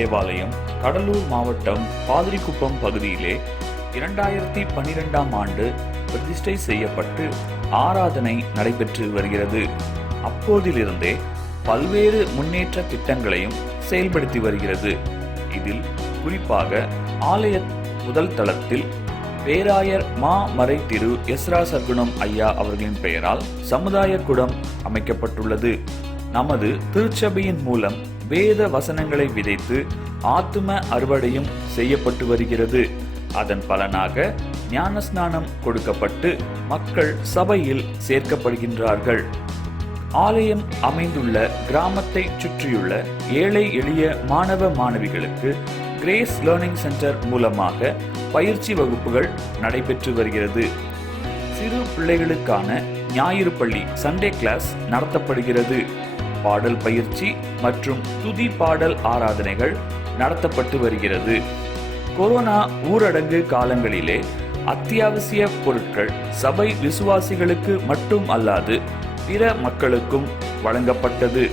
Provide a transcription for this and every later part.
தேவாலயம் கடலூர் மாவட்டம் பாதிரிக்குப்பம் பகுதியிலே 2012ஆம் ஆண்டு பிரதிஷ்டை செய்யப்பட்டு ஆராதனை நடைபெற்று வருகிறது. அப்போதிலிருந்தே பல்வேறு முன்னேற்ற திட்டங்களையும் செயல்படுத்தி வருகிறது. இதில் குறிப்பாக ஆலய முதல் தளத்தில் பேராயர் மா மறை திரு எஸ்ரா சர்க்குணம் ஐயா அவர்களின் பெயரால் சமுதாய கூடம் அமைக்கப்பட்டுள்ளது. நமது திருச்சபையின் மூலம் வேத வசனங்களை விதைத்து ஆத்தும அறுவடையும் செய்யப்பட்டு வருகிறது. அதன் பலனாக ஞானஸ்நானம் கொடுக்கப்பட்டு மக்கள் சபையில் சேர்க்கப்படுகின்றார்கள். ஆலயம் அமைந்துள்ள கிராமத்தை சுற்றியுள்ள ஏழை எளிய மாணவ மாணவிகளுக்கு கிரேஸ் லேர்னிங் சென்டர் மூலமாக பயிற்சி வகுப்புகள் நடைபெற்று வருகிறது. சிறு பிள்ளைகளுக்கான ஞாயிறு பள்ளி சண்டே கிளாஸ் நடத்தப்படுகிறது. பாடல் பயிற்சி மற்றும் துதி பாடல் ஆராதனைகள் நடத்தப்பட்டு வருகிறது. கொரோனா ஊரடங்கு காலங்களிலே அத்தியாவசிய பொருட்கள் சபை விசுவாசிகளுக்கு மட்டும் அல்லாது பிற மக்களுக்கும் வழங்கப்பட்டது.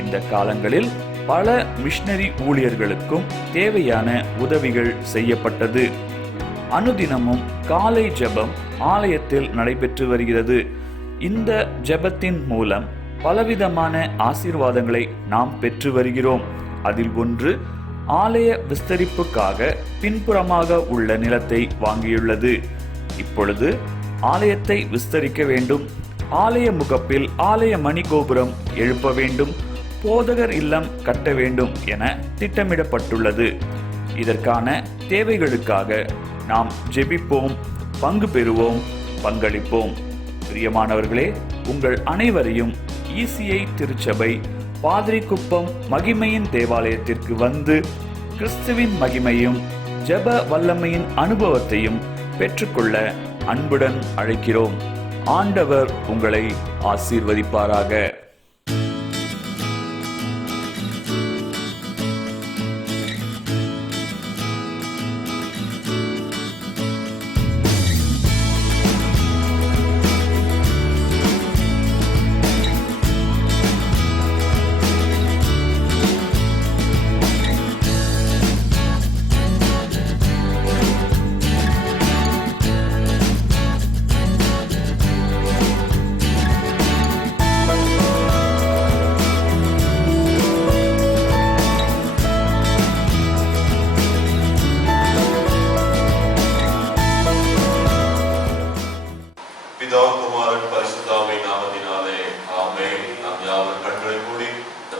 இந்த காலங்களில் பல மிஷனரி ஊழியர்களுக்கும் தேவையான உதவிகள் செய்யப்பட்டது. அனுதினமும் காலை ஜெபம் ஆலயத்தில் நடைபெற்று வருகிறது. இந்த ஜெபத்தின் மூலம் பலவிதமான ஆசீர்வாதங்களை நாம் பெற்று வருகிறோம். அதில் ஒன்று, ஆலய விஸ்தரிப்புக்காக பின்புறமாக உள்ள நிலத்தை வாங்கியுள்ளது. இப்பொழுது ஆலயத்தை விஸ்தரிக்க வேண்டும், ஆலய முகப்பில் ஆலய மணி கோபுரம் எழுப்ப வேண்டும், போதகர் இல்லம் கட்ட வேண்டும் என திட்டமிடப்பட்டுள்ளது. இதற்கான தேவைகளுக்காக நாம் ஜெபிப்போம், பங்கு பெறுவோம், பங்களிப்போம். பிரியமானவர்களே, உங்கள் அனைவரையும் ECI திருச்சபை பாதிரிக்குப்பம் மகிமையின் தேவாலயத்திற்கு வந்து கிறிஸ்துவின் மகிமையும் ஜெப வல்லமையின் அனுபவத்தையும் பெற்றுக்கொள்ள அன்புடன் அழைக்கிறோம். ஆண்டவர் உங்களை ஆசீர்வதிப்பாராக.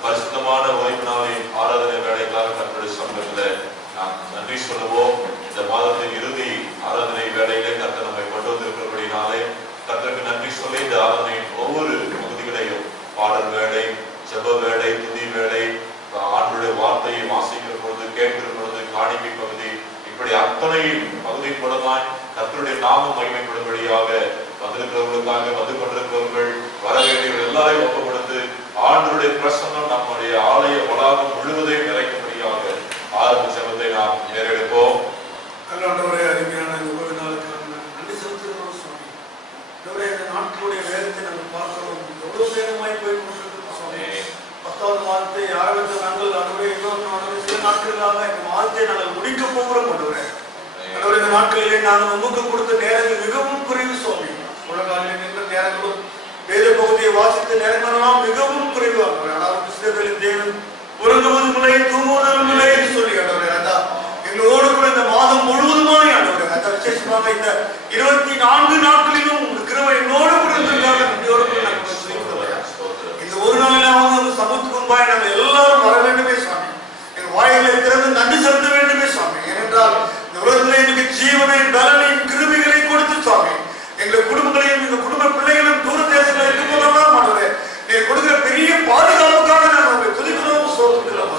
பரிசுத்தமான ஓய்வு நாளின் ஆராதனை வேலைக்காக கர்த்தருடைய சமூகத்தில் நாம் நன்றி சொல்லுவோம். இந்த மாதத்தின் இறுதி ஆராதனை வேலையிலே கர்த்தர் நம்மை கொண்டு வந்திருக்கிறபடினாலே கர்த்தருக்கு நன்றி சொல்லி இந்த ஆராதனையின் ஒவ்வொரு பகுதிகளையும் பாடல் வேலை, ஜெப வேலை, துதி வேலை, ஆண்டுடைய வார்த்தையை வாசிக்கிற பொழுது, கேட்கிற பொழுது, காணிக்கை பகுதி, இப்படி அத்தனை பகுதியின் மூலமாய் கர்த்தருடைய நாமம் மகிமைப்படும்படியாக வந்திருக்கிறவர்களுக்காக வந்து கொண்டிருக்கிறவர்கள் வர வேண்டியவர்கள் எல்லாரையும் ஒப்பு கொடுத்து ஆண்டவருடைய பிரசன்னம் நம்முடைய ஆலய வளாகம் முழுவதையும் நிறைக்கும்படியாக ஆரம்ப ஜெபத்தை நாம் ஏறெடுப்போம். கல்லாண்டவரே, அருமையான இந்த நாளுக்காக நன்றி செலுத்துகிறோம் சுவாமி. இந்த நாட்களுடைய வேதத்தை நாங்கள் பார்க்கிறோம். எவ்வளவு வேகமாய் போய் கொண்டிருக்கிறோம் சுவாமி. 10வது மாதத்தை ஆரம்பித்த நாங்கள் அனுபவம் இன்னொரு சில நாட்களாக இந்த மாதத்தை நாங்கள் முடிக்க போகிறோம். கொண்டுவரேன் இந்த நாட்களிலே நாங்கள் உங்களுக்கு கொடுத்த நேரங்கள் மிகவும் குறைவு சுவாமி. உலகாலில் நின்ற நேரங்களும் வேத பகுதியை வாசித்த நேரங்களெல்லாம் மிகவும் குறைவாக. ஆனால் கிறிஸ்தவர்களின் தேவன் உறங்குவதும் இல்லை, தூங்குவதும் இல்லை என்று சொல்லி ஆண்டவரே, எங்களோடு கூட இந்த மாதம் முழுவதுமாய் ஆண்டவரே, விசேஷமாக இந்த 24 நாட்களிலும் கிருபை என்னோடு கூட இருந்திருக்காங்க. இந்த ஒரு நாளிலாவது சமூகத்துக்கு முன்பாய் நாங்கள் எல்லாரும் வர வேண்டுமே சுவாமி. எங்கள் வாய்களை திறந்து நன்றி செலுத்த வேண்டுமே சுவாமி. ஏனென்றால் இந்த உலகத்திலே எங்களுக்கு ஜீவனை, பலனையும் கிருபைகளை கொடுத்து சுவாமி, எங்கள் குடும்பங்களையும் எங்கள் குடும்ப பிள்ளைகளும் தூர தேசங்களில் இருக்கும் போதெல்லாம் ஆண்டவரே, நீர் கொடுக்கிற பெரிய பாதுகாப்புக்காக நாங்கள் துதிக்கிறோம், சோதிக்கிறோம்.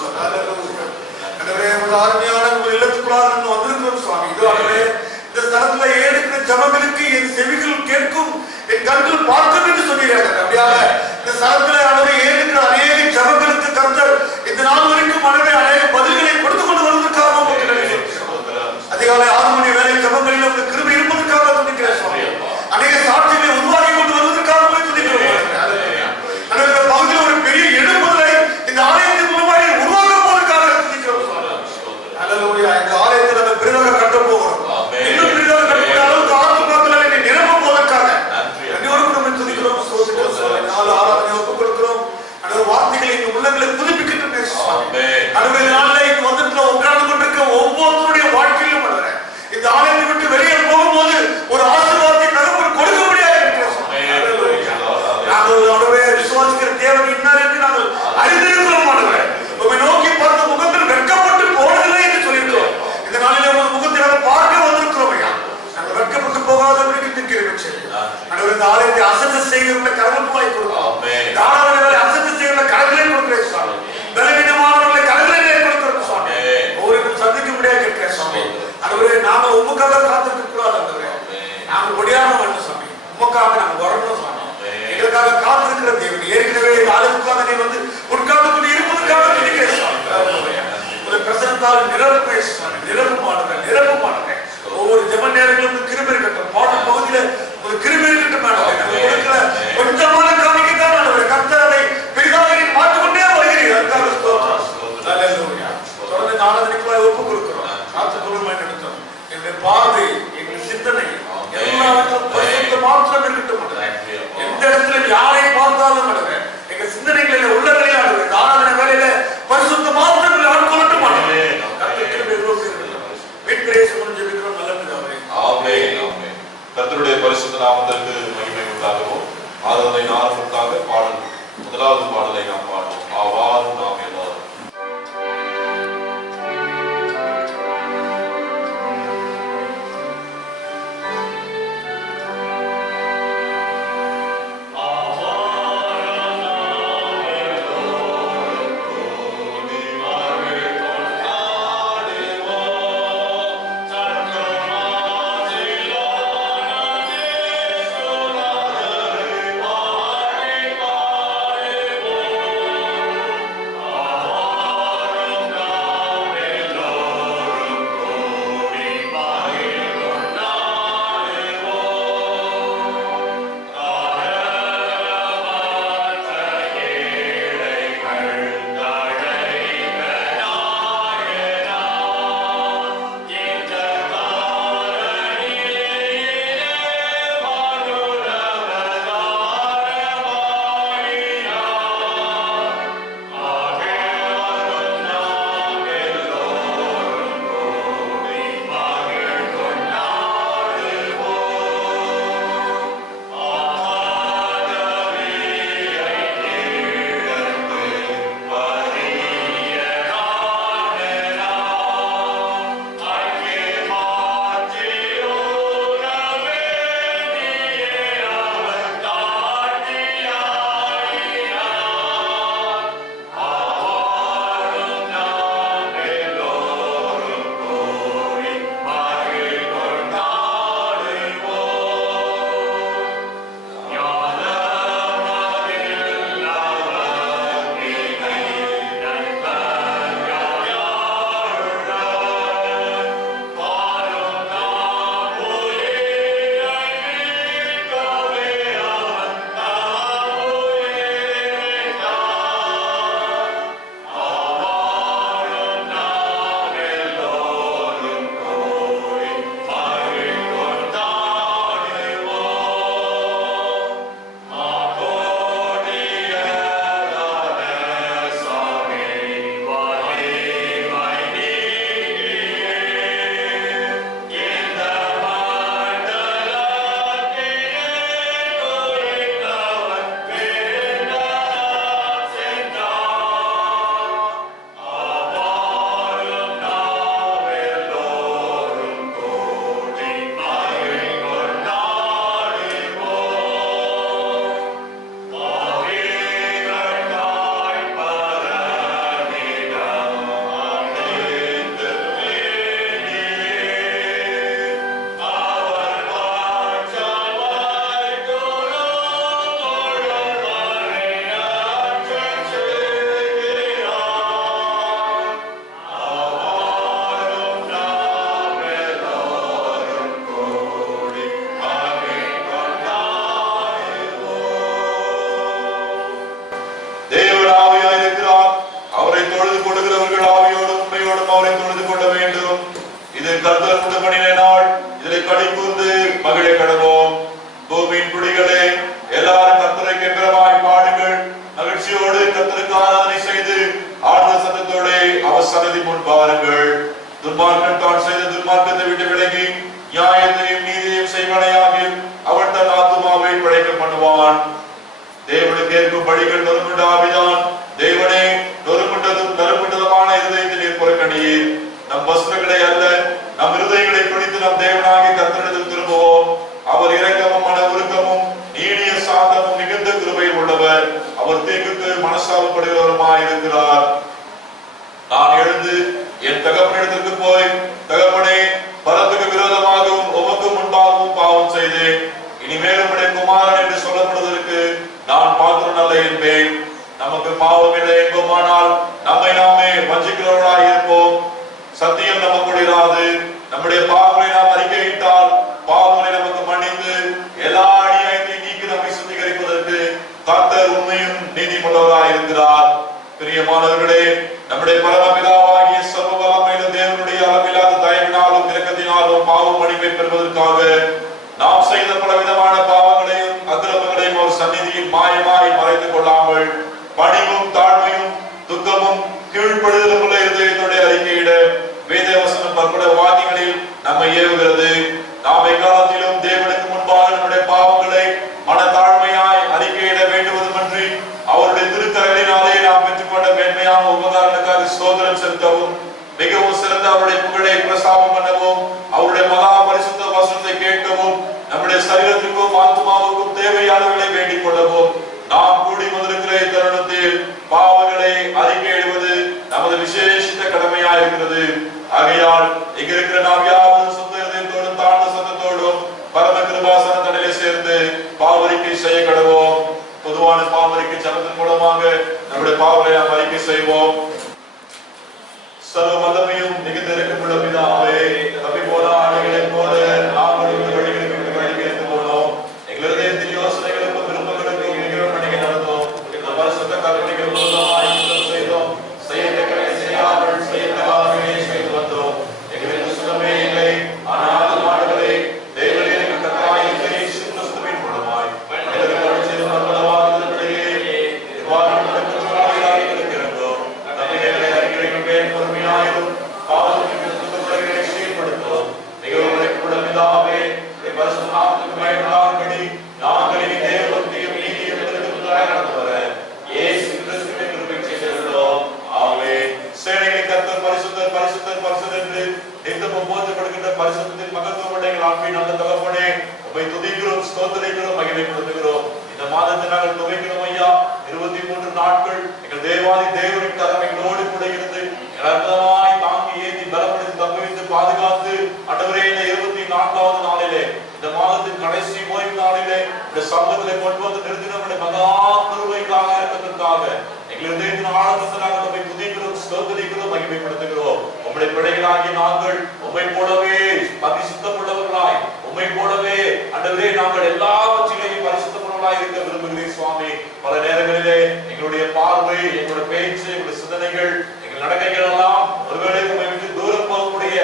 ஆண்டவரே, உங்கள் அருமையான உங்கள் இல்லத்துக்குள்ளாக நாங்கள் வந்திருக்கிறோம் சுவாமி. இதோ ஆண்டவரே, இந்த ஸ்தலத்துல ஏடுக்கிற ஜபங்களுக்கு என் செவிகள் கேட்கும், என் கண்கள் பார்க்கும் என்று சொல்கிறார்கள். அப்படியாக இந்த ஸ்தலத்துல ஆண்டவரே ஏடுக்கிற அநேக ஜபங்களுக்கு கர்த்தர் இந்த நாள் வரைக்கும் ஆண்டவரே அநேக பதில்களை கொடுத்து கொண்டு வருவதற்காக அதிகாலை 6 மணி வேலை ஜபங்களில் உங்கள் கிருபை இருப்பதற்காக துதிக்கிறேன் சுவாமி. அநேக சாட்சிகளை உருவாக்கி கொண்டு வருவதற்காக துதிக்கிறோம். அந்த பகுதியில் ஒரு பெரிய எழுப்புதலை இந்த ஆலயத்தின் மூலமாக உருவாக்க போவதற்காக துதிக்கிறோம். அல்லேலூயா. இந்த ஆலயத்தை நாங்கள் பெரிதாக கட்ட போகிறோம். ஆமென். இன்னும் பெரிதாக கட்டக்கூடிய அளவுக்கு ஆத்துமாக்களை நீ நிரப்ப போவதற்காக நன்றி. அனைவரும் நம்ம துதிக்கிறோம், ஸ்தோத்திரிக்கிறோம் சுவாமி. நாலு ஆராதனை ஒப்புக் கொடுக்கிறோம். அந்த வார்த்தைகளை இந்த உள்ளங்களை புதுப்பிக்கிட்டு பேசுவோம். ஆமென். அடுத்த நாளில் இங்கு வந்துட்டு உட்கார்ந்து கொண்டிருக்க ஒவ்வொருத்தருடைய வாழ்க்கையிலும் வருகிறேன். இந்த ஆலயத்தை விட்டு வெளியே போகும்போது ஒரு ஆசீர்வாதத்தை தகவல் கொடுக்க முடியாது இருக்கிறோம். நாங்கள் அவருடைய விசுவாசிக்கிற தேவன் இன்னார் என்று நாங்கள் அறிந்திருக்கிறோம். ஆண்டவரே, உம்மை நோக்கி பார்த்த முகத்தில் வெட்கப்பட்டு போனதில்லை என்று சொல்லியிருக்கிறோம். இந்த நாளிலே உங்கள் முகத்தை நாங்கள் பார்க்க வந்திருக்கிறோம் ஐயா. நாங்கள் வெட்கப்பட்டு போகாதபடிக்கு நிற்கிறோம். ஆண்டவரே, இந்த ஆலயத்தை அசத்த செய்கிற கரங்களுக்குள்ளாய் கொடுக்கிறோம். தாராளங்களை அசத்த செய்கிற கரங்களை கொடுக்கிறேன் சுவாமி. பலவீனமானவர்களை கரங்களிலே கொடுக்கிறோம் சுவாமி. ஒவ்வொருவரும் சந்திக்க முடியாது கேட்கிறேன் சுவாமி. ஆண்டவரே, நாம உமக்காக காத்திருக்க கூடாது. ஆண்டவரே, நாம முடியாம வேண்டும் சுவாமி. உமக்காக நாங்கள் வரணும் சுவாமி. எங்களுக்காக காத்திருக்கிற தேவன் ஏற்கனவே ஆளுக்காக நீ வந்து உட்கார்ந்து கொண்டு இருப்பதற்காக நினைக்கிறேன் சுவாமி. ஒரு பிரசனத்தால் நிரப்பே சுவாமி. நிரப்பமானவங்க ஒவ்வொரு ஜெப நேரங்களும் கிருபை இருக்கட்டும். பாடும் பகுதியில ஒரு கிருபை இருக்கட்டும். கொடுக்கிற கொஞ்சமான காணிக்கைத்தான் ஆண்டவரே. கர்த்தர் அதை பெரிதாக நீ மாற்றிக்கொண்டே வருகிறீர்கள். அதுக்காக ஸ்தோத்திரம். அல்லேலூயா. தொடர்ந்து ஆராதனைக்குள்ளாய் ஒப்புக் கொடுக்கிறோம். காத்துக்கொள்ளுமாய் நடத்தும். எங்களுடைய பார்வை, எங்களுடைய சிந்தனை எல்லாருக்கும் பரிசுத்த மாற்றம் இருக்கட்டும். எந்த இடத்துல யாரை பார்த்தாலும் ஆண்டவரே, எங்க சிந்தனைகளில் உள்ளங்களில் ஆண்டவரே, ஆராதனை வேளையில பரிசுத்த மாற்றங்களை ஆட்கொள்ளட்டும். கர்த்தருடைய பரிசுத்த நாமத்திற்கு மகிமை உண்டாகவும் ஆராதனை ஆரம்பத்தாக பாடல் முதலாவது பாடலை நாம் பாடுவோம். ஆவாரும் நாம் எல்லாரும். Oh தான் செய்த துன்மார்க்கத்தை விட்டு விலகி நியாயத்தையும் நீதியையும் செய்வானையாகில் அவன் தன் ஆத்துமாவை பிழைக்க பண்ணுவான். தேவனுக்கு ஏற்கும் வழிகள் நொறுங்குண்ட ஆவிதான். தேவனே, நொறுங்குண்டதுமான இருதயத்தில் நீர் புறக்கணியீர். நம் வஸ்துக்களை அல்ல, நம் இருதயங்களை குடித்து நம் தேவனாகி கர்த்தரிடத்தில் திரும்புவோம். அவர் இரக்கமும் மன உருக்கமும் நீடிய சாந்தமும் மிகுந்த கிருபையில் உள்ளவர். அவர் தீங்குக்கு மனசாபப்படுகிறவருமாய் இருக்கிறார். நான் எழுந்து என் தகப்பனிடத்திற்கு போய், தகப்பனே, பரத்துக்கு விரோதமாகவும் உமக்கு முன்பாகவும் பாவம் செய்தேன். இனிமேலும் உடைய குமாரன் என்று சொல்லப்படுவதற்கு நான் பாத்திரம் அல்ல என்பேன். நமக்கு பாவம் இல்லை என்போமானால் நம்மை நாமே வஞ்சிக்கிறவர்களாய் இருப்போம். சத்தியம் நமக்குள் இராது. நம்முடைய பாவங்களை நாம் அறிக்கையிட்டால் பாவங்களை நமக்கு மன்னித்து எல்லா அநியாயத்தையும் நீக்கி நம்மை சுத்திகரிப்பதற்கு கர்த்தர் உண்மையும் நீதியுள்ளவராய் இருக்கிறார். பிரியமானவர்களே, நம்முடைய பரமபிதாவாகிய சர்வ வல்லமையுள்ள தேவனுடைய அளவில்லாத தயவினாலும் இரக்கத்தினாலும் பாவ மன்னிப்பை பெறுவதற்காக நாம் செய்த பல விதமான பாவங்களையும் அக்கிரமங்களையும் ஒரு சந்நிதியில் மாயமாய் மறைத்துக் கொள்ளாமல் பணிவும் தாழ்மையும் துக்கமும் கீழ்ப்படுதலும் உள்ள இதயத்தோடு அறிக்கையிட வேதவசனம் பற்பட வாக்கியங்களில் நம்மை ஏவுகிறது. நாம் எக்காலத்திலும் தேவனுக்கு முன்பாக நம்முடைய பாவங்களை மனத்தாழ்மையாய் அறிக்கையிட வேண்டுவதுமன்றி அவருடைய திருக்கரங்களினாலே நாம் பெற்றுக்கொண்ட மேன்மையான உபகாரங்களுக்காக ஸ்தோத்திரம் செலுத்தவும், மிகவும் சிறந்த அவருடைய புகழை பிரசாபம் பண்ணவும், அவருடைய மகா பரிசுத்த வசனத்தை கேட்கவும், நம்முடைய சரீரத்திற்கும் ஆத்மாவுக்கும் தேவையானவர்களை வேண்டிக் கொள்ளவும் நாம் கூடி வந்திருக்கிற தருணத்தில் பாவங்களை அறிக்கையிடுவது நமது விசேஷித்த கடமையாக இருக்கிறது. ஆகையால் இங்க இருக்கிற நாம் யாரும் சுத்த இதயத்தோடும் தாழ்ந்த சத்தத்தோடும் பரம கிருபாசன தடையிலே சேர்ந்து பாவரிக்கை செய்ய கடவோம். பொதுவான பாவரிக்கை சனத்தின் மூலமாக நம்முடைய பாவங்களை நாம் அறிக்கை செய்வோம். சர்வ வல்லமையும் மிகுந்த இரக்கமுள்ள பிதாவே, தப்பி போன ஆடைகளைப் போல நாங்கள் வழிகளுக்கு வழிகேற்று போனோம். எங்கள் இதயத்தில் யோசனைகளுக்கும் விருப்பங்களுக்கும் மிகவும் பணிகை நடந்தோம். இந்த பரிசுத்த கற்பனைகள் மூலமாய் யுத்தம் செய்தோம். செய்யத்தக்கதை செய்யாமல் செய்யத்தகாதவையை செய்து வந்தோம். எங்களுக்கு சுகமே இல்லை. ஆனால் மாடுகளை தேவனே எங்கள் கர்த்தராகிய இயேசு கிறிஸ்துவின் மூலமாய் எங்களுக்கு அளித்த மரணவாதத்தின்படியே இருக்கிறோம். நம்பிக்கைகளை அறிக்கைகள் மேல் பொறுமையாயிரும் பாவத்திற்கு துன்பங்களை சீர்படுத்தும். மிகவும் உழைப்புள்ள பிதாவே, பரிசுத்த நாமத்துக்கு மகிமையுண்டாகும்படி நாங்கள் இனி தேவபக்தியும் நீதியும் நடந்து வர இயேசு கிறிஸ்துவின் கிருபை செய்திருக்கிறோம். ஆமென். சேனைகளின் கர்த்தர் பரிசுத்தர் பரிசுத்தர் பரிசுத்தர் என்று நித்தமும் போற்றப்படுகின்ற பரிசுத்தத்தின் மகத்துவமுள்ள எங்கள் ஆன்மீக நல்ல தகப்பனே, உம்மை துதிக்கிறோம், ஸ்தோத்திரிக்கிறோம், மகிமைப்படுத்துகிறோம். இந்த மாதத்தை நாங்கள் துவைக்கிறோம் ஐயா. 23 நாட்கள் எங்கள் தேவாதி தேவனின் கரம் எங்களோடு கூட இருந்து அற்புதமாய் தாங்கி ஏந்தி பலப்படுத்தி தப்புவித்து பாதுகாத்து ஆண்டவரே, இந்த 24வது நாளிலே, இந்த மாதத்தின் கடைசி ஓய்வு நாளிலே இந்த சமூகத்திலே கொண்டு வந்து நிறுத்தின மகா கிருபைக்காக இருக்கிறதுக்காக எங்கள் இதயத்தின் ஆழத்தில் நாங்கள் உம்மை துதிக்கிறோம், ஸ்தோத்திரிக்கிறோம், மகிமைப்படுத்துகிறோம். உம்முடைய பிள்ளைகளாகிய நாங்கள் உம்மை போலவே பரிசுத்தமுள்ளவர்களாய், உம்மை போலவே ஆண்டவரே நாங்கள் எல்லாவற்றிலேயும் பரிசுத்தமுள்ளவர்களாய் இருக்க விரும்புகிறேன் சுவாமி. பல நேரங்களிலே எங்களுடைய பார்வை, எங்களுடைய பேச்சு, எங்களுடைய சிந்தனைகள், எங்கள் நடக்கைகள் எல்லாம் ஒருவேளை உம்மை விட்டு தூரம் போகக்கூடிய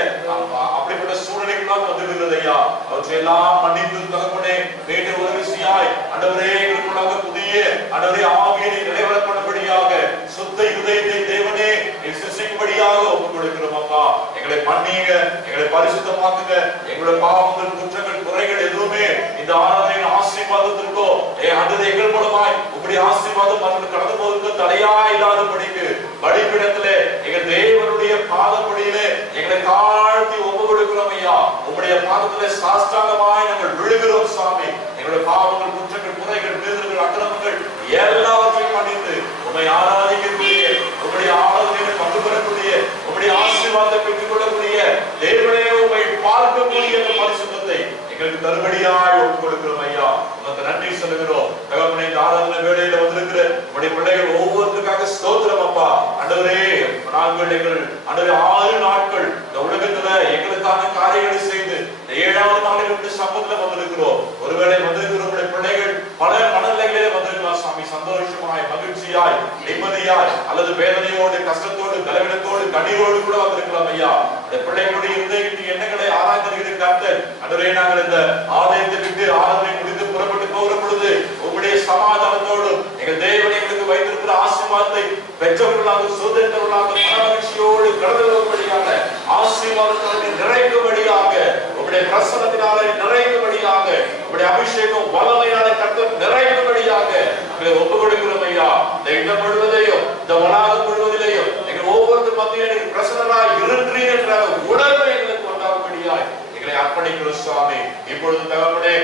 அப்படிப்பட்ட சூழ்நிலைகளாக வந்துவிடுகிறது ஐயா. அவற்றையெல்லாம் மன்னித்து தகப்பனே, வேண்டிய ஒரு விஷயாய் ஆண்டவரே எங்களுக்குள்ளாக புதிய ஆண்டவரே ஆவியை நிலைவரப்படபடியாக சுத்த இதயத்தை தேவனே சிருஷ்டிக்கும்படியாக ஒப்புக் கொடுக்கிறோம் அப்பா. எங்களை மன்னியுங்க, எங்களை பரிசுத்தமாக்குங்க. எங்களுடைய பாவங்கள், குற்றங்கள், குறைகள் எதுவுமே இந்த ஆராதனையின் ஆசீர்வாதத்திற்கோ ஆண்டவரே எங்கள் மூலமாய் உங்களுடைய ஆசீர்வாதம் மக்கள் கடந்து போவதற்கு தடையா இல்லாதபடிக்கு வழிபிடத்திலே எங்கள் தேவனுடைய பாதப்படியிலே எங்களை தாழ்த்தி ஒப்புக் கொடுக்கிறோம் ஐயா. உங்களுடைய பாதத்திலே சாஷ்டாங்கமாய் நாங்கள் விழுகிறோம் சாமி. எங்களுடைய பாவங்கள், குற்றங்கள், குறைகள், மீறல்கள், அக்கிரமங்கள் எல்லாவற்றையும் மன்னித்து உம்மை ஆராதிக்கக்கூடிய, உங்களுடைய ஆராதனையை பங்கு பெறக்கூடிய, உங்களுடைய ஆசீர்வாதத்தை பெற்றுக் கொள்ளக்கூடிய தேவனே உம்மை பார்க்கக்கூடிய அந்த பரிசுத்தத்தை எங்களுக்கு தருபடியாய் ஒப்புக் கொடுக்கிறோம் ஐயா. உனக்கு நன்றி சொல்லுகிறோம் தகப்பனே. இந்த ஆராதனை வேளையில வந்திருக்கிற உங்களுடைய பிள்ளைகள் ஒவ்வொருத்தருக்காக ஸ்தோத்திரம் அப்பா. ஆண்டவரே, நாங்கள் எங்கள் ஆண்டவரே 6 நாட்கள் இந்த உலகத்துல எங்களுக்கான காரியங்களை செய்து 7வது நாளில் விட்டு சம்பத்துல வந்திருக்கிறோம். ஒருவேளை வந்திருக்கிற உங்களுடைய பிள்ளைகள் பல மனநிலைகளிலே வந்திருக்கலாம் சாமி. சந்தோஷமாய், மகிழ்ச்சியாய், நிம்மதியாய், அல்லது வேதனையோடு, கஷ்டத்தோடு, பலவீனத்தோடு, கண்ணீரோடு கூட வந்திருக்கலாம் ஐயா. பிள்ளைகளுடைய இருதயத்தின் எண்ணங்களை ஆராய்ந்து கர்த்தர் ஆண்டவரே, நாங்கள் இந்த ஆலயத்தை விட்டு ஆராதனை முடிந்து புறப்பட்டு போகிற பொழுது உங்களுடைய சமாதானத்தோடு எங்கள் தேவனை எங்களுக்கு வைத்திருக்கிற ஆசீர்வாதம் ஆசீர்வாதத்தை பெற்றவர்களாக சுதந்திரவர்களாக மனமகிழ்ச்சியோடு கடந்து வரும்படியாக ஆசீர்வாதத்தை நிறைக்கும்படியாக உங்களுடைய பிரசன்னத்தினாலே நிறைக்கும்படியாக உங்களுடைய அபிஷேகம் வல்லமையினாலே கர்த்தர் நிறைக்கும்படியாக ஒப்பு கொடுக்கிறோம் ஐயா. இந்த இடம் முழுவதையும் இந்த வளாகம் முழுவதிலேயும் எங்கள் ஒவ்வொரு மத்தியிலும் பிரசன்னராய் இருக்கிறீர் என்ற உணர்வை எங்களுக்கு உண்டாகும்படியாய் எங்களை அர்ப்பணிக்கிறோம் சுவாமி. இப்பொழுது தகப்பனே,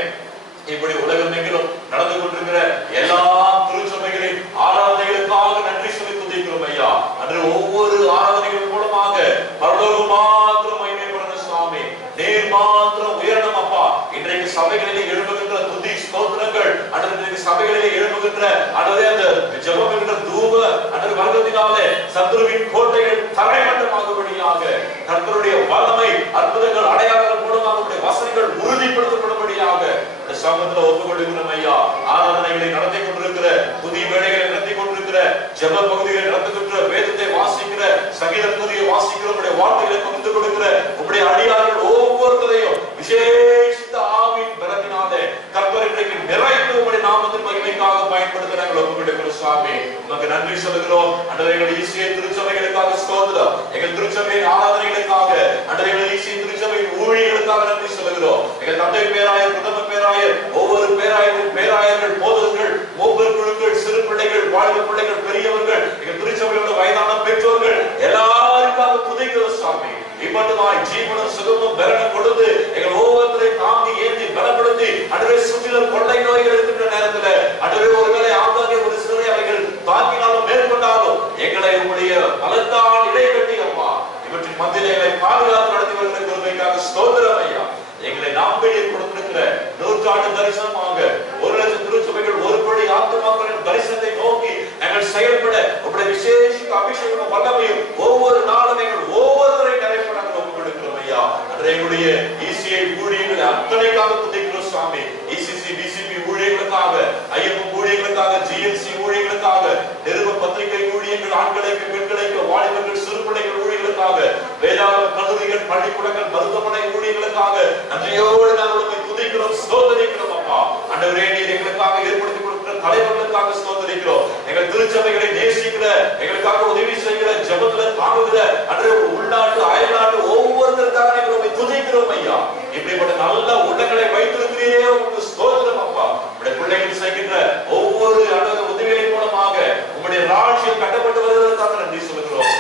இப்படி உலகம் எங்கிலும் நடந்து கொண்டிருக்கிற எல்லா திருச்சபைகளின் ஆராதனைகளுக்காக நன்றி சொல்லி துதிக்கிறோம் ஐயா. அன்று ஒவ்வொரு ஆராதனைகள் மூலமாக பரலோகம் மாத்திரம் மகிமைப்படணும் சுவாமி, நீர் மாத்திரம் உயரணும் அப்பா. இன்றைக்கு சபைகளிலே எழுப்புகின்ற துதி ஸ்தோத்திரங்கள், அன்றைக்கு சபைகளிலே எழுப்புகின்ற அந்த ஜெபம் என்கிற தூப அன்று வர்க்கத்தினாலே சத்துருவின் கோட்டைகள் தரைமட்டமாகும்படியாக கர்த்தருடைய வல்லமை அற்புதங்கள் அடையாளங்கள் மூலமாக வசனங்கள் உறுதிப்படுத்தப்படும்படியாக சமூகத்தில் ஒப்புக்கொள்கிறோம் ஐயா. ஆராதனைகளை நடத்தி கொண்டிருக்கிற, புதிய வேலைகளை நடத்தி கொண்டிருக்கிற, ஜெப பகுதிகளை நடத்துகின்ற, வேதத்தை வாசிக்கிற, சங்கீத பகுதியை வாசிக்கிற, உங்களுடைய வார்த்தைகளை பகிர்ந்து கொடுக்கிற உங்களுடைய அடியார்கள் ஒவ்வொருத்தரையும் விசேஷித்த ஆவியின் பலத்தினாலே கர்த்தர் இன்றைக்கு நிறைத்து உங்களுடைய நாமத்தின் மகிமைக்காக பயன்படுத்த நாங்கள் ஒப்புக்கொள்கிறோம் சுவாமி. உமக்கு நன்றி சொல்லுகிறோம். அன்றைய எங்கள் ஈசிய திருச்சபைகளுக்காக ஸ்தோத்திரம், எங்கள் திருச்சபையின் ஆராதனைகளுக்காக, அன்றைய எங்கள் ஈசிய திருச்சபையின் ஊழியர்களுக்காக நன்றி சொல்லுகிறோம். எங்கள் தந்தை பேராயர், பிரதம பேராயர், ஒவ்வொரு பேராயர்கள், பேராயர்கள், போதகர்கள், ஒவ்வொரு குழுக்கள், சிறு பிள்ளைகள், வாழ்வு பிள்ளைகள், பெரியவர்கள், எங்கள் திருச்சபையோட வயதான பெற்றோர்கள் எல்லாருக்காக துதிக்கிறோம் சுவாமி. இப்பட்டுமாய் ஜீவனும் சுகமும் பலனும் கொடுத்து எங்கள் ஒவ்வொருத்தரையும் தாங்கி ஏந்தி பலப்படுத்தி அன்றைய சுற்றிலும் கொள்ளை நோய்கள் இருக்கின்ற நேரத்தில் அன்றைய ஒருவேளை ஆங்காங்கே ஒரு சிலரை அவைகள் தாக்கினாலும் மேற்கொண்டாலும் எங்களை உங்களுடைய பலத்தால் இடைக்கட்டி அப்பா இவற்றின் மத்தியிலே எங்களை பாதுகாத்து நடத்தி வருகிற கிருபைக்காக ஸ்தோத்திரம் ஐயா. எங்களை நாம்படியில் கொடுத்திருக்கிற 100 ஆண்டு தரிசனமாக 1,00,000 திருச்சபைகள் 1 கோடி ஆத்துமாக்களின் தரிசனத்தை நோக்கி நாங்கள் செயல்பட உங்களுடைய விசேஷ அபிஷேகம் வல்லமையும் ஒவ்வொரு நாளும் எங்கள் ஒவ்வொருவரை நிறைவேற்ற ஒப்புக்கொடுக்கிறோம் ஐயா. எங்களுடைய இசிஐ ஊழியர்களை அத்தனைக்காக துதிக்கிறோம் சுவாமி. இசிசி பிசிபி ஊழியர்களுக்காக, ஐஎம் ஊழியர்களுக்காக, ஜிஎன்சி ஊழியர்களுக்காக, நிருப பத்திரிகை ஊழியர்கள், ஆண்களுக்கு பெண்களுக்கு, வாலிபர்கள், சிறு பிள்ளைகள் ஊழியர்களுக்காக, வேதாள கல்லூரிகள், பள்ளிக்கூடங்கள், மருத்துவமனை ஊழியர்களுக்காக நன்றியோடு நாங்கள் துதிக்கிறோம், ஸ்தோத்திரிக்கிறோம் அப்பா. ஆண்டவரே, நீர் எங்களுக்காக ஏற்படுத்தி கொடுக்கிற தலைவர்களுக்காக ஸ்தோத்திரிக்கிறோம். எங்கள் திருச்சபைகளை நேசிக்கிற, எங்களுக்காக உதவி செய்கிற, ஜெபத்துல தாங்குகிற அன்றைய உள்நாட்டு அயல்நாட்டு ஒவ்வொருத்தருக்காக நாங்கள் துதிக்கிறோம் ஐயா. இப்படிப்பட்ட நல்ல உள்ளங்களை வைத்திருக்கிறீரே, உங்களுக்கு ஸ்தோத்திரம் அப்பா. உங்களுடைய பிள்ளைகள் செய்கின்ற ஒவ்வொரு உதவிகளின் மூலமாக உங்களுடைய ராஜ்யம் கட்டப்பட்டு வருவதற்காக நன்றி சொல்கிறோம்.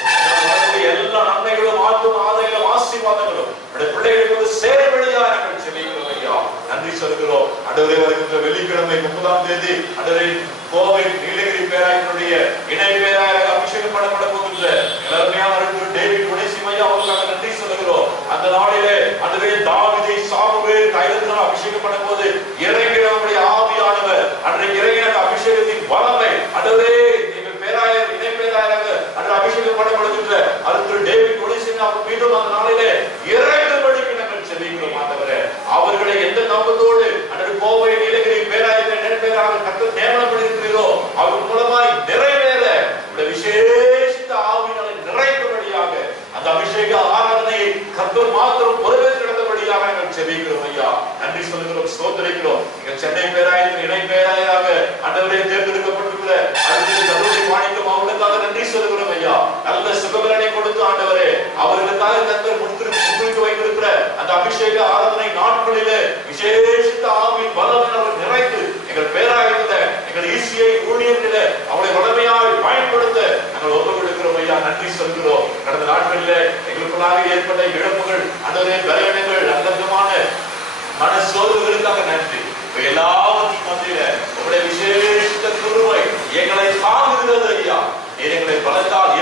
எல்லா நன்மைகளும் ஆத்தும் ஆதாயங்களும் ஆசீர்வாதங்களும் பிள்ளைகளுக்கு சேரும்படியா நாங்கள் செபிக்கிறோம் ஐயா. நன்றி சொல்கிறோம். ஆண்டவரே, வருகின்ற வெள்ளிக்கிழமை 30ஆம் தேதி ஆண்டவரே கோவை நீலகிரி பேராயனுடைய இணை பேராயராக அபிஷேகம் பண்ணப்பட போகின்ற எல்லாருமையான டேவிட் உடைசிம் ஐயா அவர்களுக்காக நன்றி சொல்கிறோம். அந்த நாளிலே ஆண்டவரே தாவீதை சாமுவேல் தைலத்தினால் அபிஷேகம் பண்ண போது இறங்கின நம்முடைய ஆவியானவர் அன்றைக்கு இறங்கின அபிஷேகத்தின் வல்லமை ஆண்டவரே எங்கள் பேராயர் இணை பேராயராக அன்று அபிஷேகம் பண்ணப்படுகின்ற அது டேவிட் உடைசிம் அவர் மீண்டும் அந்த நாளிலே இறங்கும்படிக்கு நாங்கள் செபிக்கிறோம் ஆண்டவரே. அவர்களை எந்த நோக்கத்தோடு அன்று கோவை நீலகிரி பேராயத்தை நெடுப்பேராக கர்த்தர் நியமனப்படுத்தியிருக்கிறீரோ அவர் மூலமாய் நிறைவேற விசேஷித்த ஆவியினாலே நிறைக்கும்படியாக அந்த அபிஷேக ஆராதனையை கர்த்தர் மாத்திரம் பொறுப்பேற்று நடந்தபடியாக நாங்கள் செபிக்கிறோம் ஐயா. நன்றி சொல்லுகிறோம், ஸ்தோத்திரிக்கிறோம். எங்கள் சென்னை பேராயத்தின் இணை பேராயராக ஆண்டவரே தேர்ந்தெடுக்கப்பட்டிருக்கிற மாணிக்கம் அவர்களுக்காக நன்றி சொல்லுகிறோம் ஐயா. நல்ல சுகபலனை கொடுத்து ஆண்டவரே அவர்களுக்காக கர்த்தர் முன்னிறுத்தி வைத்திருக்கிற அந்த அபிஷேக ஆராதனை நாட்களிலே விசேஷித்த ஆவியின் வல்லமையை நிறைத்து எங்கள் பேராயத்தில எங்கள் ஈசிஐ ஊழியர்களில அவளை வல்லமையாய் பயன்படுத்த நாங்கள் ஒப்புக்கொடுக்கிறோம் ஐயா. நன்றி சொல்கிறோம். கடந்த நாட்களிலே எங்களுக்குள்ளாக ஏற்பட்ட இழப்புகள், ஆண்டவரே பலவீனங்கள், அந்தமான மன சோர்வுகளுக்காக நன்றி. எல்லாவற்றையும் மத்தியில உங்களுடைய விசேஷித்த கிருபை எங்களை தாங்குகிறது ஐயா. நீர் எங்களை பலத்தால்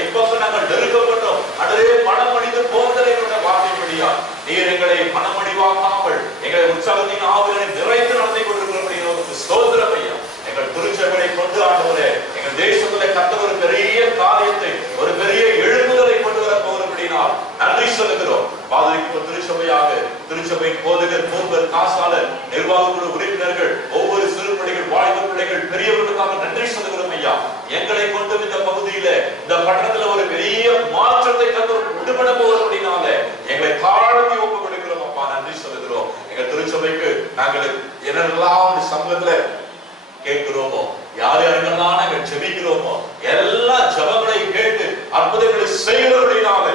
எப்ப நாங்கள் நெருக்கப்பட்டோம் அதே மனமடிந்து போவதை வார்த்தைப்படியா நீர் எங்களை மனமடிவாக்காமல் எங்களை உற்சாகத்தின் ஆவிகளை நிறைந்து நடத்தி கொண்டிருக்கிறபடி ஸ்தோத்திரம் ஐயா. எங்கள் திருச்சபையை கொண்டு ஆண்டவரே எங்கள் தேசத்திலே கர்த்தர் ஒரு பெரிய காரியத்தை, ஒரு பெரிய எழுப்புதலை கொண்டு வர போகிறபடினால் நன்றி சொல்லுகிறோம். பாதுகாப்பு திருச்சபையாக திருச்சபையின் போதகர், மூப்பர், காசாளர், நிர்வாக குழு உறுப்பினர்கள், ஒவ்வொரு சிறு பிள்ளைகள், வாழ்வு பிள்ளைகள், பெரியவர்களுக்காக நன்றி சொல்லுகிறோம் ஐயா. எங்களை கொண்டு இந்த பகுதியில இந்த பட்டணத்துல ஒரு பெரிய மாற்றத்தை கர்த்தர் உண்டு பண்ண போகிறபடினால எங்களை தாழ்த்தி ஒப்புக் கொடுக்கிறோம் அப்பா. நன்றி சொல்லுகிறோம். எங்கள் திருச்சபைக்கு நாங்கள் என்னெல்லாம் சமூகத்துல கேட்கிறோமோ, யார் யாருக்கெல்லாம் நாங்கள் ஜெபிக்கிறோமோ செய்கிறபடினாலே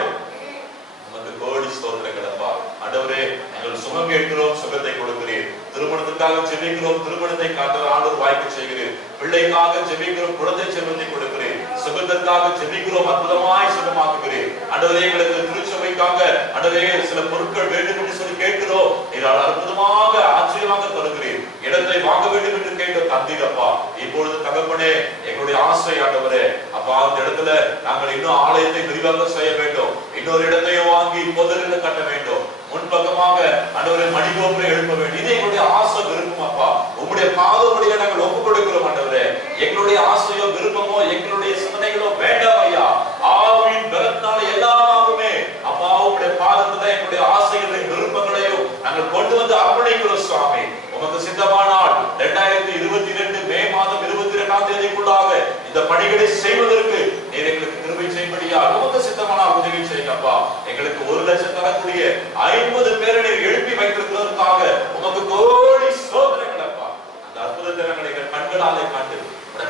உமக்கு கோடி ஸ்தோத்திரங்கள் அப்பா. ஆண்டவரே, எங்கள் சுகம் கேட்கிறோம், சுகத்தை கொடுக்கிறீர். திருமணத்துக்காக ஜெபிக்கிறோம், திருமணத்தை ஆண்டவர் வாய்க்க செய்கிறீர். பிள்ளைக்காக ஜெபிக்கிறோம், குழந்தை செல்வத்தை கொடுக்கிறீர். சுகத்திற்காக ஜெபிக்கிறோம், அற்புதமாய் சுகமாக்குகிறீர். ஆண்டவரே, எங்களுக்கு திருச்சபைக்காக ஆண்டவரே சில பொருட்கள் வேண்டும் என்று சொல்லி கேட்கிறோம், இதனால் அற்புதமாக ஆச்சரியமாக தருகிறீர். இடத்தை வாங்க வேண்டும் என்று கேட்க தந்தீரப்பா. இப்பொழுது தகப்பனே, எங்களுடைய ஆசை ஆண்டவரே அப்பா, அந்த இடத்துல நாங்கள் இன்னும் ஆலயத்தை விரிவாக செய்ய வேண்டும், இன்னொரு இடத்தையும் வாங்கி பொதுவில் கட்ட வேண்டும், முன்பக்கமாக ஆண்டவரே மணிகோபுரம் எழுப்ப வேண்டும். இது எங்களுடைய ஆசை விருப்பம் அப்பா. உங்களுடைய பாதப்படியை நாங்கள் ஒப்புக் கொடுக்கிறோம் ஆண்டவரே. எங்களுடைய ஆசையோ விருப்பமோ எங்களுடைய சிந்தனைகளோ வேண்டாம் ஐயா. ஆவியின் பலத்தினால எல்லாமே அப்பா உங்களுடைய பாதத்துல எங்களுடைய ஆசைகளையும் விருப்பங்களையும் நாங்கள் கொண்டு வந்து அர்ப்பணிக்கிறோம் சுவாமி. உமக்கு சித்தமானால் 2022 மே மாதம் 22ஆம் தேதிக்குள்ளாக இந்த பணிகளை செய்வதற்கு நீர் எங்களுக்கு கிருபை செய்யும்படியா உமக்கு சித்தமானால் உதவி செய்யுங்கப்பா. எங்களுக்கு 1 லட்சம் தரக்கூடிய 50 பேரை நீர் எழுப்பி வைத்திருக்கிறதற்காக உமக்கு கோடி ஸ்தோத்திரங்கள் அப்பா. அந்த அற்புதத்தை நாங்கள் எங்கள் கண்களாலே கண்டு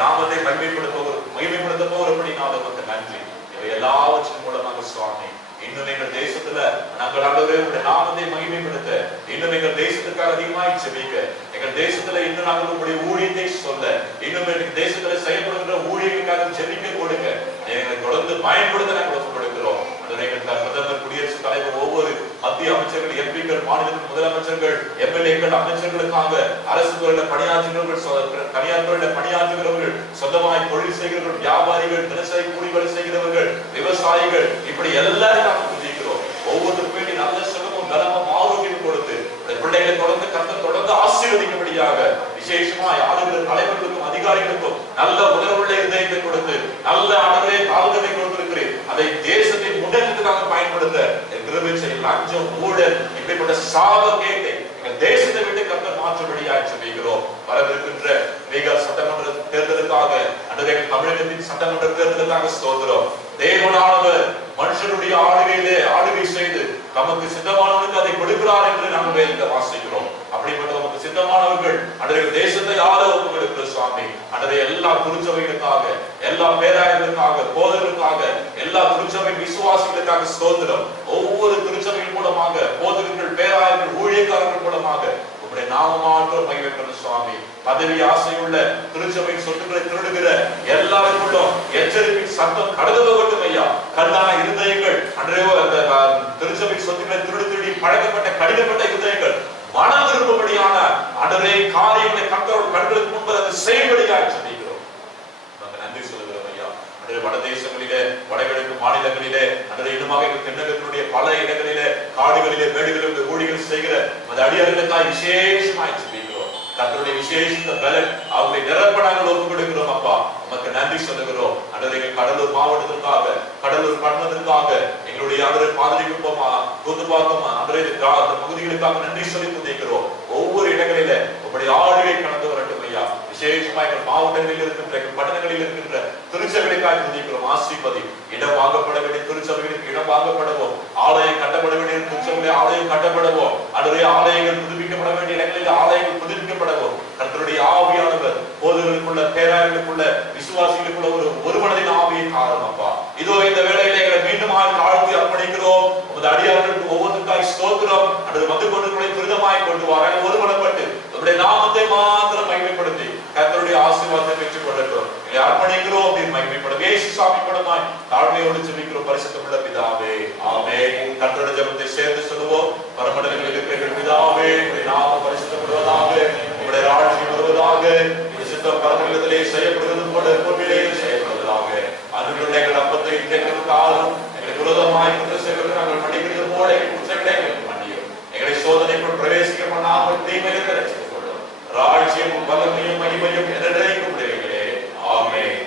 நாமத்தை மகிமைப்படுத்த போறபடினால உமக்கு நன்றி. இவை எல்லாவற்றின் மூலமாக சுவாமி இன்னும் எங்கள் தேசத்துல நாங்கள் ஆண்டவரே உங்களுடைய நாமத்தை மகிமைப்படுத்த, இன்னும் எங்கள் தேசத்துக்காக அதிகமாய் ஜெபிக்க, எங்கள் தேசத்துல இன்னும் நாங்கள் உங்களுடைய ஊழியத்தை சொல்ல, இன்னும் எங்கள் தேசத்துல செயல்படுகிற ஊழியர்களுக்காக ஜெபிக்க கொடுக்க எங்களை தொடர்ந்து பயன்படுத்த நாங்கள் ஒப்புக்கொடுக்கிறோம். பிரதமர், குடியரசுத் தலைவர், ஒவ்வொரு மத்திய அமைச்சர்கள், எம்பிக்கள், மாநில முதலமைச்சர்கள், எம்எல்ஏக்கள், அமைச்சர்களுக்காக அரசு துறையில பணியாற்றுகிறவர்கள், தனியார் துறையில பணியாற்றுகிறவர்கள், சொந்தமாய் தொழில் செய்கிறவர்கள், வியாபாரிகள், தினசரி கூலி வேலை செய்கிறவர்கள், விவசாயிகள், இப்படி எல்லாரும் நாங்கள் புதிக்கிறோம். ஒவ்வொருத்தருக்கும் வேண்டி நல்ல சுகமும் நலமும் ஆரோக்கியம் கொடுத்து பிள்ளைகளை தொடர்ந்து தொடர்ந்து ஆசீர்வதிக்கும்படியாக விசேஷமாய் ஆளுகிற தலைவர்களுக்கும் அதிகாரிகளுக்கும் நல்ல உணர்வுள்ள இதயத்தை கொடுத்து நல்ல ஆளுகளை தாழ்ந்ததை கொடுத்திருக்கிறேன். அதை தேசத்தின் முன்னேற்றத்துக்காக பயன்படுத்த கிருபை செய்ய. லஞ்சம், ஊழல், இப்படிப்பட்ட சாப கேட்டை எங்கள் தேசத்தை விட்டு கர்த்தர் மாற்றும்படியாக ஜெபிக்கிறோம். வரவிருக்கின்ற பீகார் சட்டமன்ற தேர்தலுக்காக அன்றைய தமிழகத்தின் சட்டமன்ற தேர்தலுக்காக ஸ்தோத்திரம். தேவனானவர் மனுஷனுடைய ஆளுகை செய்து நமக்கு சித்தமானவனுக்கு அதை கொடுக்கிறார் என்று நாங்கள் வேதத்தை வாசிக்கிறோம். அப்படிப்பட்ட நமக்கு சித்தமானவர்கள் அன்றைய தேசத்தை ஆதரவு கொடுக்கிற சுவாமி. அன்றைய எல்லா திருச்சபைகளுக்காக, எல்லா பேராயர்களுக்காக, போதர்களுக்காக, எல்லா திருச்சபை விசுவாசிகளுக்காக ஸ்தோத்திரம். ஒவ்வொரு திருச்சபையின் மூலமாக போதகர்கள், பேராயர்கள், ஊழியக்காரர்கள் மூலமாக உங்களுடைய நாமமாற்றம் மகிமைப்படும் சுவாமி. பதவி ஆசையுள்ள திருச்சபை சொத்துக்களை திருடுகிற எல்லாருக்குள்ளும் எச்சரிப்பின் சத்தம் கடந்து போகட்டும் ஐயா. கல்லான இருதயங்கள், அன்றைய திருச்சபை சொத்துக்களை திருடி பழக்கப்பட்ட கடினப்பட்ட இருதயங்கள் மனம் விரும்பும்படியான அன்றைய காரியங்களை கண்களுக்கு முன்பு அதை செய்யும்படியாக சொல்லிக்கிறோம். நன்றி சொல்லுகிறோம் ஐயா. அன்றைய வட தேசங்களிலே, வடகிழக்கு மாநிலங்களிலே, அன்றைய இன்னுமாக தென்னகத்தினுடைய பல இடங்களிலே, காடுகளிலே, மேடுகளிலே ஊழியர்கள் செய்கிற அந்த அடியார்களுக்காக விசேஷமாய் சொல்லிக்கிறோம். கர்த்தருடைய விசேஷ பலன் அவர்களை நிரப்ப நாங்கள் ஒப்புக் கொடுக்கிறோம் அப்பா. உமக்கு நன்றி சொல்லுகிறோம். அன்றைய கடலூர் மாவட்டத்திற்காக, கடலூர் பட்டணத்திற்காக, எங்களுடைய பாதிரிக்குப்பம், கூத்துப்பாக்கம், அன்றைய பகுதிகளுக்காக நன்றி சொல்லி துதிக்கிறோம். ஒவ்வொரு இடங்களிலே உங்களுடைய ஆளுகை கடந்து வரட்டும் ஐயா. விசேஷமா எங்கள் மாவட்டங்களில் இருக்கின்ற, எங்கள் பட்டணங்களில் இருக்கின்ற திருச்சபைகளுக்காக துதிக்கிறோம். ஆசீர்வதி. இடம் வாங்கப்பட வேண்டிய திருச்சபைகளுக்கு இடம் வாங்கப்படவும், ஆலயம் கட்டப்பட வேண்டிய திருச்சபையில் ஆலயம் கட்டப்படவும், அன்றைய ஆலயங்கள் புதுப்பிக்கப்பட வேண்டிய இடங்களில் ஆலயங்கள் புதுப்பிக்கப்படவும் கர்த்தருடைய ஆவியானவர் போதகர்களுக்குள்ள, பேராயர்களுக்குள்ள, விசுவாசிகளுக்குள்ள ஒரு மனதின் ஆவியை காரணம் அப்பா. இதோ இந்த வேளையிலே எங்களை மீண்டும் தாழ்த்தி அர்ப்பணிக்கிறோம். உமது அடியார்களுக்கு ஒவ்வொன்றுக்காய் ஸ்தோத்திரம். அல்லது வந்து கொண்டு துரிதமாய் கொண்டு வர ஒருமனப்பட்டு நம்முடைய நாமத்தை மாத்திரம் மகிமைப்படுத்தி கர்த்தருடைய ஆசீர்வாதத்தை பெற்றுக் கொள்ளட்டும். எங்களை அர்ப்பணிக்கிறோம். மகிமைப்படும் இயேசு சாமி படமாய் தாழ்மையோடு ஜெபிக்கிறோம். பரிசுத்தமுள்ள பிதாவே, ஆமென். கர்த்தருடைய ஜெபத்தை சேர்ந்து சொல்லுவோம். பரமண்டலங்களில் இருக்கிற பிதாவே, உம்முடைய நாமம் பரிசுத்தப்படுவதாக, உம்முடைய ராஜ்யம் வருவதாக, உம்முடைய சித்தம் பரமண்டலத்திலே செய்யப்படுவது போல பூமியிலேயும் செய்யப்படுவதாக. அன்றுள்ள எங்கள் அப்பத்தை இன்றைக்காலும் எங்களுக்கு விரோதமாய் குற்றம் செய்வதற்கு நாங்கள் மன்னிக்கிறது போல எங்கள் குற்றங்களை எங்களுக்கு மன்னியும். எங்களை சோதனைக்குள் பிரவேசிக்க பண்ணாமல் தீமையிலிருந்து ரட்சித்துக் கொள்ளும். ராஜ்யமும் வல்லமையும் மகிமையும் என்றென்றைக்கும் உடையவர்களே. ஆமென்.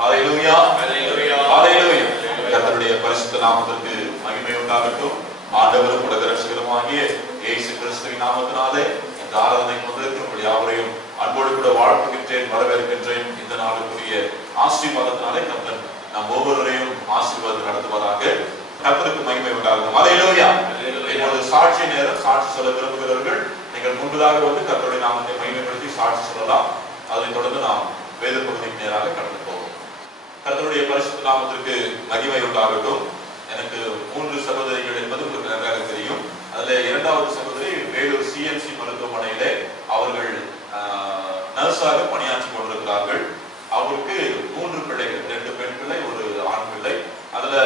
ஹல்லேலூயா, ஹல்லேலூயா, ஹல்லேலூயா. கர்த்தருடைய பரிசுத்த நாமத்திற்கு மகிமை உண்டாகட்டும். ஆண்டவரும் உலக ரட்சகருமாகிய இயேசு கிறிஸ்துவின் நாமத்தினாலே இந்த ஆராதனை கொண்டிருக்கும் யாவரையும் அன்போடு கூட வாழ்த்துகின்றேன், வரவேற்கின்றேன். இந்த நாளுக்குரிய ஆசீர்வாதத்தினாலே கர்த்தர் நம் ஒவ்வொருவரையும் ஆசீர்வாதம் நடத்துவதாக. கர்த்தருக்கு மகிமை உண்டாகட்டும். ஹல்லேலூயா. இப்பொழுது சாட்சி நேரம். சாட்சி சொல்ல விரும்புகிறவர்கள் நீங்கள் முன்பதாக வந்து கர்த்தருடைய நாமத்தை மகிமைப்படுத்தி சாட்சி சொல்லலாம். அதை தொடர்ந்து நாம் வேத பகுதிக்கு நேராக கடந்து போவோம். கர்த்தருடைய பரிசுத்த நாமத்திற்கு மகிமை உண்டாகட்டும். எனக்கு 3 சகோதரிகள் என்பது உங்களுக்கு நன்றாக தெரியும். அதுல இரண்டாவது சகோதரி வேலூர் சிஎம்சி மருத்துவமனையிலே அவர்கள் நர்ஸாக பணியாற்றி கொண்டிருக்கிறார்கள். அவருக்கு 3 பிள்ளைகள், 2 பெண் பிள்ளை, 1 ஆண் பிள்ளை. அதுல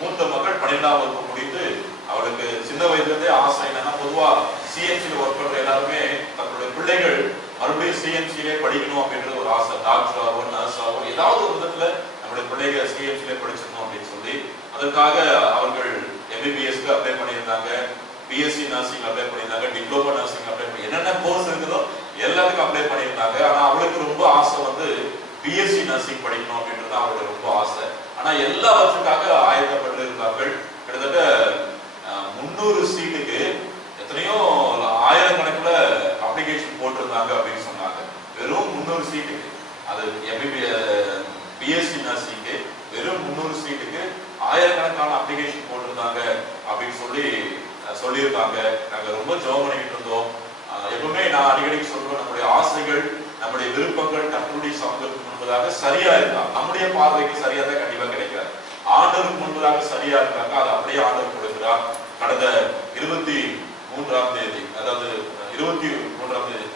மூத்த மகள் 12ஆம் வகுப்பு முடித்து அவளுக்கு சின்ன வயதிலிருந்தே ஆசை என்னன்னா, பொதுவா சிஎம்சியில் ஒர்க் பண்ற எல்லாருமே தங்களுடைய பிள்ளைகள் மறுபடியும் சிஎம்சியிலே படிக்கணும் அப்படின்றது ஒரு ஆசை. டாக்டராகவோ நர்ஸாகவோ ஏதாவது ஒரு விதத்துல நம்முடைய பிள்ளைகள் சிஎம்சியிலே படிச்சிடணும் அப்படின்னு சொல்லி அதற்காக அவர்கள் எம்பிபிஎஸ்க்கு அப்ளை பண்ணியிருந்தாங்க, பிஎஸ்சி நர்சிங் அப்ளை பண்ணியிருந்தாங்க, டிப்ளமோ நர்சிங் அப்ளை பண்ணி என்னென்ன கோர்ஸ் இருக்குதோ எல்லாத்துக்கும் அப்ளை பண்ணியிருந்தாங்க. ஆனா அவளுக்கு ரொம்ப ஆசை வந்து பிஎஸ்சி நர்சிங் படிக்கணும் அப்படின்றது அவளுக்கு ரொம்ப ஆசை. ஆனா எல்லாவற்றுக்காக ஆயத்தப்பட்டு இருந்தார்கள். கிட்டத்தட்ட 300 சீட்டுக்கு எத்தனையோ 1000 கணக்குல அப்ளிகேஷன் போட்டிருந்தாங்க அப்படின்னு சொன்னாங்க. வெறும் 300 சீட்டுக்கு, அது பிஎஸ்சி நர்சிங்க்கு வெறும் 300 சீட்டுக்கு 1000 கணக்கான அப்ளிகேஷன் போட்டிருந்தாங்க அப்படின்னு சொல்லியிருக்காங்க. நாங்க ரொம்ப ஜெபம் பண்ணிட்டு இருந்தோம். எப்பவுமே நான் அடிக்கடி சொல்றேன், நம்முடைய ஆசைகள் நம்முடைய விருப்பங்கள் கர்த்தருடைய சமூகத்துக்கு முன்பதாக சரியா இருந்தா, நம்முடைய பார்வைக்கு சரியா தான் கண்டிப்பா கிடைக்காது. ஆண்டவருக்கு முன்பதாக சரியா இருந்தாங்க, அது அப்படியே ஆண்டவர் கொடுக்கிறார். கடந்த 23ஆம் தேதி, அதாவது 23ஆம் தேதி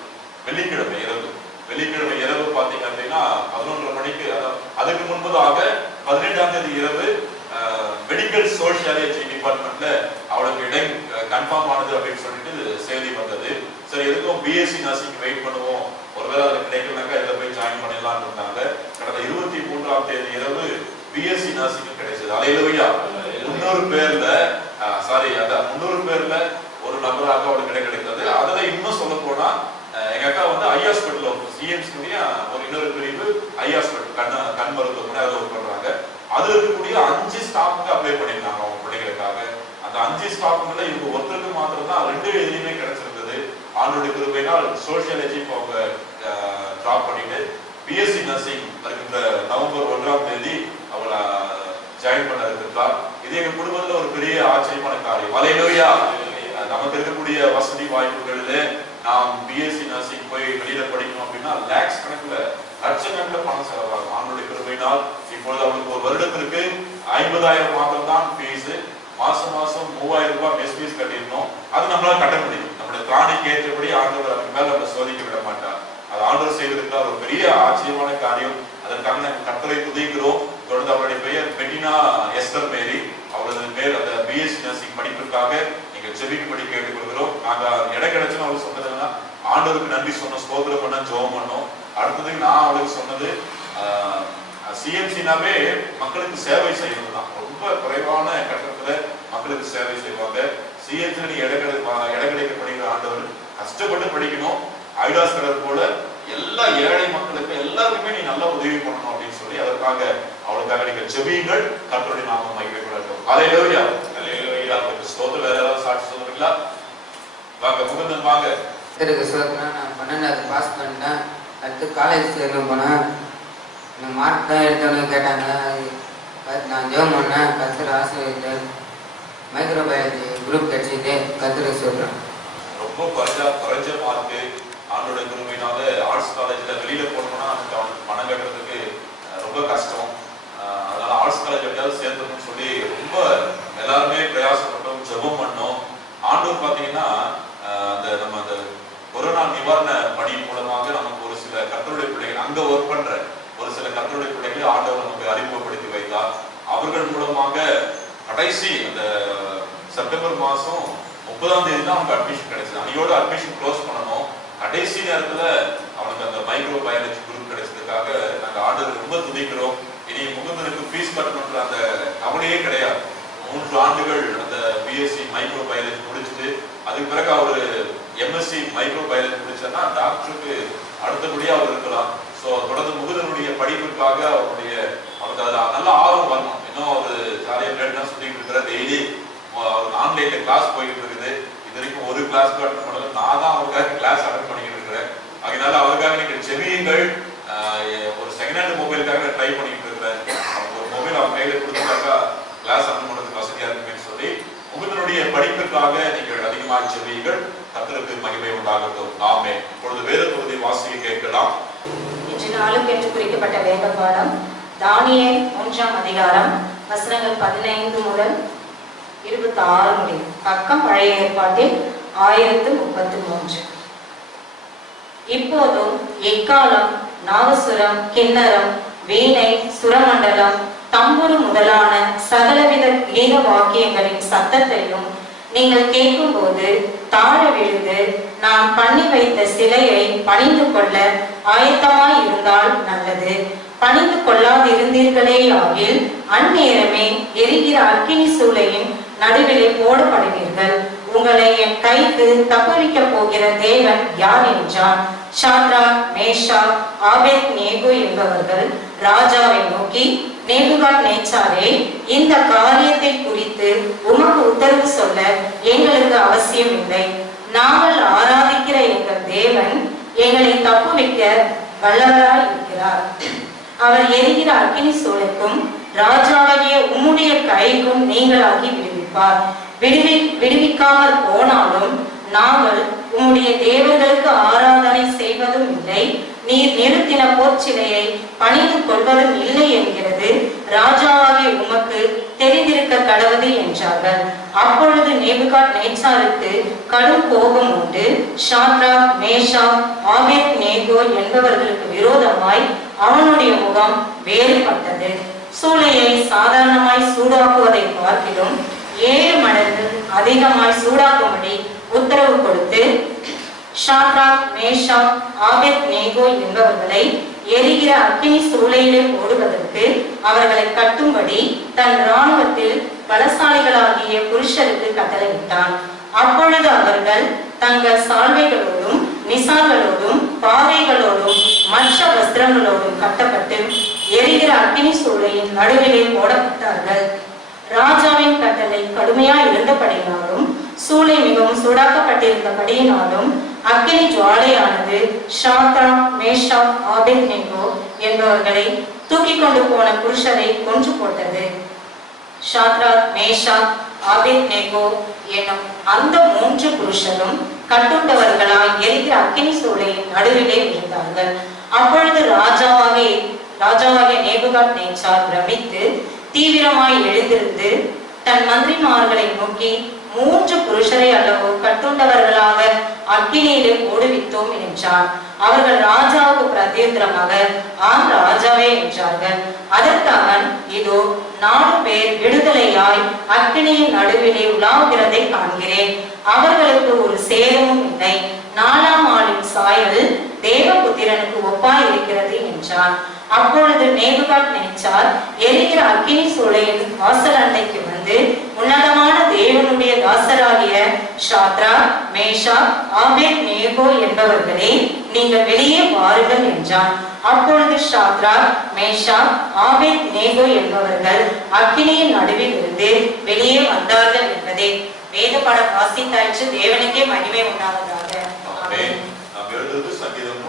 வெள்ளிக்கிழமை இரவு பாத்தீங்க அப்படின்னா 11:30 மணிக்கு, அதுக்கு முன்பதாக 18ஆம் தேதி இரவு மெடிக்கல் சோசியாலஜி டிபார்ட்மெண்ட்ல அவளுக்கு இடம் கன்ஃபார்ம் ஆனது அப்படின்னு சொல்லிட்டு செய்தி வந்தது. சரி, எதுக்கும் பிஎஸ்சி நர்சிங் வெயிட் பண்ணுவோம், ஒருவேளை அதுல கிடைக்கலனாக்கா இதுல போய் ஜாயின் பண்ணிடலாம்னு இருந்தாங்க. கடந்த 23ஆம் தேதி இரவு பிஎஸ்சி நர்சிங் கிடைச்சது. அல்லேலூயா. 300 பேர்ல அந்த 300 பேர்ல ஒரு நபராக அவளுக்கு கிடைத்தது. அதுல இன்னும் சொல்ல போனா எங்க அக்கா வந்து ஐ ஹாஸ்பிட்டல், சிஎம்சியுடைய ஒரு இன்னொரு பிரிவு ஐ ஹாஸ்பிட்டல், கண் மருத்துவமனை அதை ஒர்க் பண்றாங்க. அதுல இருக்கக்கூடிய 5 ஸ்டாஃப்க்கு அப்ளை பண்ணிருந்தாங்க அவங்க பிள்ளைகளுக்காக. அந்த 5 ஸ்டாஃப்ல இவங்க ஒருத்தருக்கு மாத்திரம் தான் 2 எதுலையுமே கிடைச்சிருந்தது. ஆண்டோட கிருபையினால் சோசியாலஜி அவங்க டிராப் பண்ணிட்டு பிஎஸ்சி நர்சிங் வருகின்ற நவம்பர் 1ஆம் தேதி அவளை ஜாயின் பண்ண இருக்கிறார். இது எங்க குடும்பத்துல ஒரு பெரிய ஆச்சரியமான காரியம். அல்லேலூயா. நமக்கு இருக்கக்கூடிய வசதி வாய்ப்புகளிலே நாம் பிஎஸ்சி நர்சிங் போய் வெளியில படிக்கணும் அப்படின்னா லேக்ஸ் கணக்குல, லட்சக்கணக்கில் பணம் செலவாகும். ஆண்டோட கிருபையினால் இப்பொழுது அவளுக்கு ஒரு வருடத்திற்கு 50,000 மாதம் தான் ஃபீஸ். மாசம் 3000 ரூபாய் மெஸ் ஃபீஸ் கட்டிடணும். அது நம்மளால கட்ட முடியும். நம்முடைய திராணிக்கு ஏற்றபடி ஆண்டவர் அதுக்கு மேல நம்ம சோதிக்க விட மாட்டார். அது ஆண்டவர் செய்வதற்காக ஒரு பெரிய ஆச்சரியமான காரியம். அதற்காக நாங்கள் கர்த்தரை துதிக்கிறோம். தொடர்ந்து அவருடைய பெயர் பெட்டினா எஸ்தர் மேரி. அவரது மேல் அந்த பிஎஸ்சி நர்சிங் படிப்பிற்காக நீங்கள் ஜெபிக்கும்படி கேட்டுக்கொள்கிறோம். நாங்க இடம் கிடைச்சுன்னு அவளுக்கு சொன்னதுன்னா ஆண்டவருக்கு நன்றி சொன்னோம், ஸ்தோத்திரம் பண்ண, ஜெபம் பண்ணோம். அடுத்ததுக்கு நான் அவளுக்கு சொன்னது, சிஎம்சினாவே மக்களுக்கு சேவை செய்வதுதான். ரொம்ப குறைவான கட்டணத்துல மக்களுக்கு சேவை செய்வாங்க. சிஎம்சி இடம் கிடைக்கப்படுகிற ஆண்டவர் கஷ்டப்பட்டு படிக்கணும். ஐடாஸ் கடல் போல எல்லா ஏழை மக்களுக்கு எல்லாருக்குமே நீ நல்லா உதவி பண்ணணும் அப்படின்னு சொல்லி அதற்காக அவளுக்காக நீங்க ஜெபியுங்கள். கர்த்தருடைய நாமம் மகிமைப்படட்டும். அல்லேலூயா. அல்லேலூயா. ஸ்தோத்திரம். வேற ஏதாவது சாட்சி சொல்றீங்களா? வாங்க முகுந்தன் வாங்க. நான் 12வது பாஸ் பண்ணிட்டேன். அடுத்து காலேஜ் சேர்க்க போனேன். மார்க் தான் எடுத்தவங்க கேட்டாங்க. நான் ஜெபம் பண்ணேன். கர்த்தர் ஆசீர்வதித்து மைக்ரோபயாலஜி குரூப் கிடைச்சிட்டு கர்த்தருக்கு சொல்றேன். ரொம்ப குறைஞ்ச மார்க்கு. ஆண்டோட கிருபையினால ஆர்ட்ஸ் காலேஜ்ல வெளியில போனோம்னா அவனுக்கு பணம் கட்டுறதுக்கு ரொம்ப கஷ்டம். அதனால ஆர்ட்ஸ் காலேஜ் எப்படியாவது சேர்த்துக்கணும்னு சொல்லி ரொம்ப எல்லாருமே பிரயாசப்பட்டோம், ஜெபம் பண்ணோம். ஆண்டவர் பாத்தீங்கன்னா நம்ம அந்த கொரோனா நிவாரண பணியின் மூலமாக நமக்கு ஒரு சில கர்த்தருடைய பிள்ளைகள், அங்க ஒர்க் பண்ற ஒரு சில கர்த்தருடைய பிள்ளைகளை ஆண்டவர் நமக்கு அறிமுகப்படுத்தி வைத்தார். அவர்கள் மூலமாக கடைசி அந்த செப்டம்பர் மாசம் 30ஆம் தேதி தான் அவனுக்கு அட்மிஷன் கிடைச்சது. அன்னையோட அட்மிஷன் க்ளோஸ் பண்ணணும். கடைசி நேரத்துல அவனுக்கு அந்த மைக்ரோ பயாலஜி குரூப் கிடைச்சதுக்காக நாங்க ஆண்டவர் ரொம்ப துதிக்கிறோம். இனி முகுந்தனுக்கு ஃபீஸ் கட்டணுன்ற அந்த கவலையே கிடையாது. 3 ஆண்டுகள் அந்த பிஎஸ்சி மைக்ரோ பயாலஜி முடிச்சுட்டு அதுக்கு பிறகு அவரு எம்எஸ்சி மைக்ரோ பயாலஜி முடிச்சா டாக்டருக்கு அடுத்தபடியா அவர் இருக்கலாம். ஸோ தொடர்ந்து முகுந்தனுடைய படிப்புக்காக அவருடைய அவருக்கு அதுல நல்ல ஆர்வம் வரணும். இன்னும் அவர் ஜாலியா பிளேட்லாம் சுத்திட்டு இருக்கிற, டெய்லி அவருக்கு ஆன்லைன்ல கிளாஸ் போயிட்டு இருக்குது. இது வரைக்கும் ஒரு கிளாஸ் அட்டன் பண்ணல, நான் தான் அவருக்காக கிளாஸ் அட்டன் பண்ணிட்டு இருக்கிறேன். அதனால அவருக்காக நீங்கள் செவியுங்கள். ஒரு செகண்ட் ஹேண்ட் மொபைலுக்காக ட்ரை பண்ணிட்டு இருக்கிறேன். ஒரு மொபைல் அவங்க கையில கொடுத்தாக்கா கிளாஸ் அட்டன் பண்றதுக்கு வசதியா இருக்குன்னு சொல்லி முகுந்தனுடைய படிப்புக்காக நீங்கள் அதிகமாக செவியுங்கள். கர்த்தருக்கு மகிமை உண்டாகட்டும். ஆமென். இப்பொழுது வேத பகுதி வாசிக்க கேட்கலாம். இன்று நாளும் என்று குறிக்கப்பட்ட வேத பாடம் தானியேல் 3ஆம் அதிகாரம் வசனங்கள் 15 முதல் 26 முடியும். பக்கம் பழைய ஏற்பாட்டில் 1033. இப்போதும் எக்காலம், நாதசுரம், கிண்ணரம், வீணை, சுரமண்டலம், தம்புரு முதலான சகலவித கீத வாக்கியங்களின் சத்தத்தையும் நீங்கள் கேட்கும்போது தாழ விழுந்து நான் பண்ணி வைத்த சிலையை பணிந்து கொள்ள ஆயத்தமாய் இருந்தால் நல்லது. பணிந்து கொள்ளாதிருந்தீர்களே ஆகில் அந்நேரமே எரிகிற அக்கினி சூளையின் நடுவிலே போடப்படுவீர்கள். உங்களை என் கைக்கு தப்புவிக்க போகிற தேவன் யார் என்றான். சாத்ராக், மேஷாக், ஆபேத்நேகோ என்பவர்கள் ராஜாவை நோக்கி, நேபுகாத்நேச்சாரே, இந்த காரியத்தை குறித்து உமக்கு உத்தரவு சொல்ல எங்களுக்கு அவசியம் இல்லை. நாங்கள் ஆராதிக்கிற எங்கள் தேவன் எங்களை தப்புவிக்க வல்லவராய் இருக்கிறார். அவர் எரிகிற அக்கினி சூளைக்கும் ராஜாவாகிய உம்முடைய கைக்கும் நீங்களாகி விடுவிப்பார். விடுவிக்காமல் போனாலும் நாங்கள் உம்முடைய தேவர்களுக்கு ஆராதனை செய்வதும் இல்லை, நீர் நிறுத்தின போர்ச்சிலையை பணிந்து கொள்வதும் இல்லை என்கிறது ராஜாவாகிய உமக்கு தெரிந்திருக்க கடவுது என்றார்கள். அப்பொழுது நேபுகாத்நேச்சாருக்கு கடும் கோபம் உண்டு. சாத்ராக், மேஷாக், ஆபேத்நேகோ என்பவர்களுக்கு விரோதமாய் அவனுடைய முகம் வேறுபட்டது. சூளையை சாதாரணமாய் சூடாக்குவதை பார்க்கிலும் 7 மடங்கு அதிகமாய் சூடாக்கும்படி உத்தரவு கொடுத்து சாத்ராக், மேஷாக், ஆபேத்நேகோ என்பவர்களை எரிகிற அக்கினி சூளையிலே போடுவதற்கு அவர்களை கட்டும்படி தன் இராணுவத்தில் பலசாலிகளாகிய புருஷருக்கு கட்டளையிட்டான். அப்பொழுது அவர்கள் தங்கள் சால்வைகளோடும் நிசால்களோடும் பாறைகளோடும் மற்ற வஸ்திரங்களோடும் கட்டப்பட்டு எரிகிற அக்கினி சூளையின் நடுவிலே போடப்பட்டார்கள். ராஜாவின் கட்டளை கடுமையாய் இருந்தபடியினாலும் சூளை மிகவும் சூடாக்கப்பட்டிருந்தபடியினாலும் அக்கினி ஜுவாலையானது சாத்ராக், மேஷாக், ஆபேத்நேகோ என்பவர்களை தூக்கி கொண்டு போன புருஷரை கொன்று போட்டது. சாத்ராக், மேஷாக், ஆபேத்நேகோ என்னும் அந்த 3 புருஷரும் கட்டுண்டவர்களாய் எரிகிற அக்கினி சூளையின் நடுவிலே இருந்தார்கள். அப்பொழுது ராஜாவாகிய நேபுகாத்நேச்சார் பிரமித்து தீவிரமாய் எழுந்திருந்து தன் மந்திரிமார்களை நோக்கி, 3 புருஷரை அல்லவோ கட்டுண்டவர்களாக அக்கினியிலே போடுவித்தோம் என்றான். அவர்கள் ராஜாவுக்கு பிரத்யுத்தரமாக, ஆம் ராஜாவே என்றார்கள். அதற்கு அவன், இதோ 4 பேர் விடுதலையாய் அக்கினியின் நடுவிலே உலாவுகிறதை காண்கிறேன். அவர்களுக்கு ஒரு சேதமும் இல்லை. 4ஆம் ஆளின் சாயல் தேவபுத்திரனுக்கு ஒப்பாய் இருக்கிறது என்றான். அப்பொழுது நேபுகாத்நேச்சார் எரிகிற அக்கினி சூளையின் வாசல் அண்டைக்கு வந்து, உன்னதமான தேவனுடைய தாசராகிய சாத்ராக், மேஷாக், ஆபேத்நேகோ என்பவர்களே, நீங்கள் வெளியே வாருங்கள் என்றான். அப்பொழுது சாத்ராக், மேஷாக், ஆபேத்நேகோ என்பவர்கள் அக்கினியின் நடுவில் இருந்து வெளியே வந்தார்கள் என்பதே வேத பாடம் வாசித்தாயிற்று. தேவனுக்கே மகிமை உண்டாவதாக. ஆமென். நாம் எழுதுவது சங்கீதம்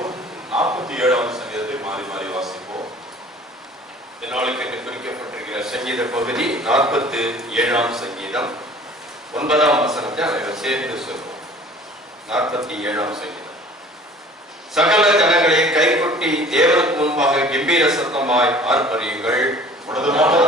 47ஆம் சங்கீதத்தை மாறி மாறி வாசிப்போம். நாளுக்கு என்று குறிக்கப்பட்டிருக்கிற சங்கீத பகுதி 47ஆம் சங்கீதம் 9ஆம் வசனத்தை அனைவரும் சேர்ந்து சொல்வோம். 47ஆம் சங்கீதம். சகல ஜனங்களை கைகொட்டி தேவனுக்கு முன்பாக கம்பீர சத்தமாய் ஆர்ப்பரியுங்கள். மகத்துவமான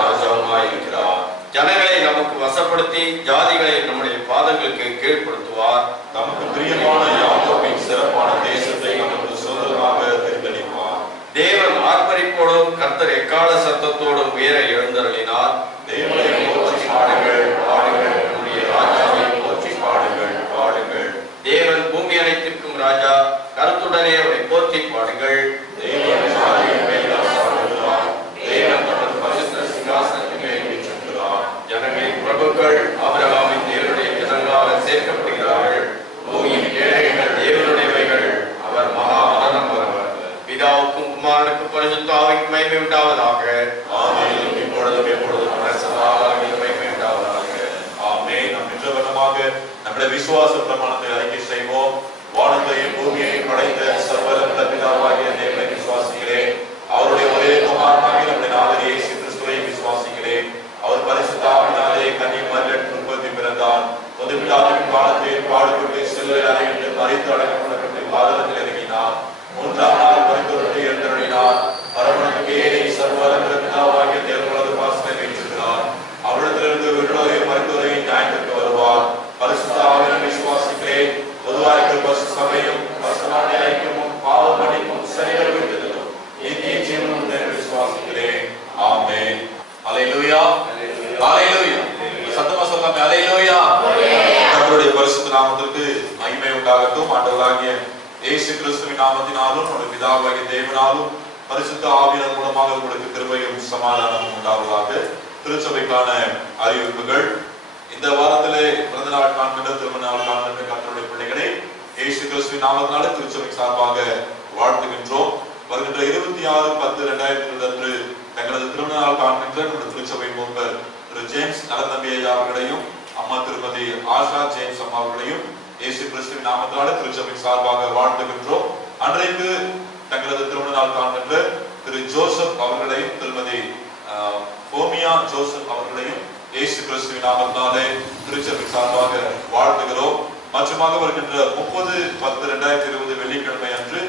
ராஜாவுமாய் இருக்கிறார். ஜனங்களை நமக்கு வசப்படுத்தி ஜாதிகளை நம்முடைய பாதங்களுக்கு கீழ்ப்படுத்துவார். நமக்கு பிரியமான யாக்கோபின் சிறப்பான தேசத்தை நமக்கு சுதந்திரமாக தெரிந்தளிப்பார். தேவன் ஆர்ப்பரிப்போடும் கர்த்தர் எக்கால சத்தத்தோடும் உயர எழுந்தருளினார். தேவனை போற்றி பாடுங்கள், பாடுங்கள், நம்முடைய ராஜாவை போற்றி பாடுங்கள், பாடுங்கள். தேவன் பூமி அனைத்திற்கும் ராஜா, கருத்துடனே அவரை போற்றி பாடுங்கள். தேவன் ஜாதியின் மேல் அரசாளுகிறார். தேவன் தமது பரிசுத்த சிங்காசனத்தின் மேல் வீற்றிருக்கிறார். ஜனங்களின் பிரபுக்கள் ஆபிரகாமின் தேவனுடைய ஜனங்களாக சேர்க்கப்படுகிறார்கள். பூமியின் ஏழைகள் தேவனுடையவைகள். அவர் மகா ஆனந்தவர். பிதாவுக்கும் குமாரனுக்கும் பரிசுத்த ஆவிக்கும் மகிமை உண்டாவதாக. ஆமென். இப்பொழுதும் எப்பொழுதும் இயேசு கிறிஸ்துவின் நாமத்தினாலும் நம்முடைய பிதாவாகிய தேவனாலும் பரிசுத்த ஆவியானவர் மூலமாக உங்களுக்கு கிருபையும் சமாதானமும் உண்டாவதாக. திருச்சபைக்கான அறிவிப்புகள். இந்த வாரத்திலே பிறந்த நாள் காண்கின்ற, திருமண நாள் காண்கின்ற கர்த்தருடைய பிள்ளைகளை இயேசு கிறிஸ்துவின் நாமத்தினாலே திருச்சபை சார்பாக வாழ்த்துகின்றோம். வருகின்ற 26/10/2022 அன்று தங்களது திருமண நாள் காண்கின்ற நம்முடைய திருச்சபை மூப்பர் திரு ஜேம்ஸ் நலந்தம்பி ஐயா அவர்களையும் அம்மா திருமதி ஆஷா ஜேம்ஸ் அம்மா அவர்களையும் இயேசு கிறிஸ்துவின் நாமத்தினாலே திருச்சபை சார்பாக வாழ்த்துகின்றோம். அன்றைக்கு தங்களது திருமண நாள் காண்கின்ற திரு ஜோசப் அவர்களையும் திருமதி கோமியா ஜோசப் அவர்களையும் இயேசு கிறிஸ்துவின் நாமத்தினாலே திருச்சபை சார்பாக வாழ்த்துகிறோம். மற்றமாக வருகின்ற 30/10/2020 வெள்ளிக்கிழமை அன்று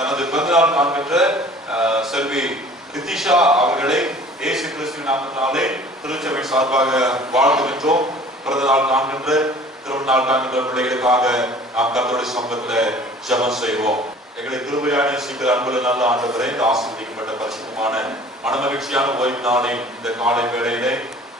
தனது பிறந்த நாள் காண்கின்ற செல்வி ரித்திஷா அவர்களை இயேசு கிறிஸ்துவின் நாமத்தினாலே திருச்சபை சார்பாக வாழ்த்துகின்றோம். பிறந்த நாள் காண்கின்ற, திருமண நாள் காண்கின்ற பிள்ளைகளுக்காக நாம் கர்த்தருடைய சமூகத்தில் ஜெபம் செய்வோம். எங்களை கிருபையாக நேசிக்கிற அன்புள்ள நல்ல ஆண்டவரே, இந்த ஆசீர்வதிக்கப்பட்ட பரிசுத்தமான மனமகிழ்ச்சியான ஓய்வு நாளின் இந்த காலை வேளையிலே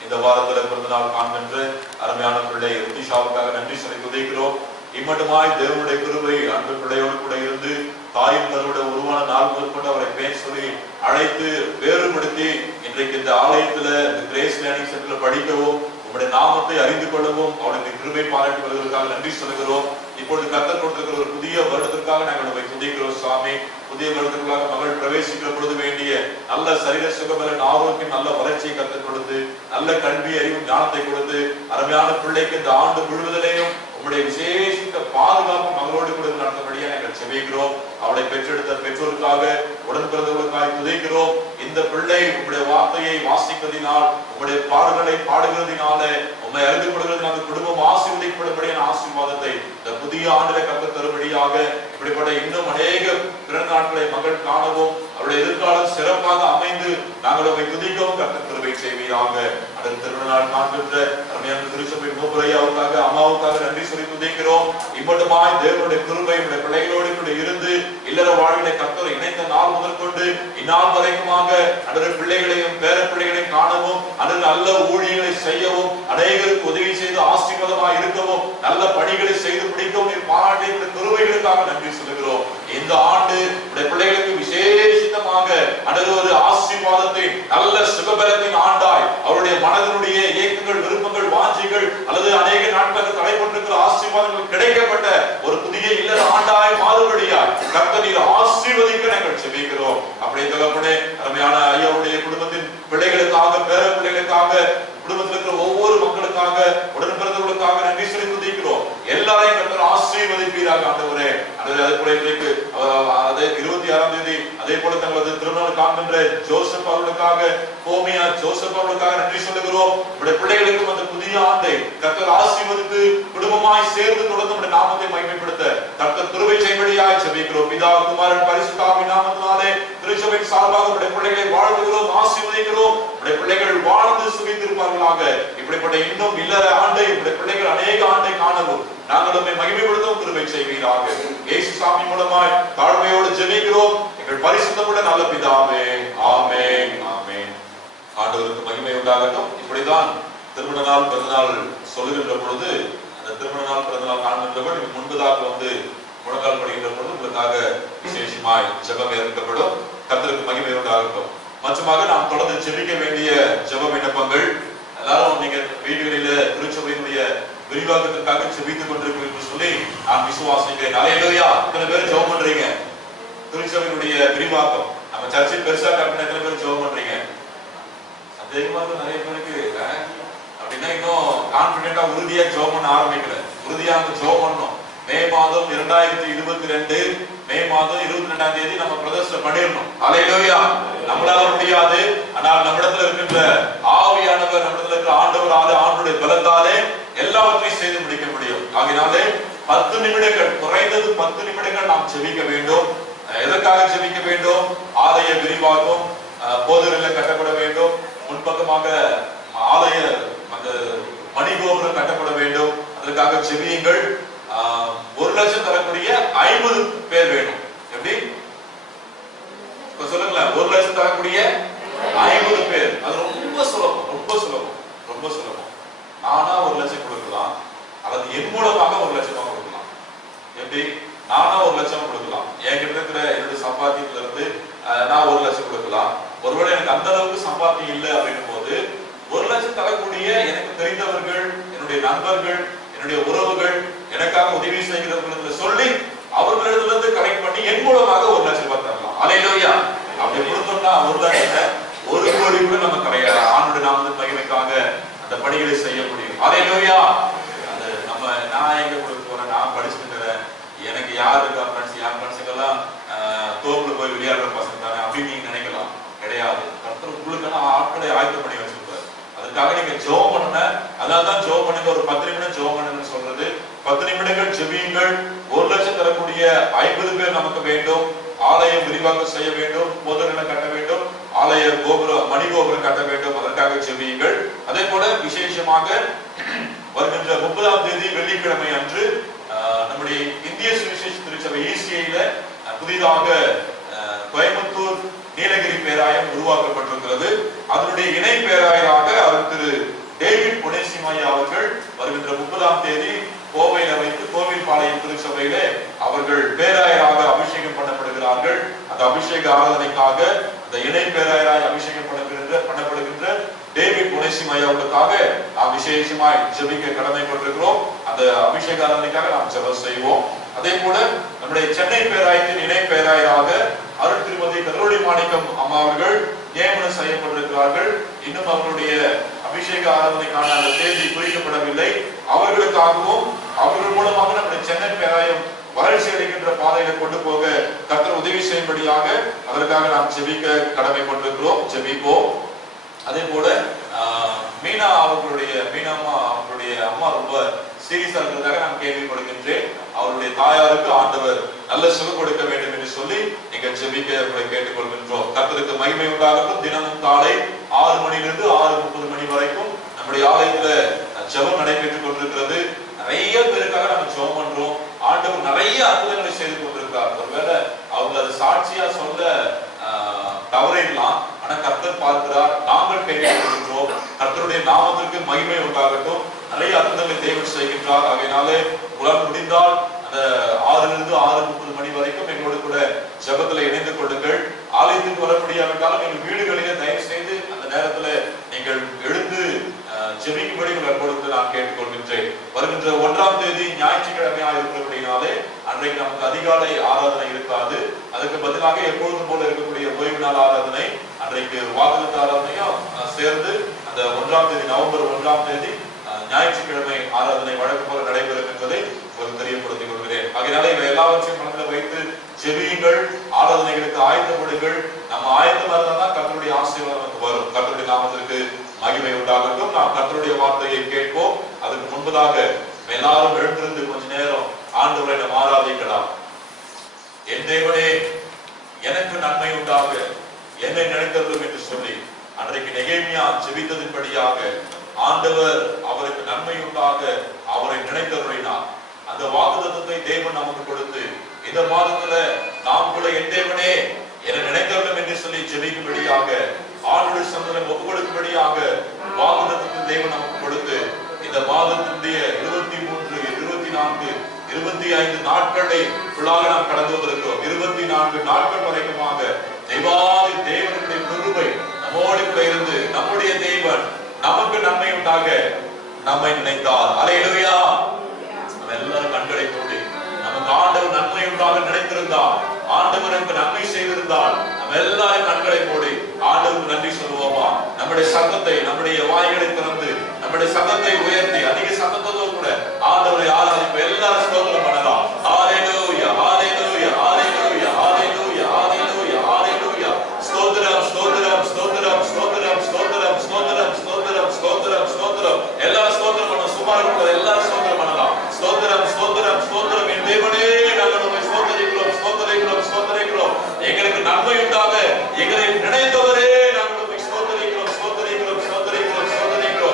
இந்த வாரத்தில் பிறந்த நாள் காண்கின்ற அருமையான பிள்ளை ரித்திஷாவுக்காக நன்றி சொல்லி துதிக்கிறோம். இம்மட்டுமாய் தேவனுடைய கிருபை அன்பு பிள்ளையோடு கூட இருந்து தாயும் தன்னுடைய உருவான நாள் முதற்கொண்டு அவரை பேர் சொல்லி அழைத்து வேறுபடுத்தி இன்றைக்கு இந்த ஆலயத்துல இந்த கிரேஸ் லேர்னிங் சென்டர்ல படிக்கவும் உங்களுடைய நாமத்தை அறிந்து கொள்ளவும் அவருடைய கிருபை பாராட்டி வருவதற்காக நன்றி சொல்லுகிறோம். இப்பொழுது கர்த்தர் கொடுத்திருக்கிற ஒரு புதிய வருடத்திற்காக நாங்கள் உங்களை துதிக்கிறோம் சுவாமி. புதிய வருடத்திற்காக மகள் பிரவேசிக்கிற பொழுது வேண்டிய நல்ல சரீர சுகபலன் ஆரோக்கியம் நல்ல வளர்ச்சியை கற்றுக் கொடுத்து நல்ல கல்வி அறிவு ஞானத்தை கொடுத்து அருமையான பிள்ளைக்கு இந்த ஆண்டு முழுவதிலேயும் உங்களுடைய விசேஷித்த பாதுகாப்பு மகளோடு கூட நடத்தபடியா நாங்கள் செபிக்கிறோம். அவளை பெற்றெடுத்த பெற்றோருக்காக உடன் பிறந்தவர்களுக்காக துதிக்கிறோம். இந்த பிள்ளை உங்களுடைய வார்த்தையை வாசிப்பதினால் உங்களுடைய பாடல்களை பாடுகிறதினால உண்மை அறிந்து கொள்கிறதுனால குடும்பம் ஆசீர்வதிக்கப்படும்படியான ஆசீர்வாதத்தை இந்த புதிய ஆண்டிலே கற்றுத் தரும்படியாக இப்படிப்பட்ட இன்னும் அநேக பிறந்த நாட்களை மகள் காணவும் அவருடைய எதிர்காலம் சிறப்பாக அமைந்து நாங்கள் அவை துதிக்கவும் கர்த்தர் கிருபை செய்வீராக. அடுத்த திருமண நாள் காண்கின்ற அருமையான திருச்சபை மூப்பரையாவுக்காக அம்மாவுக்காக நன்றி சொல்லி துதிக்கிறோம். இம்மட்டுமாய் தேவனுடைய கிருபை உடைய பிள்ளைகளோடு கூட இருந்து இல்லற வாழ்வினை கர்த்தர் இணைந்த நாள் முதற்கொண்டு இந்நாள் வரைக்குமாக அன்றைய பிள்ளைகளையும் பேர பிள்ளைகளையும் காணவும் அன்றைய நல்ல ஊழியர்களை செய்யவும் அநேகருக்கு உதவி செய்து ஆசீர்வாதமாக இருக்கவும் நல்ல பணிகளை செய்து பிடிக்கவும் பாராட்டிய கிருபைகளுக்காக நன்றி சொல்லுகிறோம். இந்த ஆண்டு உடைய பிள்ளைகளுக்கு விசேஷமாக அன்றைய ஒரு ஆசீர்வாதத்தை நல்ல சுகபலத்தின் ஆண்டாய் அவருடைய மனதினுடைய இயக்கங்கள் விருப்பங்கள் வாஞ்சிகள் அல்லது அநேக நாட்களுக்கு தடைப்பட்டிருக்கிற ஆசீர்வாதங்கள் கிடைக்கப்பட்ட ஒரு புதிய இல்லற ஆண்டாய் மாறுபடியாய் கர்த்தர் நீர் ஆசீர்வதிக்க நாங்கள் செபிக்கிறோம். அப்படியே தகப்பனே அருமையான ஐயாவுடைய குடும்பத்தின் பிள்ளைகளுக்காக பேர பிள்ளைகளுக்காக குடும்பத்தில் இருக்கிற ஒவ்வொரு மக்களுக்காக உடன் பிறந்தவர்களுக்காக நன்றி சொல்லி துதிக்கிறோம். எல்லாரையும் கர்த்தர் ஆசீர்வதிப்பீராக ஆண்டவரே. அதே போல இன்றைக்கு 26ஆம் தேதி அதே போல தங்களது திருமணம் காண்கின்ற ஜோசப் அவர்களுக்காக கோமியா ஜோசப் அவர்களுக்காக நன்றி சொல்லுகிறோம். உடைய பிள்ளைகளுக்கும் அந்த புதிய ஆண்டை கர்த்தர் ஆசீர்வதித்து குடும்பமாய் சேர்ந்து தொடர்ந்து உடைய நாமத்தை மகிமைப்படுத்த கர்த்தர் கிருபை செய்யும்படியாய் ஜெபிக்கிறோம். பிதா குமாரன் பரிசுத்த ஆவியின் நாமத்தினாலே திருச்சபை சார்பாக உடைய பிள்ளைகளை வாழ்த்துகிறோம், ஆசீர்வதிக்கிறோம். உடைய பிள்ளைகள் வாழ்ந்து சுகித்திருப்பார்களாக. இப்படிப்பட்ட இன்னும் இல்லற ஆண்டை உடைய பிள்ளைகள் அநேக ஆண்டை காணவும் நாங்கள் உம்மை மகிமைப்படுத்தவும் கிருபை செய்வீராக. இயேசு சாமி மூலமாய் தாழ்மையோடு ஜெபிக்கிறோம் எங்கள் பரிசுத்தமுள்ள நல்ல பிதாவே. ஆமென், ஆமென். ஆண்டவருக்கு மகிமை உண்டாகட்டும். இப்படிதான் திருமண நாள் பிறந்த நாள் சொல்லுகின்ற பொழுது அந்த திருமண நாள் பிறந்த நாள் காண்கின்றவர்கள் முன்பதாக முழங்கால் படுகின்ற பொழுது உங்களுக்காக விசேஷமாய் ஜெபம் ஏற்கப்படும். கர்த்தருக்கு மகிமை உண்டாகட்டும். மற்றமாக நாம் தொடர்ந்து ஜெபிக்க வேண்டிய ஜெப விண்ணப்பங்கள் எல்லாரும் நீங்க வீடுகளில திருச்சபையினுடைய விரிவாக்கத்திற்காக ஜெபித்துக் கொண்டிருக்கிறீர்கள் சொல்லி நான் விசுவாசிக்கிறேன். அல்லேலூயா. எத்தனை பேர் ஜெபம் பண்றீங்க? திருச்சபையினுடைய விரிவாக்கம் நம்ம சர்ச்சில் பெருசா கட்டின எத்தனை பேர் ஜெபம் பண்றீங்க? சந்தேகமா நிறைய பேருக்கு அப்படின்னா இன்னும் கான்பிடென்டா உறுதியா ஜெபம் பண்ண ஆரம்பிக்கல. உறுதியா ஜெபம் பண்ணணும். மே மாதம் 2022 மே மாதம் 22ஆம் தேதி நம்ம பிரதர்ஷன பண்ணிடணும். அல்லேலூயா. நம்மளால முடியாது, ஆனால் நம்மிடத்துல இருக்கின்ற ஆவியானவர் நம்மிடத்துல இருக்கிற ஆண்டவர் ஆண்டுடைய பலத்தாலே எல்லாவற்றையும் செய்து முடிக்க முடியும். ஆகையினாலே 10 நிமிடங்கள் குறைந்தது 10 நிமிடங்கள் நாம் ஜெபிக்க வேண்டும். எதற்காக ஜெபிக்க வேண்டும்? ஆலய விரிவாக்கம் போதகர்கள் கட்டப்பட வேண்டும். முன்பக்கமாக ஆலய மணிகோபுரம் கட்டப்பட வேண்டும். அதற்காக ஜெபியுங்கள். 1 லட்சம் தரக்கூடிய 50 பேர் வேணும். எப்படி சொல்லுங்களேன்? 1 லட்சம் தரக்கூடிய 50 பேர். அது ரொம்ப சுலபம், ரொம்ப சுலபம், ரொம்ப சுலபம். நானா 1 லட்சம் கொடுக்கலாம், அல்லது என் மூலமாக 1 லட்சம் கொடுக்கலாம். எப்படி? நானா 1 லட்சம் கொடுக்கலாம், எனக்கு அந்த அளவுக்கு சம்பாத்தியம் இல்லை அப்படின்னும் போது 1 லட்சம் தரக்கூடிய எனக்கு தெரிந்தவர்கள், என்னுடைய நண்பர்கள், என்னுடைய உறவுகள், எனக்காக உதவி செய்கிறவர்கள் சொல்லி அவர்களிடத்திலிருந்து கலெக்ட் பண்ணி என் மூலமாக 1 லட்சம் ரூபாய் தரலாம். அல்லேலூயா. அப்படி கொடுத்தோம்னா 1 லட்சத்தை 1 கோடி கூட நம்ம கிடையாது. ஆண்டுடைய நாமத்தின் மகிமைக்காக அந்த பணிகளை செய்ய முடியும். அல்லேலூயா. அது நம்ம நான் எங்க கொடுக்க போறேன், நான் படிச்சுக்கிறேன், எனக்கு யார் இருக்கா ஃப்ரெண்ட்ஸ், என் ஃப்ரெண்ட்ஸுக்கெல்லாம் தோப்புல போய் விளையாடுற பசங்க தானே அப்படின்னு நீங்க நினைக்கலாம். கிடையாது. கர்த்தர் உங்களுக்கான ஆட்களை ஆயத்தம் பண்ணி வச்சிருப்பாரு. அதுக்காக நீங்க ஜெபம் பண்ணுங்க. அதனால்தான் ஜெபம் பண்ணுங்க. ஒரு 10 நிமிடம் ஜெபம் பண்ணுங்கன்னு சொல்றது. 10 நிமிடங்கள் ஜெபியுங்கள். 1 லட்சம் தரக்கூடிய 50 பேர் நமக்கு வேண்டும். ஆலயம் விரிவாக்கம் செய்ய வேண்டும், போதனை கட்ட வேண்டும், ஆலய கோபுரம், மணி கோபுரம் கட்ட வேண்டும். அதற்காக ஜெபியுங்கள். அதே போல விசேஷமாக வருகின்ற 30ஆம் தேதி வெள்ளிக்கிழமை அன்று நம்முடைய இந்திய சுவிசேஷ திருச்சபை ECIல புதிதாக கோயம்புத்தூர் நீலகிரி பேராயம் உருவாக்கப்பட்டிருக்கிறது. அதனுடைய இணை பேராயராக அவர் திரு டேவிட் பொனேசிமாயா அவர்கள் வருகின்ற 30ஆம் தேதி கோவையில வைத்து கோவில்பாளையம் திருச்சபையிலே அவர்கள் பேராயராக அபிஷேகம் பண்ணப்படுகிறார்கள். அந்த அபிஷேக ஆராதனைக்காக அந்த இணை பேராயராய் அபிஷேகம் பண்ணப்படுகின்ற டேவிட் பொனேசிமாயாவுக்காக நாம் விசேஷமாய் ஜெபிக்க கடமைப்பட்டிருக்கிறோம். அந்த அபிஷேக ஆராதனைக்காக நாம் ஜெபம் செய்வோம். அதே போல நம்முடைய சென்னை பேராயத்தின் இணை பேராயராக அருள் திருமதி கதிரொளி மாணிக்கம் அம்மா அவர்கள் நியமனம் செய்யப்பட்டிருக்கிறார்கள். இன்னும் அவர்களுடைய அபிஷேக ஆராதனைக்கான அந்த தேதி குறிக்கப்படவில்லை. அவர்களுக்காகவும் அவர்கள் மூலமாக நம்முடைய சென்னை பேராயம் வளர்ச்சி அடைகின்ற பாதையில கொண்டு போக கர்த்தர் உதவி செய்யும்படியாக அதற்காக நாம் ஜெபிக்க கடமைப்பட்டிருக்கிறோம். ஜெபிப்போம். அதே போல மீனா அவர்களுடைய அம்மா ரொம்ப சீரியஸா இருக்கிறதாக நான் கேள்விப்படுகின்றேன். அவருடைய தாயாருக்கு ஆண்டவர் நல்ல சுகம் கொடுக்க வேண்டும் என்று சொல்லி நீங்கள் ஜெபிக்க கேட்டுக்கொள்கின்றோம். கர்த்தருக்கு மகிமை உண்டாகட்டும். தினமும் காலை 6 மணிலிருந்து 6:30 மணி வரைக்கும் நம்முடைய ஆலயத்துல ஜெபம் நடைபெற்றுக் கொண்டிருக்கிறது. நிறைய பேருக்காக நம்ம ஜெபம் பண்றோம். ஆண்டவர் நிறைய அற்புதங்களை செய்து கொண்டிருக்கிறார். ஒருவேளை அவங்க அது சாட்சியா சொல்ல தவறிடலாம். ஆனா கர்த்தர் பார்க்கிறார். நாங்கள் கேட்டுக்கொள்கின்றோம். கர்த்தருடைய நாமத்திற்கு மகிமை உண்டாகட்டும். நிறைய அற்புதங்களை தேவன் செய்கின்றார். ஆகையினாலே உங்களால் முடிந்தால் அந்த 6லிருந்து 6:30 மணி வரைக்கும் எங்களோடு கூட ஜெபத்துல இணைந்து கொள்ளுங்கள். ஆலயத்துக்கு வர முடியாவிட்டாலும் எங்கள் வீடுகளிலே தயவு செய்து அந்த நேரத்துல நீங்கள் எழுந்து ஜெபிக்கும்படி உங்களோடு நான் கேட்டுக்கொள்கின்றேன். வருகின்ற 1ஆம் தேதி ஞாயிற்றுக்கிழமையா இருக்கிறபடினாலே அன்றைக்கு நமக்கு அதிகாலை ஆராதனை இருக்காது. அதுக்கு பதிலாக எப்பொழுதும் போல இருக்கக்கூடிய ஓய்வு நாள் ஆராதனை, அன்றைக்கு வாக்குறுதி ஆராதனையும் சேர்ந்து அந்த 1ஆம் தேதி நவம்பர் 1ஆம் தேதி ஞாயிற்றுக்கிழமை ஆராதனை வழக்கு போல நடைபெறும் என்பதை ஒரு தெரியப்படுத்திக் கொள்கிறேன். ஆகையால இவை எல்லாவற்றையும் மனதில் வைத்து ஜெபியுங்கள். ஆராதனைகளுக்கு ஆயத்தப்படுங்கள். நம்ம ஆயத்தமா இருந்தால்தான் கர்த்தருடைய ஆசீர்வாதம் நமக்கு வரும். கர்த்தருடைய நாமத்திற்கு மகிமை உண்டாகட்டும். நாம் கர்த்தருடைய வார்த்தையை கேட்போம். அதுக்கு முன்பதாக எல்லாரும் எழுந்திருந்து கொஞ்ச நேரம் ஆண்டவரை நாம் ஆராதிக்கலாம். என் தேவனே எனக்கு நன்மை உண்டாக என்னை நினைத்தருளும் என்று சொல்லி அன்றைக்கு நெகேமியா ஜெபித்ததின்படியாக ஆண்டவர் அவருக்கு நன்மை உண்டாக அவரை நினைத்தருளினார். அந்த வாக்குத்தத்தத்தை தேவன் நமக்கு கொடுத்து இந்த மாதத்துல நாம் கூட என் தேவனே என்னை நினைத்தருளும் என்று சொல்லி ஜெபிக்கும்படியாக ஆண்டுடைய சந்தனம் ஒப்பு கொடுக்கும்படியாக வாக்குத்தத்தத்தை தேவன் நமக்கு கொடுத்து இந்த மாதத்தினுடைய 23, 24, 25 நாட்களை ஃபுல்லாக நாம் கடந்து வந்திருக்கிறோம். 24 நாட்கள் வரைக்குமாக தேவாதி தேவனுடைய கிருபை நம்மோடு கூட இருந்து நம்முடைய தேவன் நமக்கு நன்மை உண்டாக நம்மை நினைத்தார். அல்லேலூயா. நம்ம எல்லாரும் கண்களை மூடி நமக்கு ஆண்டவர் நன்மை உண்டாக நினைத்திருந்தால், ஆண்டவர் நமக்கு நன்மை செய்திருந்தால் நம்ம எல்லாரும் கண்களை மூடி ஆண்டவருக்கு நன்றி சொல்லுவோமா? நம்முடைய சத்தத்தை, நம்முடைய வாய்களை திறந்து நம்முடைய சத்தத்தை உயர்த்தி அதிக சத்தத்தோடு கூட ஆண்டவரை ஆராதிப்பு எல்லாரும் ஸ்தோத்திரம் பண்ணலாம். ஹalleluya, ஹalleluya, ஹalleluya, ஹalleluya, ஹalleluya, ஹalleluya. ஸ்தோத்திரம், ஸ்தோத்திரம், ஸ்தோத்திரம், ஸ்தோத்திரம், ஸ்தோத்திரம், ஸ்தோத்திரம், ஸ்தோத்திரம், ஸ்தோத்திரம், ஸ்தோத்திரம். எல்லாரும் ஸ்தோத்திரம் பண்ண சுமார் கூட எல்லாரும் ஸ்தோத்திரம் பண்ணலாம். ஸ்தோத்திரம், ஸ்தோத்திரம், ஸ்தோத்திரம். என் தேவனே நாங்கள் உம்மை ஸ்தோத்திரிக்கிறோம், ஸ்தோத்திரிக்கிறோம், ஸ்தோத்திரிக்கிறோம். எங்களுக்கு நன்மை உண்டாக எங்களை நினைத்தவரே நாங்கள் உம்மை ஸ்தோத்திரிக்கிறோம், ஸ்தோத்திரிக்கிறோம், ஸ்தோத்திரிக்கிறோம், ஸ்தோத்திரிக்கிறோம்.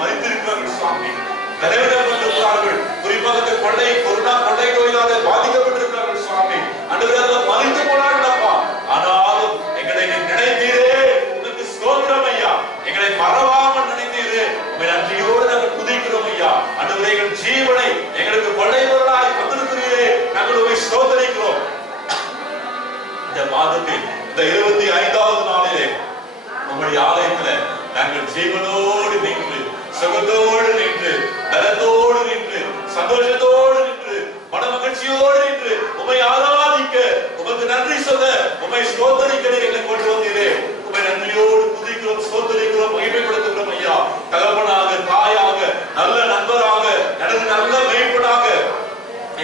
மறித்திருக்கிறார்கள் சுவாமி. பலவீனப்பட்டிருக்கிறார்கள். குறிப்பாக இந்த கொள்ளை நோயினால பாதிக்கப்பட்டிருக்கிறார்கள் சுவாமி. ஆண்டவரே மறித்து போனார்கள் அப்பா. ஆனாலும் எங்களை நினைத்தீரே, உங்களுக்கு ஸ்தோத்திரம் ஐயா. எங்களை மறவாமல் நினைத்தீரே, உம்மை நன்றியோடு நாங்கள் துதிக்கிறோம் ஐயா. ஆண்டவரே எங்கள் ஜீவனை எங்களுக்கு கொள்ளைவர்களாய் வந்திருக்கிறீரே, நாங்கள் உம்மை ஸ்தோத்திரிக்கிறோம். இந்த மாதத்தில் இந்த 25வது நாளிலே உங்களுடைய ஆலயத்துல நாங்கள் ஜீவனோடு நின்று, சுகத்தோடு நின்று, பலத்தோடு நின்று, சந்தோஷத்தோடு நின்று, மன மகிழ்ச்சியோடு நின்று உம்மை ஆராதிக்க, உமக்கு நன்றி சொல்ல, உம்மை ஸ்தோத்திரிக்க எங்களை கொண்டு வந்தீரே. உம்மை நன்றியோடு துதிக்கிறோம், ஸ்தோத்திரிக்கிறோம், மகிமைப்படுத்துகிறோம் ஐயா. தகப்பனாக, தாயாக, நல்ல நண்பராக, எனது நல்ல மேய்ப்பனாக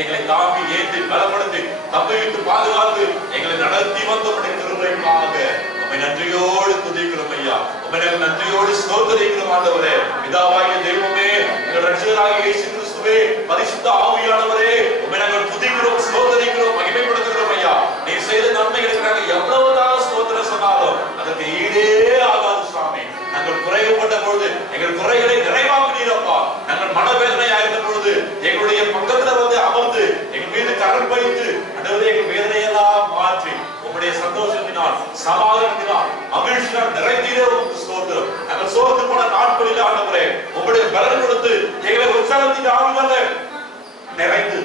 எங்களை தாங்கி ஏற்றி பலப்படுத்தி தப்பிவித்து பாதுகாத்து எங்களை நடத்தி வந்தபடி திருமைக்காக உம்மை நன்றியோடு துதிக்கிறோம் ஐயா. உம்மை நாங்கள் நன்றியோடு ஸ்தோத்திரிக்கிறோம் ஆண்டவரே. பிதாவாகிய தெய்வமே, எங்கள் ரட்சகராகிய இயேசு கிறிஸ்துவே, பரிசுத்த ஆவியானவரே, உம்மை நாங்கள் துதிக்கிறோம், ஸ்தோத்திரிக்கிறோம், மகிமைப்படுத்துகிறோம் ஐயா. நீ செய்த நன்மைகளுக்கு நாங்கள் எவ்வளவுதான் ஸ்தோத்திரம் சொன்னாலும் அதற்கு ஈடே ஆகாது சுவாமி. நாங்கள் குறைவுபட்ட பொழுது எங்கள் குறைகளை நிறைவாக்குனீரப்பா. நாங்கள் மனவேதனையா இருந்த பொழுது எங்களுடைய பக்கத்துல வந்து அமர்ந்து எங்கள் மீது கரம் வைத்து ஆண்டவரே எங்கள் வேதனையெல்லாம் மாற்றி உங்களுடைய சந்தோஷத்தினால், சமாதானத்தினால், மகிழ்ச்சியால் நிறைந்தீரே உங்களுக்கு ஸ்தோத்திரம். நாங்கள் சோர்ந்து போன நாட்களில் ஆண்டவரே உங்களுடைய பலன் கொடுத்து எங்களை உற்சாகத்தின் ஆவியால நிறைந்து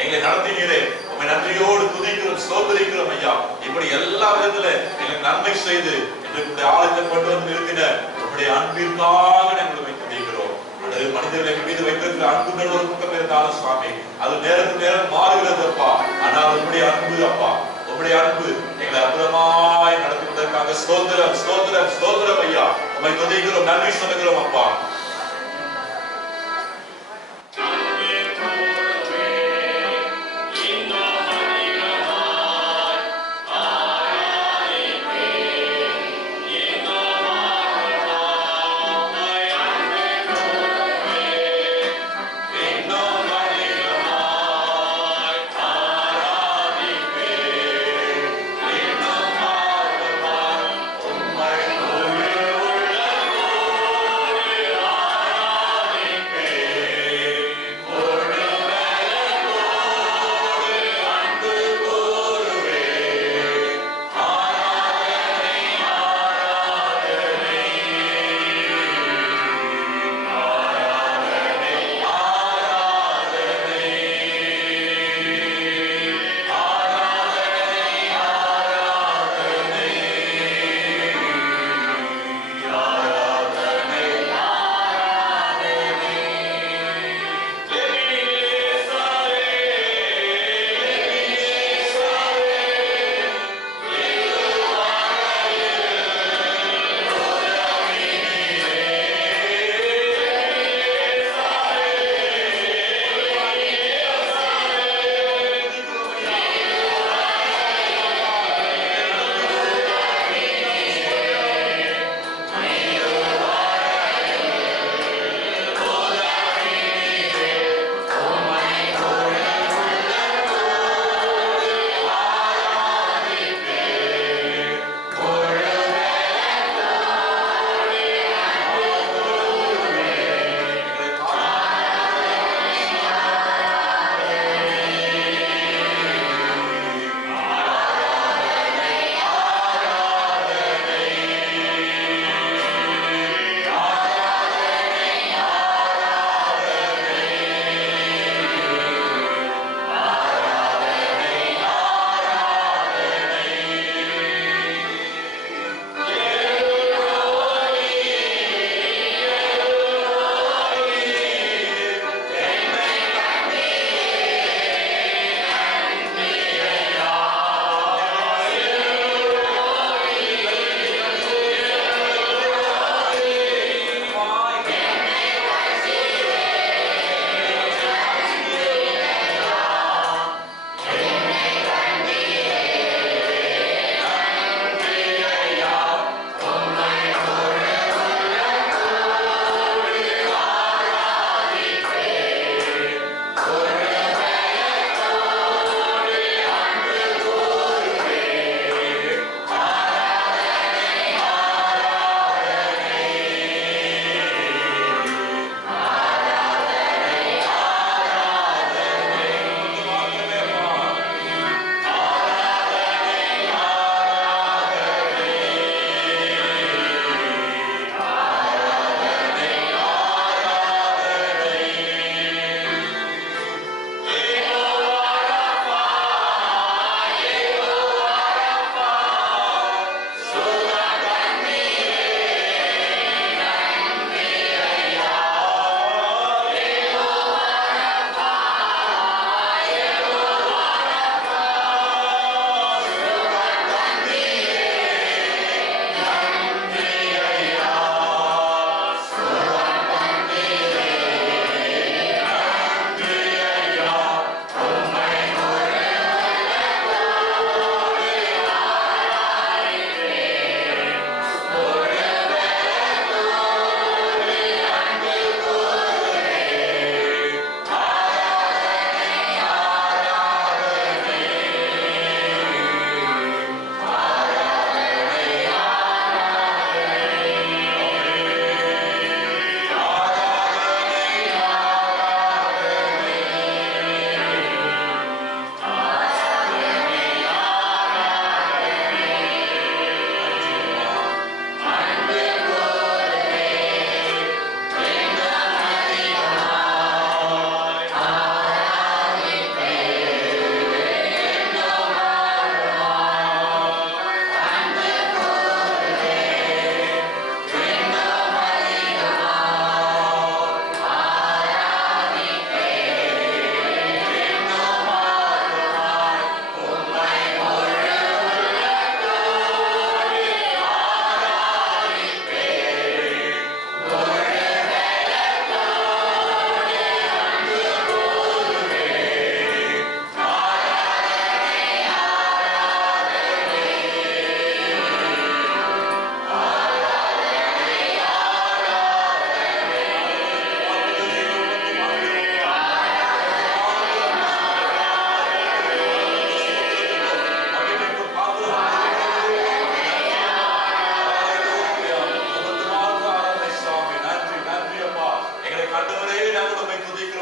எங்களை நடத்தினீரே. உம்மை நன்றியோடு துதிக்கிறோம், ஸ்தோத்திரிக்கிறோம் ஐயா. இப்படி எல்லா விதத்துல எங்களுக்கு நன்மை செய்து எங்களுடைய ஆளுநை கொண்டு வந்து நிறுத்தின உங்களுடைய அன்பிற்காக நாங்கள் உம்மை துதிக்கிறோம். அது மனிதர்கள் எங்கள் மீது வைத்திருக்கிற அன்புகள் ஒரு பக்கம் இருந்தாலும் சுவாமி, அது நேரத்துக்கு நேரம் மாறுகிறது அப்பா. ஆனால் உங்களுடைய அன்பு அப்பா, உங்களுடைய அன்பு எங்களை அற்புதமாய் நடத்துவதற்காக ஸ்தோத்திரம், ஸ்தோத்திரம், ஸ்தோத்திரம் ஐயா. உம்மை துதிக்கிறோம், நன்றி சொல்லுகிறோம் அப்பா. உம்மை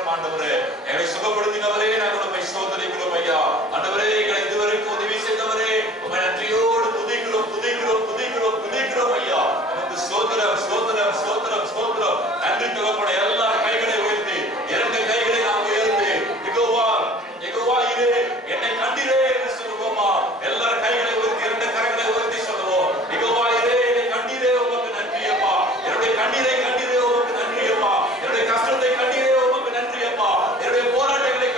ஸ்தோத்திரம் ஆண்டவரே. எங்களை சுகப்படுத்தினவரே நாங்கள் உம்மை ஸ்தோத்திரிக்கிறோம் ஐயா. ஆண்டவரே எங்களை இதுவரைக்கும் உதவி செய்தவரே உம்மை நன்றியோடு துதிக்கிறோம் துதிக்கிறோம் துதிக்கிறோம் துதிக்கிறோம் ஐயா. உமக்கு ஸ்தோத்திரம் ஸ்தோத்திரம் ஸ்தோத்திரம் ஸ்தோத்திரம். நன்றி தகப்பனே. எல்லா கைகளை உயர்த்தி இரண்டு கைகளை நாம் உயர்த்தி யெகோவா யெகோவா இரே என்னை கண்டீரே என்று சொல்லுவோமா? எல்லா கைகளை உயர்த்தி இரண்டு கரங்களை உயர்த்தி சொல்லுவோம். யெகோவா இரே என்னை கண்டீரே உமக்கு நன்றி அப்பா. என்னுடைய கண்ணீரை கண்டீரே உமக்கு நன்றி அப்பா. என்னுடைய கஷ்டத்தை கண்டீரே உமக்கு நன்றி அப்பா. என்னுடைய போராட்டங்களை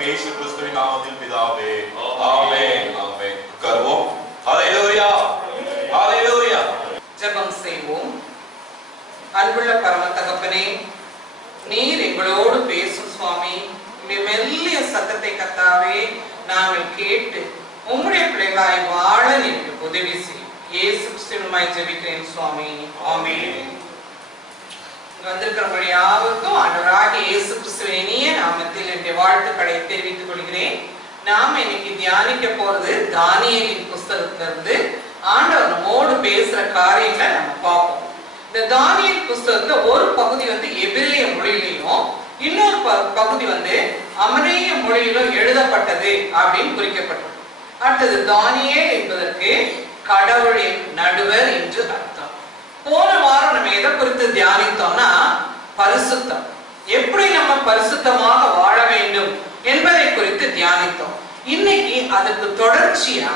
இரட்சகரும் இயேசு கிறிஸ்துவின் நாமத்தில் பிதாவே, ஆமென். ஆமென். உட்காருவோம். ஹல்லேலூயா, ஹல்லேலூயா. ஜெபம் செய்வோம். அன்புள்ள பரம தகப்பனே, நீர் எங்களோடு பேசும் சுவாமி. உம்முடைய மெல்லிய சத்தத்தை கர்த்தாவே நாங்கள் கேட்டு உம்முடைய பிள்ளைகளாய் வாழ நீர் உதவி செய்யும். இயேசு கிறிஸ்துவின் ஜெபிக்கிறேன் சுவாமி, ஆமென். வந்திருக்கிறவங்க யாருக்கும் ஆண்டவராகிய இயேசு கிறிஸ்துவின் இனிய நாமத்தில் என்னுடைய வாழ்த்துக்களை தெரிவித்துக் கொள்கிறேன். நாம இன்னைக்கு தியானிக்க போறது தானியேலின் புஸ்தகத்திலிருந்து ஆண்டவர் நம்மோடு பேசுற காரியங்களை நம்ம பார்ப்போம். இந்த தானியேல் புஸ்தகத்துல ஒரு பகுதி எபிரேய மொழியிலையும் இன்னொரு பகுதி அமரேய மொழியிலும் எழுதப்பட்டது அப்படின்னு குறிக்கப்பட்டது. அடுத்தது தானியேல் என்பதற்கு கடவுளின் நடுவர் என்று அர்த்தம். போன வாரம் நம்ம எதை குறித்து தியானித்தோம்னா பரிசுத்தம், எப்படி நம்ம பரிசுத்தமாக வாழ வேண்டும் என்பதை குறித்து தியானித்தோம். இன்னைக்கு அதுக்கு தொடர்ச்சியா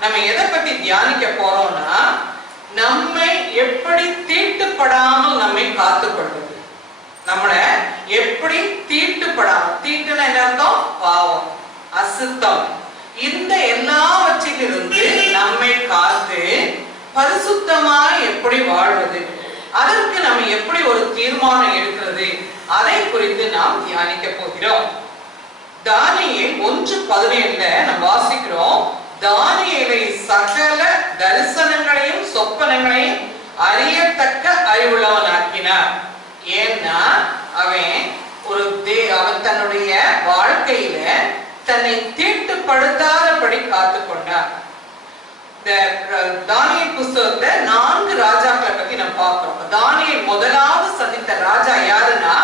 நம்ம எதை பத்தி தியானிக்க போறோம்னா, நம்மை எப்படி தீட்டுப்படாமல் நம்மை காத்துக்கொள்வது, நம்மள எப்படி தீட்டுப்படாமல், தீட்டுனா என்ன அர்த்தம்? பாவம், அசுத்தம், இந்த எல்லாவற்றிலிருந்து நம்மை காத்து பரிசுத்தமாய் எப்படி வாழ்வது, அதற்கு நம்ம எப்படி ஒரு தீர்மானம் எடுக்கிறது, அதை குறித்து நாம் தியானிக்க போகிறோம். தானியேல் 1:17 நம்ம வாசிக்கிறோம். தானியேலை சகல தரிசனங்களையும் சொப்பனங்களையும் அறியத்தக்க அறிவுள்ளவனாக்கினார். ஏன்னா அவன் தன்னுடைய வாழ்க்கையில தன்னை தீட்டுப்படுத்தாதபடி காத்து கொண்டார். இந்த தானியேல் புஸ்தகத்துல 4 ராஜாக்களை பத்தி நம்ம பார்க்கிறோம். தானியேல் முதலாவது சந்தித்த ராஜா யாருன்னா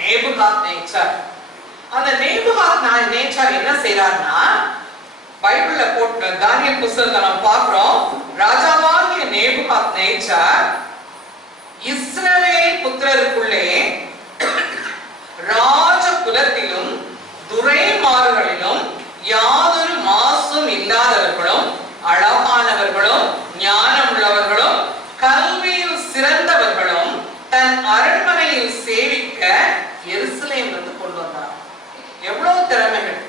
நேபுகாத்நேச்சார். அந்த நேபுகாத்நேச்சார் என்ன செய்யறாருன்னா, பைபிள்ல போட்டு தானியேல் புஸ்தகத்தை நம்ம பார்க்கிறோம். ராஜாவாகிய நேபுகாத்நேச்சார் இஸ்ரவேல் புத்திரருக்குள்ளே ராஜ குலத்திலும் துரைமார்களிலும் யாதொரு மாசும் இல்லாதவர்களும் அழகானவர்களும் ஞானம் உள்ளவர்களும் கல்வியில் சிறந்தவர்களும் தன் அரண்மனையில் சேவிக்க எருசலேமிலிருந்து கொண்டு வந்தார். எவ்வளவு திறமைகள்!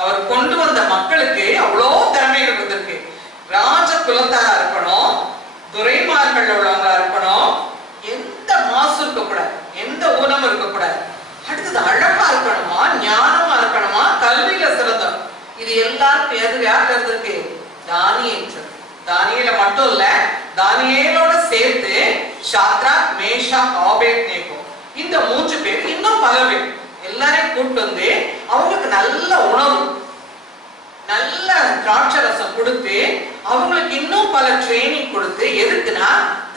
அவர் கொண்டு வந்த மக்களுக்கு அவ்வளோ திறமைகள் இருந்திருக்கு. ராஜ குலத்தாரா இருக்கணும், துரைமார்கள் உள்ளவங்களா இருக்கணும், எந்த மாசு இருக்கக்கூடாது, எந்த ஊனமும் இருக்கக்கூடாது. அடுத்தது அழகா இருக்கணுமா, ஞானமா இருக்கணுமா, கல்வியில சிறந்தம். இது எல்லாருக்கும் யாருக்கு இருந்திருக்கு? தானியேல். தானியேல மட்டும் இல்ல, தானியேலோட சேர்த்து ஷாத்ராக், மேஷாக், ஆபேத்நேகோ, இந்த 3 பேர், இன்னும் பல பேர் எல்லாரையும் கூட்டு வந்து அவங்களுக்கு நல்ல உணவு, நல்ல திராட்சரசம் கொடுத்து அவங்களுக்கு இன்னும் பல ட்ரைனிங் கொடுத்து, எதுக்குன்னா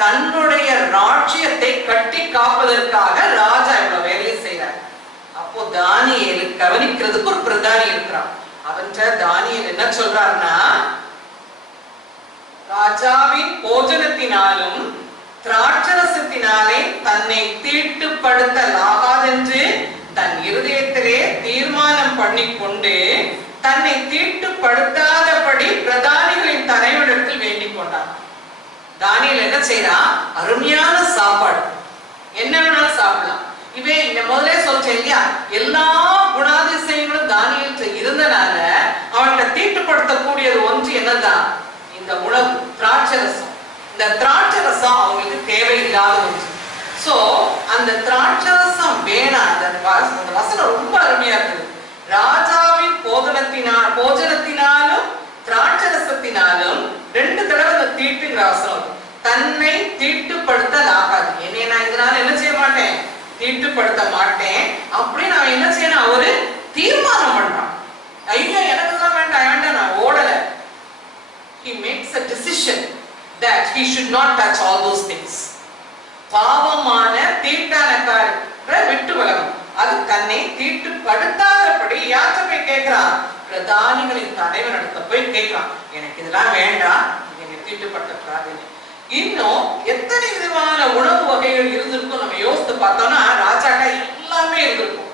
தன்னுடைய ராஜ்யத்தை கட்டி காப்பதற்காக ராஜா இவ்வளவு வேலையை செய்யறார். அப்போ தானியேல் கவனிக்கிறதுக்கு ஒரு பிரதானி இருக்கிறான். அவன்கிட்ட தானியேல் என்ன சொல்றாருன்னா, ராஜாவின் போஜனத்தினாலும் திராட்சரசத்தினாலே தன்னை தீட்டுப்படுத்தலாகாதென்று தன் இருதயத்திலே தீர்மானம் பண்ணிக்கொண்டு தன்னை தீட்டுப்படுத்தாதபடி பிரதானிகளின் தலைவரிடத்தில் வேண்டிக் கொண்டான். தானியேல் என்ன செய்யறான்? அருமையான சாப்பாடு, என்ன வேணாலும் சாப்பிடலாம். இவே இந்த முதலே சொல்றேன் இல்லையா, எல்லா குணாதிசயங்களும் தானியேல் இருந்தனால அவன்கிட்ட தீட்டுப்படுத்தக்கூடியது ஒன்று என்னதான்? இந்த உணவு, திராட்சரசம். இந்த திராட்சரசம் அவங்களுக்கு தேவையில்லாத ஒன்று. சோ அந்த திராட்சரசம் வேணாம். அந்த வசனம் ரொம்ப அருமையா இருக்குது. ராஜாவின் போஜனத்தினாலும் திராட்சரசத்தினாலும் 2 தடவை அந்த தீட்டுங்கிற வசனம். தன்னை தீட்டுப்படுத்தலாகாது. என்னை நான் இதனால என்ன செய்ய மாட்டேன்? தீட்டுப்படுத்த மாட்டேன் அப்படின்னு அவன் என்ன செய்யணும்? அவரு தீர்மானம் பண்றான். ஐயோ எனக்கு தான் வேண்டாம், நான் ஓடல. He makes a decision that he should not touch all those things. பாவமான தீட்டான காரியத்தை விட்டு விலகும். அது தன்னை தீட்டுப்படுத்தாதபடி யார்கிட்ட போய் கேட்கிறான்? பிரதானிகளின் தலைவனிடத்துல போய் கேட்கிறான். எனக்கு இதெல்லாம் வேண்டாம், என்னை தீட்டுப்படுத்தக்கூடாது. இன்னும் எத்தனை விதமான உணவு வகைகள் இருந்திருக்கும் நம்ம யோசித்து பார்த்தோம்னா, ராஜாக்கா எல்லாமே இருந்திருக்கும்.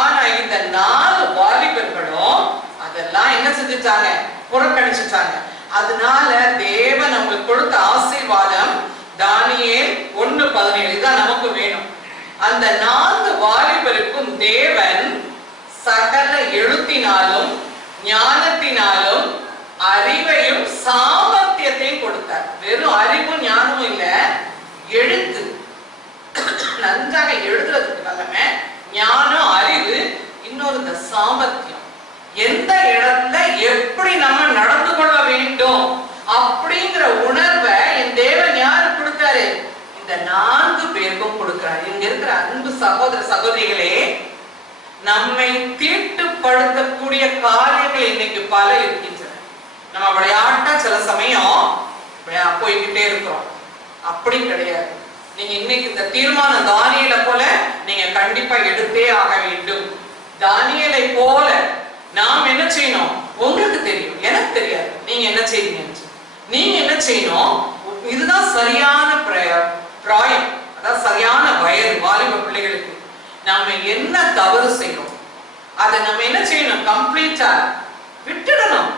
ஆனா இந்த 4 வாலிபர்களும் அதெல்லாம் என்ன செஞ்சுட்டாங்க? புறக்கணிச்சுட்டாங்க. அதனால தேவன் நம்மளுக்கு கொடுத்த ஆசீர்வாதம் தானியேல் 1:17 தான் நமக்கு வேணும். அந்த 4 வாலிபருக்கும் தேவன் சகல எழுத்தினாலும் ஞானத்தினாலும் அறிவையும் சாமர்த்தியத்தையும் கொடுத்தார். வெறும் அறிவும் ஞானமும் இல்ல, எழுத்து நன்றாக எழுதுறதுக்கு வல்லமை, ஞானம், அறிவு, இன்னொரு இந்த சாமர்த்தியம். எந்த இடத்துல எப்படி நம்ம நடந்து கொள்ள வேண்டும் அப்படிங்கிற உணர்வை என் தேவன் யாரு கொடுத்தாரு? இந்த 4 பேருக்கும் கொடுக்கிறார். இங்க இருக்கிற அன்பு சகோதர சகோதரிகளே, நம்மை தீட்டுப்படுத்தக்கூடிய காரியங்கள் இன்னைக்கு பல இருக்கின்றன. நம்ம விளையாட்டா சில சமயம் போய்கிட்டே இருக்கிறோம். அப்படி கிடையாது. நீங்க இன்னைக்கு இந்த தீர்மானம் தானியேலை போல நீங்க கண்டிப்பா எடுத்தே ஆக வேண்டும். தானியேலை போல நாம் என்ன செய்யணும்? உங்களுக்கு தெரியும், எனக்கு தெரியாது. நீங்க என்ன செய்வீங்க? நீங்க என்ன செய்யணும்? இதுதான் சரியான பிராயம், அதான் சரியான வயது. வாலிப பிள்ளைகளுக்கு நாம என்ன தவறு செய்யணும் அதை நம்ம என்ன செய்யணும்? கம்ப்ளீட்டா விட்டுடணும்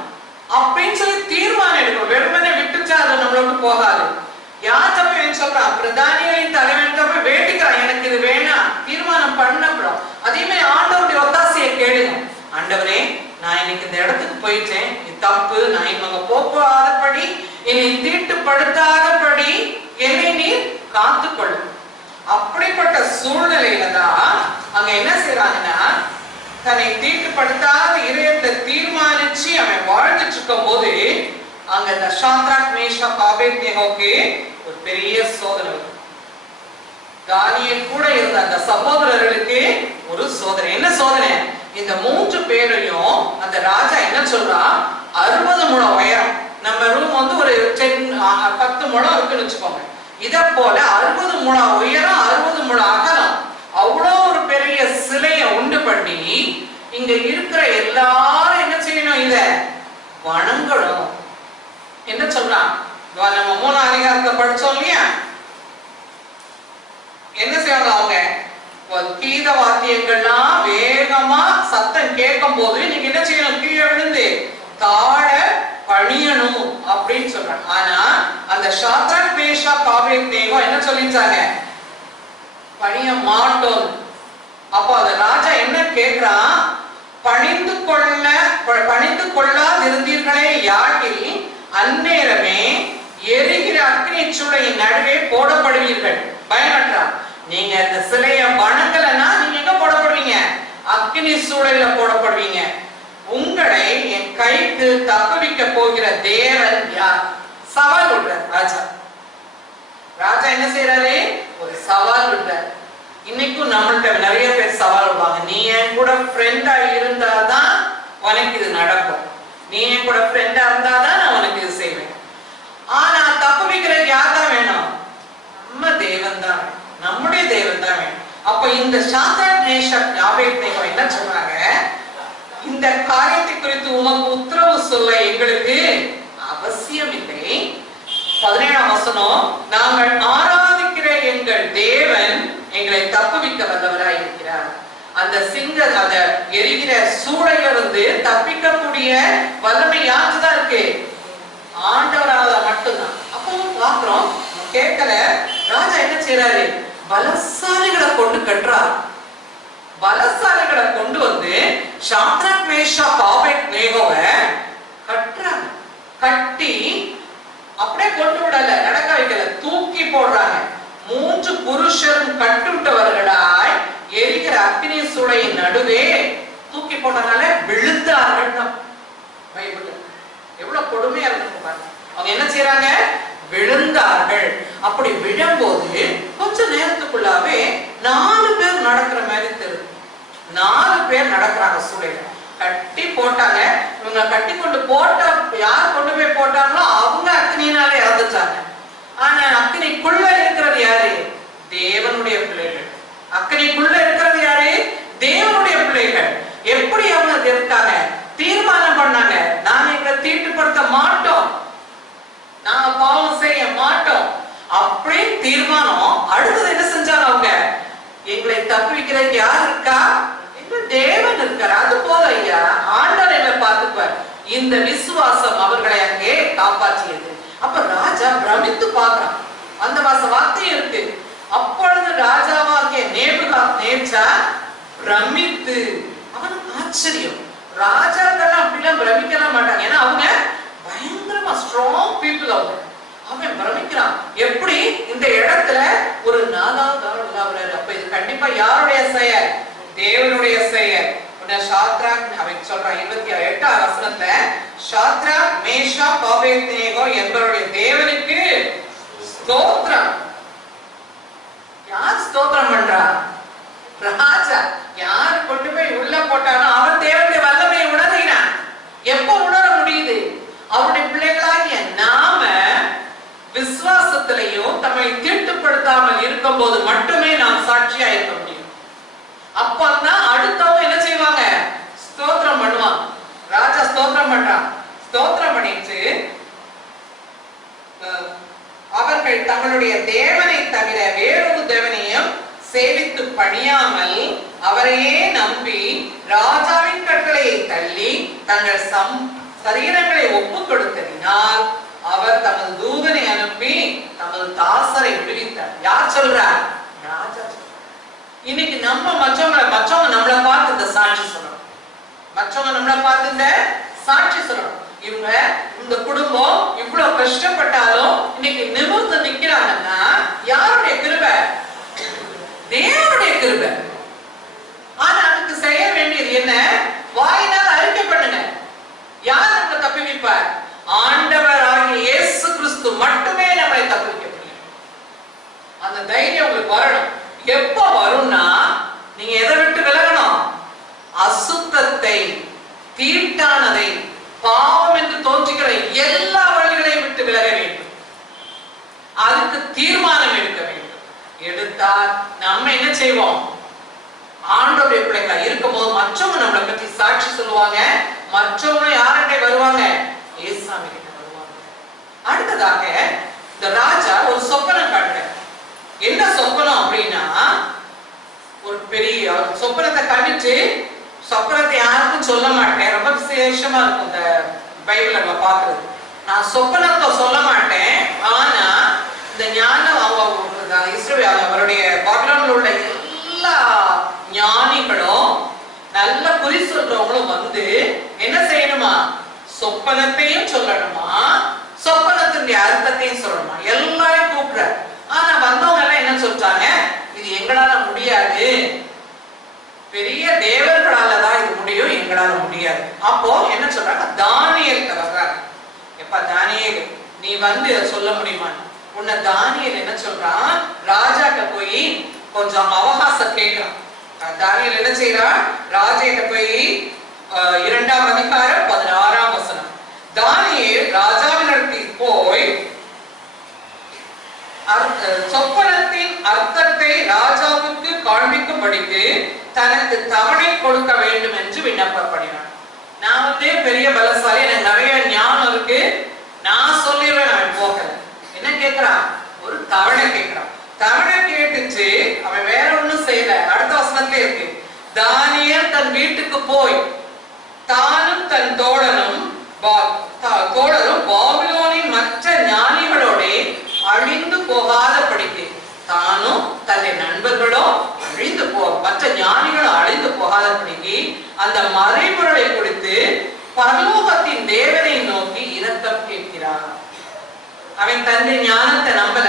அப்படின்னு சொல்லி தீர்மானம் எடுக்கணும். வெறுமனே விட்டுச்சா அது நம்மளோட போகாது. யார் தப்ப சொல்றான்? பிரதானிகளின் தலைவன் தப்ப வேண்டிக்கிறான், எனக்கு இது வேணாம், தீர்மானம் பண்ணப்படும். அதே மாதிரி ஆண்டவருடைய ஒத்தாசையை கேளுங்க. ஆண்டவரே, நான் இன்னைக்கு இந்த இடத்துக்கு போயிட்டேன், இது தப்பு, நான் இவங்க போகாதபடி, என்னை தீட்டுப்படுத்தாதபடி என்னை நீர் காத்துக்கொள்ளு. அப்படிப்பட்ட சூழ்நிலையில தான் அங்க என்ன செய்யறாங்கன்னா, தன்னை தீட்டுப்படுத்தாத இதயத்தை தீர்மானிச்சு அவன் வாழ்ந்துட்டு இருக்கும் போது அங்க இந்த ஷாத்ராக் மேஷாக் ஆபேத்நேகோவுக்கு ஒரு பெரிய சோதனை. தானியேல் கூட இருந்த அந்த சகோதரர்களுக்கு ஒரு சோதனை. என்ன சோதனை? இந்த 3 பேரையும் அந்த ராஜா என்ன சொல்றான்? 60 முழம் உயரம். நம்ம ரூம் வந்து ஒரு 10 முழம் இருக்குன்னு வச்சுக்கோங்க. இத போல 60 முழம் உயரம், 60 முழம் அகலம், அவ்வளோ ஒரு பெரிய சிலையை உண்டு பண்ணி இங்க இருக்கிற எல்லாரும் என்ன செய்யணும்? இத வணங்கணும். என்ன சொல்றான்? நம்ம 3ஆம் அதிகாரத்தை படிச்சோம் இல்லையா? என்ன செய்வாங்க? அவங்க கீத வாத்தியங்கள்லாம் வேகமா சத்தம் கேட்கும் போது நீங்க என்ன செய்யணும்? கீழே விழுந்து தாழ பணியணும் அப்படின்னு சொல்றாங்க. ஆனா அந்த ஷாத்ராக் மேஷாக் ஆபேத்நேகோ என்ன சொல்லிட்டாங்க? பணிய மாட்டோம். அப்போ அந்த ராஜா என்ன கேட்கிறான்? பணிந்து கொள்ளாதிருந்தீர்களே யாகில் அந்நேரமே எரிகிற அக்னி சூளையின் நடுவே போடப்படுவீர்கள். பயனற்றான். நீங்க இந்த சிலையை வணங்கலன்னா நீங்க எங்க போடப்படுவீங்க? அக்னி சூளையில போடப்படுவீங்க. உங்களை என் கைக்கு தப்புவிக்க போகிற தேவன் யார்? சவால் விடுறார் ராஜா. ராஜா என்ன செய்யறாரு? ஒரு சவால் விடுறார். இன்னைக்கும் நம்மள்ட்ட நிறைய பேர் சவால் விடுவாங்க. நீ என் கூட ஃப்ரெண்டா இருந்தாதான் உனக்கு இது நடக்கும், நீ என் கூட ஃப்ரெண்டா இருந்தாதான் நான் உனக்கு இது செய்வேன். ஆனா தப்புவிக்கிறது யார் தான் வேணும்? நம்ம தேவன் தான், நம்முடைய தேவன் தான் வேணும். அப்ப இந்த ஷாத்ராக் மேஷாக் ஆபேத்நேகோ என்ன சொல்றாங்க? இந்த காரியத்தை குறித்து உமக்கு உத்தரவு சொல்ல எங்களுக்கு அவசியம் இல்லை. 17ஆம் வசனம், நாங்கள் ஆராதிக்கிற எங்கள் தேவன் எங்களை தப்புவிக்க வல்லவராய் இருக்கிறார். அந்த அந்த எரிகிற சூளையிலிருந்து தப்பிக்கக்கூடிய வல்லமை யாருக்குதான் இருக்கு? ஆண்டவரால மட்டும்தான். அப்போ பாக்குறோம், கேட்கல. ராஜா என்ன செய்யறாரு? பலசாலிகளை கொண்டு கட்டுறார். பலசாலிகளை கொண்டு வந்து ஷாத்ராக் மேஷாக் ஆபேத்நேகோவை கட்டுறாங்க. கட்டி அப்படியே கொண்டு விடல, நடக்க வைக்கல, தூக்கி போடுறாங்க. 3 புருஷரும் கட்டுவிட்டவர்களாய் எரிகிற அக்னி சூளையின் நடுவே தூக்கி போட்டனால விழுந்தார்கள். பைபிள் எவ்வளவு கொடுமையா இருக்கு பாருங்க. அவங்க என்ன செய்யறாங்க? விழுந்தார்கள். அப்படி விழும்போது கொஞ்ச நேரத்துக்குள்ளாவே 4 பேர் நடக்கிற மாதிரி தெரியுது. 4 பேர் நடக்கிறாங்க. சூளையில கட்டி போட்டாங்க. இவங்க கட்டி கொண்டு போட்ட யார் கொண்டு போய் போட்டாங்களோ அவங்க அக்னியினாலே இறந்துட்டாங்க. ஆனா அக்னிக்குள்ள இருக்கிறது யாரு? தேவனுடைய பிள்ளைகள். அக்னிக்குள்ள இருக்கிறது யாரு? தேவனுடைய பிள்ளைகள். எப்படி அவங்க இருக்காங்க? தீர்மானம் பண்ணாங்க, நாங்க எங்களை தீட்டுப்படுத்த மாட்டோம், நாங்க பாவம் செய்ய மாட்டோம் அப்படின்னு தீர்மானம். அடுத்தது என்ன செஞ்சாங்க? அவங்க எங்களை தப்புவிக்கிறதுக்கு யார் இருக்கா? தேவன் இருக்கார். அது போல ஐயா, ஆண்டவர் எங்களை பார்த்துப்பார். இந்த விசுவாசம் அவர்களை அங்கே காப்பாற்றியது. அப்ப ராஜா பிரமித்து பார்க்கிறான். அந்த வார்த்தை இருக்கு. அப்பொழுது ராஜாவாகிய நேபுகாத்நேச்சார் பிரமித்து, அவனுக்கு ஆச்சரியம். ராஜாக்கள்லாம் அப்படிலாம் பிரமிக்கலாம் மாட்டாங்க. ஏன்னா அவங்க பயங்கரமா ஸ்ட்ராங் பீப்புள். அவன் பிரமிக்கிறான். எப்படி இந்த இடத்துல ஒரு 4வது ஆள் உலாவுறாரு. அப்ப இது கண்டிப்பா யாருடைய செயல்? தேவனுடைய செயல். ஷாத்ராக் அவன் சொல்றான் 28ஆம் வசனத்துல, ஷாத்ராக் மேஷாக் ஆபேத்நேகோ என்பவருடைய தேவனுக்கு ஸ்தோத்திரம். யார் ஸ்தோத்திரம் பண்றா? ராஜா. யாரு கொண்டு போய் உள்ள போட்டானோ அவன் தேவனுடைய வல்லமையை உணர்கிறான். எப்ப உணர முடியுது? அவருடைய பிள்ளைகளாகிய நாம விசுவாசத்திலையும் தம்மை தீட்டுப்படுத்தாமல் இருக்கும் போது மட்டுமே நாம் சாட்சியா இருக்க முடியும். அப்பதான் அடுத்தவங்க என்ன செய்வாங்க? ஸ்தோத்திரம் பண்ணுவாங்க. ராஜா ஸ்தோத்திரம் பண்றான். ஸ்தோத்திரம் பண்ணிட்டு அவர்கள் தங்களுடைய தேவனை தவிர வேறொரு தேவனையும் சேவித்து பணியாமல் அவரையே நம்பி ராஜாவின் கட்டளையை தள்ளி தங்கள் சரீரங்களை ஒப்பு கொடுத்ததினால் அவர் தமது தூதனை அனுப்பி தமது தாசரை விடுவித்தார். யார் சொல்றார்? ராஜா. இன்னைக்கு நம்ம மற்றவங்க நம்மளை பார்த்து இந்த சாட்சி சொல்லணும். மற்றவங்க நம்மளை பார்த்து இந்த சாட்சி சொல்லணும். இவங்க இந்த குடும்பம் இவ்வளவு கஷ்டப்பட்டாலும் இன்னைக்கு நிமிர்ந்து நிக்கிறாங்கன்னா யாருடைய கிருபை? தேவனுடைய கிருபை. ஆனா அதுக்கு செய்ய வேண்டியது என்ன? வாயினால் அறிக்கை பண்ணுங்க. யார் நம்மளை தப்புவிப்பார்? ஆண்டவராகிய இயேசு கிறிஸ்து மட்டுமே நம்மளை தப்புவிக்க முடியும். அந்த தைரியம் உங்களுக்கு வரணும். எப்ப வரும்னா நீங்க எதை விட்டு விலகணும்? அசுத்தத்தை, தீட்டானதை, பாவம் என்று தோன்றுகிற எல்லா வழிகளையும் விட்டு விலக வேண்டும். அதுக்கு தீர்மானம் எடுக்க வேண்டும். எடுத்தால் நம்ம என்ன செய்வோம்? ஆண்டவருடைய பிள்ளைகளா இருக்கும்போது மற்றவங்க நம்மளை பற்றி சாட்சி சொல்லுவாங்க. மற்றவங்க யார்கிட்ட வருவாங்க? ஏசாமி கிட்ட வருவாங்க. அடுத்ததாக இந்த ராஜா ஒரு சொப்பனம் காட்டுறார். என்ன சொப்பனம் அப்படின்னா, ஒரு பெரிய சொப்பனத்தை கண்டிச்சு, சொப்பனத்தை யாருக்கும் சொல்ல மாட்டேன், ரொம்ப விசேஷமா இருக்கும் இந்த பைபிள் நம்ம பார்க்கிறது. நான் சொப்பனத்தை சொல்ல மாட்டேன், ஆனா இந்த ஞானம் இஸ்ரவேல் அவருடைய பாபிலோன்ல உள்ள எல்லா ஞானிகளும் நல்ல குறி சொல்றவங்களும் வந்து என்ன செய்யணுமா? சொப்பனத்தையும் சொல்லணுமா, சொப்பனத்தினுடைய அர்த்தத்தையும் சொல்லணுமா, எல்லாரையும் கூப்பிடுற. ஆனா வந்தவங்க எல்லாம் என்ன சொல்றாங்க? இது எங்களால முடியாது, பெரிய தேவர்களால தான் இது முடியும், எங்களால முடியாது. அப்போ என்ன சொல்றாங்க? தானியேல் வர்றாங்க. எப்ப தானியேல் நீ வந்து இதை சொல்ல முடியுமா? உன்னை தானியேல் என்ன சொல்றான்? ராஜாட்ட போய் கொஞ்சம் அவகாசம் கேட்கிறான். தானியேல் என்ன செய்யறான்? ராஜாட்ட போய் 2ஆம் அதிகாரம் 16ஆம் வசனம். தானியேல் ராஜாவினிடத்தில் போய் சொப்பனத்தின் அர்த்தத்தை ராஜாவுக்கு காண்பிக்கும்படிக்கு தனக்கு தவணை கொடுக்க வேண்டும் என்று விண்ணப்பப்படினான். நான் வந்து பெரிய பலசாலி, எனக்கு நிறைய ஞானம் இருக்கு, நான் சொல்லிடுவேன், அவன் போகல. என்ன கேட்கிறான்? ஒரு தவணை கேட்கிறான். தவணை கேட்டுச்சு, அவன் வேற ஒண்ணும் செய்யல. அடுத்த வசனத்திலே இருக்கு, தானியேல் தன் வீட்டுக்கு போய் தானும் தன் தோழரும் பாபிலோனின் மற்ற ஞானிகளோட அழிந்து போகாதபடிக்கு, தானும் தன்னை நண்பர்களும் அழிந்து மற்ற ஞானிகளும் அழிந்து போகாதபடிக்கு அந்த மறைபொருளை கொடுத்து பரலோகத்தின் தேவனை நோக்கி இரக்கம் கேட்கிறான். அவன் தன்னை ஞானத்தை நம்பல,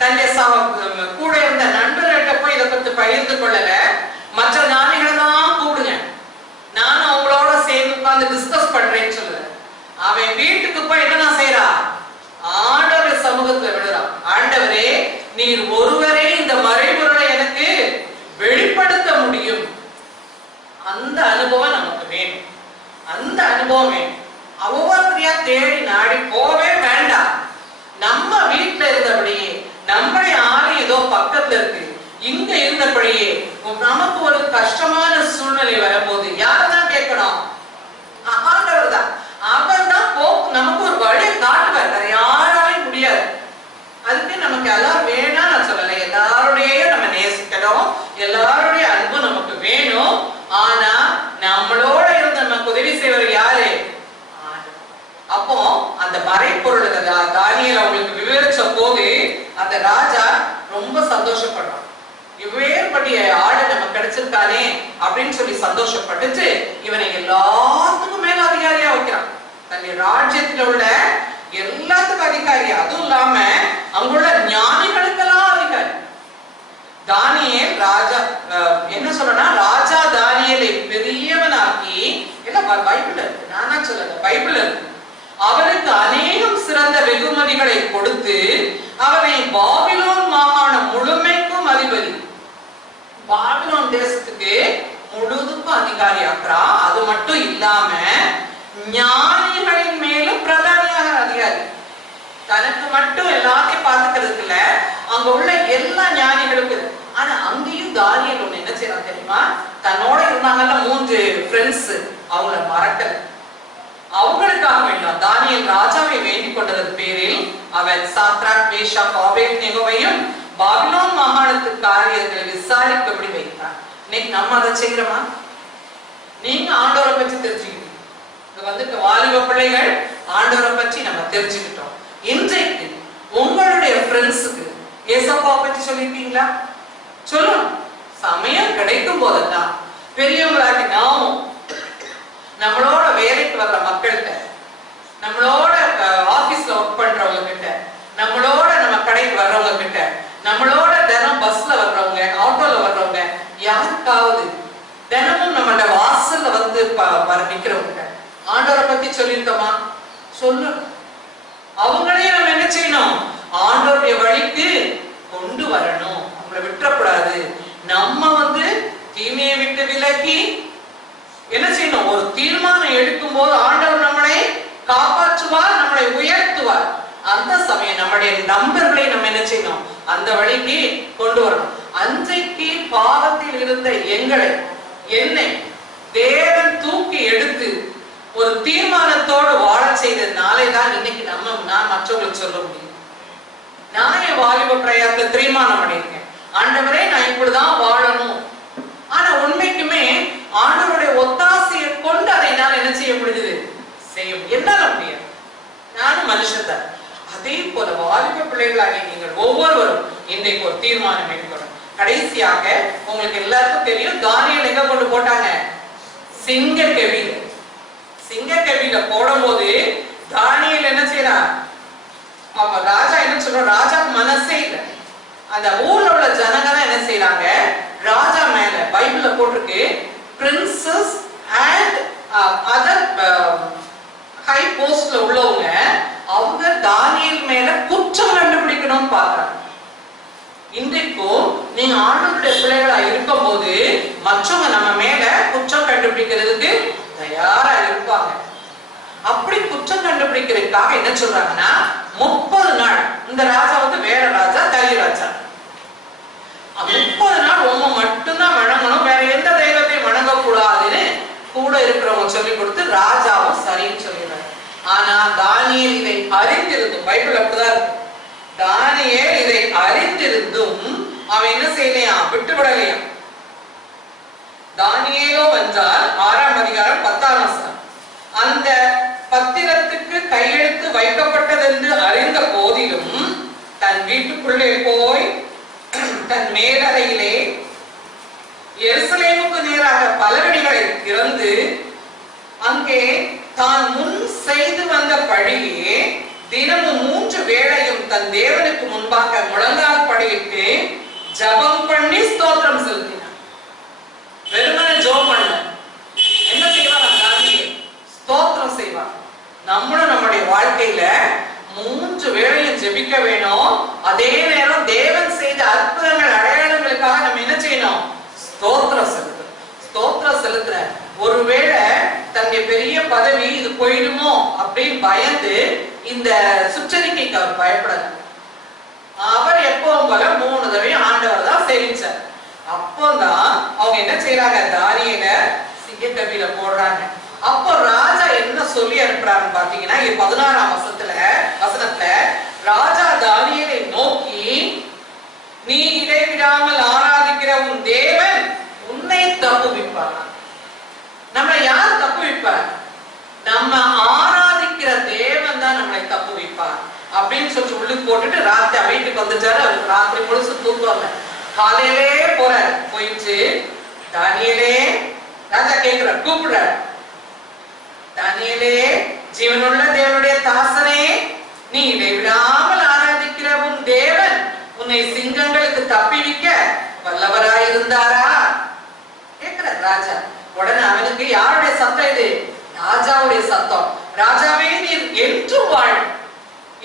தன்னை கூட இருந்த நண்பர்கிட்ட போய் இதை பத்தி பகிர்ந்து கொள்ளல. மற்ற ஞானிகளை தான் கூப்பிடுங்க, நானும் அவங்களோட சேர்ந்து உட்கார்ந்து டிஸ்கஸ் பண்றேன்னு சொல்லல. அவன் வீட்டுக்கு போய் என்ன செய்யறா? ஆண்டவர் சமூகத்துல விடுறான். ஆண்டவரே, நீர் ஒருவரே இந்த மறைபொருளை எனக்கு வெளிப்படுத்த முடியும். அந்த அனுபவம் நமக்கு வேணும். அந்த அனுபவம் வேணும். ஒவ்வொருத்தரையா தேடி நாடி போவே வேண்டாம். நம்ம வீட்டுல இருந்தபடியே, நம்முடைய ஆளு ஏதோ பக்கத்துல இருக்கு, இங்க இருந்தபடியே நமக்கு ஒரு கஷ்டமான சூழ்நிலை வரும்போது யாரதான் கேட்கணும்? ஆண்டவர் தான். அவர் தான் நமக்கு ஒரு வழி காட்டுவார். வேற யாராலையும் முடியாது. அதுக்கு நமக்கு எல்லாம் வேணா நான் சொல்லல, எல்லாருடையும் நம்ம நேசிக்கணும், எல்லாருடைய அன்பு நமக்கு வேணும். ஆனா நம்மளோட இருந்து நமக்கு உதவி செய்வர் யாரு? அப்போ அந்த மறைப்பொருள் தானியேல் அவங்களுக்கு விவரிச்ச போது அந்த ராஜா ரொம்ப சந்தோஷப்படுறான். இவ்வேற்படிய ஆள நமக்கு கிடைச்சிருக்கானே அப்படின்னு சொல்லி சந்தோஷப்பட்டுச்சு. இவனை எல்லாத்துக்கும் மேல அதிகாரியா வைக்கிறான். தன்னுடைய ராஜ்யத்துல உள்ள எல்லாத்துக்கும் அதிகாரி. அதுவும் இல்லாம அங்குள்ள ஞானிகளுக்கெல்லாம் அதிகாரி. தானியேல் ராஜா என்ன சொல்றனா, ராஜா தானியேலை பெரியவனாக்கி, எல்லாம் பைபிள் இருக்கு, நானா சொல்லல, பைபிள் இருக்கு. அவனுக்கு அநேகம் சிறந்த வெகுமதிகளை கொடுத்து அவனை பாபிலோன் மாகாணம் முழுமைக்கும் அதிபதி, பாபிலோன் தேசத்துக்கு முழுதுக்கும் அதிகாரி ஆக்குறான். அது மட்டும் இல்லாம ஞானிகளின் மேலும் பிரதானியாக அதிகாரி. தனக்கு மட்டும் எல்லாத்தையும் பார்த்துக்கிறதுக்கு இல்ல, அங்க உள்ள எல்லா ஞானிகளுக்கும். ஆனா அங்கேயும் தானியேல் ஒண்ணு என்ன செய்யறான் தெரியுமா, தன்னோட இருந்தாங்கல்ல 3 ஃப்ரெண்ட்ஸ், அவங்கள மறக்கல. அவங்களுக்காக வேண்டாம், தானியேல் ராஜாவை வேண்டிக் கொண்டதன் பேரில் அவன் சாத்ராக், மேஷாக், ஆபேத்நேகோவையும் பாபிலோன் மாகாணத்து காரியங்களை விசாரிக்கப்படி வைத்தான். இன்னைக்கு நம்ம அதை செய்யறோமா? நீங்க ஆண்டவரை பற்றி தெரிஞ்சுக்கிட்டீங்க. இங்க வந்துட்டு வாலிப பிள்ளைகள் ஆண்டவரை பற்றி நம்ம தெரிஞ்சுக்கிட்டோம். இன்றைக்கு உங்களுடைய ஃப்ரெண்ட்ஸுக்கு ஏசப்பா பற்றி சொல்லிருக்கீங்களா? சொல்லணும். சமயம் கிடைக்கும் போதெல்லாம் பெரியவங்களாகி நாமும் நம்மளோட வேலைக்கு வர்ற மக்கள்கிட்ட, நம்மளோட ஆபீஸ்ல ஒர்க் பண்றவங்க கிட்ட, நம்மளோட நம்ம கடைக்கு வர்றவங்க கிட்ட, நம்மளோட தினம் பஸ்ல வர்றவங்க, ஆட்டோல வர்றவங்க, யாருக்காவது தினமும் நம்மளோட வாசல்ல வந்து நிக்கிறவங்க ஆண்டவரை பத்தி சொல்லியிருக்கோமா? சொல்லணும். அவங்களையும் நம்ம என்ன செய்யணும்? ஆண்டவருடைய வழிக்கு கொண்டு வரணும். அவங்களை விட்டுறக்கூடாது. நம்ம வந்து தீமையை விட்டு விலகி என்ன செய்யணும்? ஒரு தீர்மானம் எடுக்கும் போது ஆண்டவர் நம்மளை காப்பாற்றுவார், நம்மளை உயர்த்துவார். அந்த சமயம் நம்முடைய நண்பர்களை நம்ம என்ன செய்யணும்? அந்த வழிக்கு கொண்டு வரணும். அன்றைக்கு பாவத்தில் இருந்த என்னை தேவன் தூக்கி எடுத்து ஒரு தீர்மானத்தோடு வாழ செய்ததுனாலே தான் இன்னைக்கு நான் மற்றவங்களுக்கு சொல்ல முடியும். நான் என் வாலிப பிரயாசத்தை தீர்மானம் பண்ணியிருக்கேன், ஆண்டவரே நான் இப்படிதான் வாழணும். ஆனா உண்மைக்குமே ஆண்டவருடைய ஒத்தாசையை கொண்டு அதை நான் என்ன செய்ய முடியுது? செய்ய என்னால முடியாது. நானும் மனுஷன் தான். அதே போல வாலிப பிள்ளைகளாகி நீங்கள் ஒவ்வொருவரும் இன்றைக்கு ஒரு தீர்மானம் எடுக்கணும். கடைசியாக உங்களுக்கு எல்லாருக்கும் தெரியும், தானியேல் எங்க கொண்டு போட்டாங்க? சிங்கக்கெபியில. சிங்கக்கெபியில போடும் போது தானியேல் என்ன செய்யறான்? அவங்க ராஜா என்ன சொல்ற, ராஜாக்கு மனசே இல்லை. அந்த ஊர்ல உள்ள ஜனங்க தான் என்ன செய்யறாங்க, ராஜா மேல பைபிள்ல போட்டிருக்கு, பிரின்சஸ் அண்ட் அதர் ஹை போஸ்ட்ல உள்ளவங்க அவங்க தானியேல் மேல குற்றம் கண்டுபிடிக்கணும்னு பாக்குறாங்க. இன்றைக்கும் நீங்க ஆண்டவருடைய பிள்ளைகளா இருக்கும் போது மற்றவங்க நம்ம மேல குற்றம் கண்டுபிடிக்கிறதுக்கு தயாரா இருப்பாங்க. அப்படி குற்றம் கண்டுபிடிக்கிறதுக்காக என்ன சொல்றாங்கன்னா, 30 நாள் இந்த ராஜா வந்து வேற ராஜா, கலி ராஜா, 30 நாள் உண்மை மட்டும்தான் வணங்கணும், வேற எந்த தெய்வத்தையும் வணங்க கூடாதுன்னு கூட இருக்கிறவங்க சொல்லி கொடுத்து ராஜாவும் சரின்னு சொல்லிடுறாரு. ஆனா தானியேல் இதை அறிந்திருந்தும், பைபிள் அப்படிதான் இருக்கு, தானியேல் இதை அறிந்திருந்தும் அவன் என்ன செய்யலையா? விட்டுவிடலையா? தானியேலோ என்றால் 6ஆம் அதிகாரம் 10ஆம் வசனம், அந்த பத்திரத்துக்கு கையெழுத்து வைக்கப்பட்டது என்று அறிந்த போதிலும் தன் வீட்டுக்குள்ளே போய் தன் மேலறையிலே எருசலேமுக்கு நேராக பலகணிகளை திறந்து அங்கே தான் முன் செய்து வந்த படியே தினமும் 3 வேளையும் தன் தேவனுக்கு முன்பாக முழங்கால் படியிட்டு ஜபம் பண்ணி ஸ்தோத்திரம் செலுத்தினார். வெறுமனே ஜெபம் பண்ணல, என்ன செய்வார்? ஸ்தோத்திரம் செய்வார். நம்மளும் நம்முடைய வாழ்க்கையில 3 வேளையும் ஜெபிக்க வேணும். அதே நேரம் தேவன் செய்த அற்புதங்கள் அடையாளங்களுக்காக நம்ம என்ன செய்யணும்? ஸ்தோத்திரம் செலுத்தணும். ஸ்தோத்திரம் செலுத்துற ஒருவேளை தன்னுடைய பெரிய பதவி இது போயிடுமோ அப்படின்னு பயந்து இந்த சுற்றறிக்கைக்கு அவர் பயப்படல. அவர் எப்பவும் போல 3 தடவை ஆண்டவர் தான் சேவிச்சார். அப்போதான் அவங்க என்ன செய்யறாங்க? தானியேல சிங்கக்கெபியில போடுறாங்க. அப்போ ராஜா என்ன சொல்லி அனுப்புறாருன்னு பாத்தீங்கன்னா, 16ஆம் வசனத்துல ராஜா தானியேலை நோக்கி, நீ இடைவிடாமல் ஆராதிக்கிற உன் தேவன் உன்னை தப்புவிப்பார். நம்ம யார் தப்புவிப்பார்? நம்ம ஆராதிக்கிற தேவன் தான் நம்மளை தப்புவிப்பார் அப்படின்னு சொல்லி உள்ளுக்கு போட்டுட்டு ராத்திரி வீட்டுக்கு வந்துட்டாரு. அவருக்கு ராத்திரி முழுசு தூக்கம். காலையிலே போறார். போயிட்டு தானியேலே, ராஜா கேட்கிறார், கூப்பிடுறார், தானியேலே, ஜீவனுள்ள தேவனுடைய தாசனே, நீ இடைவிடாமல் ஆராதிக்கிற உன் தேவன் உன்னை சிங்கங்களுக்கு தப்பிவிக்க வல்லவராயிருந்தாரா கேட்கிறார் ராஜா. உடனே அவனுக்கு யாருடைய சத்தம் இது? ராஜாவுடைய சத்தம். ராஜாவே, நீர் என்றும் வாழ்,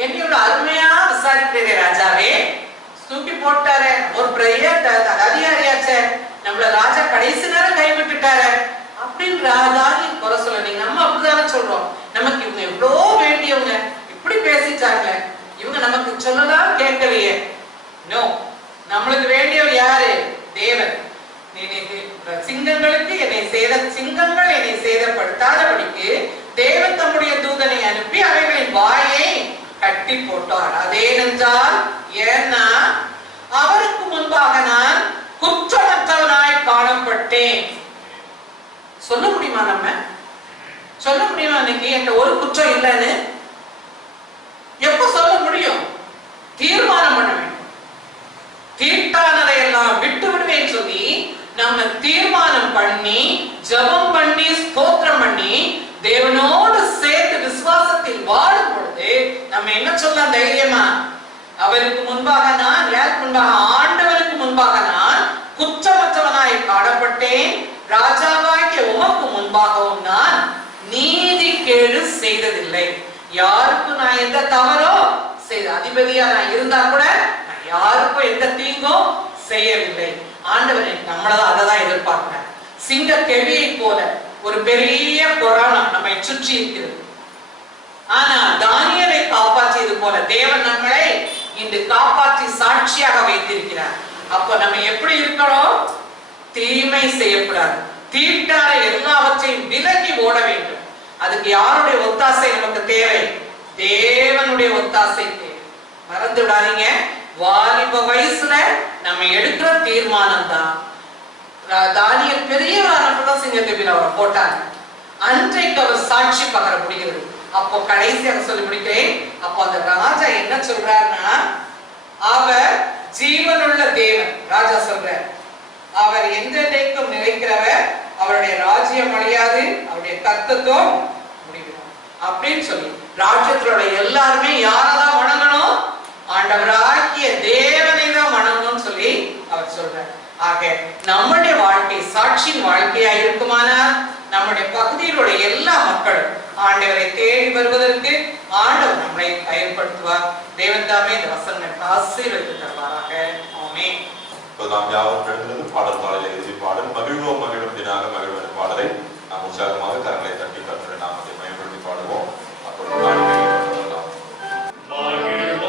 என்னையோட அருமையா விசாரிக்கிறே ராஜாவே. தூக்கி போட்டாரு, ஒரு பெரிய அதிகாரியாச்சே, நம்மள ராஜா கடைசி நேரம் கைவிட்டுட்டாரு அப்படின்னு ராஜான்னு குறை சொல்ல. நீங்க நம்ம அப்படிதானே சொல்றோம், நமக்கு இவங்க எவ்வளோ வேண்டியவங்க, இப்படி பேசிட்டாங்க, இவங்க நமக்கு சொல்லலாம் கேட்கலையே. நோ, நம்மளுக்கு வேண்டியவர் யாரு? தேவன். சிங்கங்களுக்கு சிங்கங்கள் என்னை சேதப்படுத்தாதபடிக்கு தேவன் தம்முடைய தூதனை அனுப்பி அவைகளின் வாயை கட்டி போட்டார். அதேனென்றால், ஏன்னா அவருக்கு முன்பாக நான் குற்றமற்றவனாய் காணப்பட்டேன். சொல்ல முடியுமா? நம்ம சொல்ல முடியுமா? இன்னைக்கு என்கிட்ட ஒரு குற்றம் இல்லைன்னு எப்ப சொல்ல முடியும்? தீர்மானம் பண்ண வேண்டும். தீட்டானதை எல்லாம் விட்டு விடுவேன்னு சொல்லி நம்ம தீர்மானம் பண்ணி, ஜெபம் பண்ணி, ஸ்தோத்திரம் பண்ணி, தேவனோடு சேர்த்து விசுவாசத்தில் வாழும் பொழுது நம்ம என்ன சொல்லலாம் தைரியமா? அவருக்கு முன்பாக நான், யாருக்கு முன்பாக? ஆண்டவருக்கு முன்பாக நான் குற்றமற்றவனாய் காணப்பட்டேன். ராஜாவாகிய உமக்கு முன்பாகவும் நான் நீதி கேடு செய்ததில்லை. யாருக்கும் நான் எந்த தவறோ செய்த, அதிபதியா நான் இருந்தா கூட நான் யாருக்கும் எந்த தீங்கும் செய்யவில்லை. ஆண்டவர் நம்மளதான் அதைதான் எதிர்பார்க்கிறேன். சிங்க கெவியை போல ஒரு பெரிய கொரோனா நம்மை சுற்றி இருக்கிறது. ஆனா தானியேலை காப்பாற்றியது போல தேவன் நம்மளை இன்று காப்பாற்றி சாட்சியாக வைத்திருக்கிறார். அப்ப நம்ம எப்படி இருக்கணும்? தீமை செய்யக்கூடாது. தீட்டான எல்லாவற்றையும் விலகி ஓட வேண்டும். அதுக்கு யாருடைய ஒத்தாசை நமக்கு தேவை? தேவனுடைய ஒத்தாசை தேவை. மறந்து விடாதீங்க, வாலிப வயசுல நம்ம எடுக்கிற தீர்மானம் தான். தானியேல் பெரியவரானப்பதான் சிங்கத்தை அவரை போட்டாங்க. அன்றைக்கு அவர் சாட்சி பகர முடிகிறது. அப்போ கடைசியாக சொல்லி முடிக்கிறேன். அப்போ அந்த ராஜா என்ன சொல்றாருன்னா, அவர் ஜீவனுள்ள தேவன். ராஜா சொல்றார், அவர் என்றென்றைக்கும் நிலைக்கிறவர், அவருடைய ராஜ்யம் அழியாது, அவருடைய கர்த்தத்துவம் முடியும் அப்படின்னு சொல்லி ராஜ்யத்தோட எல்லாருமே யாரதான் வணங்கணும்? ஆண்டவராகிய தேவனை தான் வணங்கணும்னு சொல்லி அவர் சொல்றார். ஆக நம்முடைய வாழ்க்கை சாட்சியின் வாழ்க்கையா இருக்குமானால் நம்முடைய பகுதியிலுடைய எல்லா மக்களும் ஆண்டவரை தேடி வருவதற்கு ஆண்டவர் நம்மளை பயன்படுத்துவார். தேவன் தாமே இந்த வசனங்களை ஆசீர்வதித்து தருவாராக. ஆமென். நாம் யாவரும் எழுந்தது பாடல் பாடலை இறுதி பாடல் மகிழ்வோம் மகிழும் தினாக மகிழ்வன பாடலை நாம் உற்சாகமாக கரங்களை தட்டி கற்று நாமத்தை பயன்படுத்தி பாடுவோம். அப்பொழுது நாடுகளை சொல்லலாம். இந்த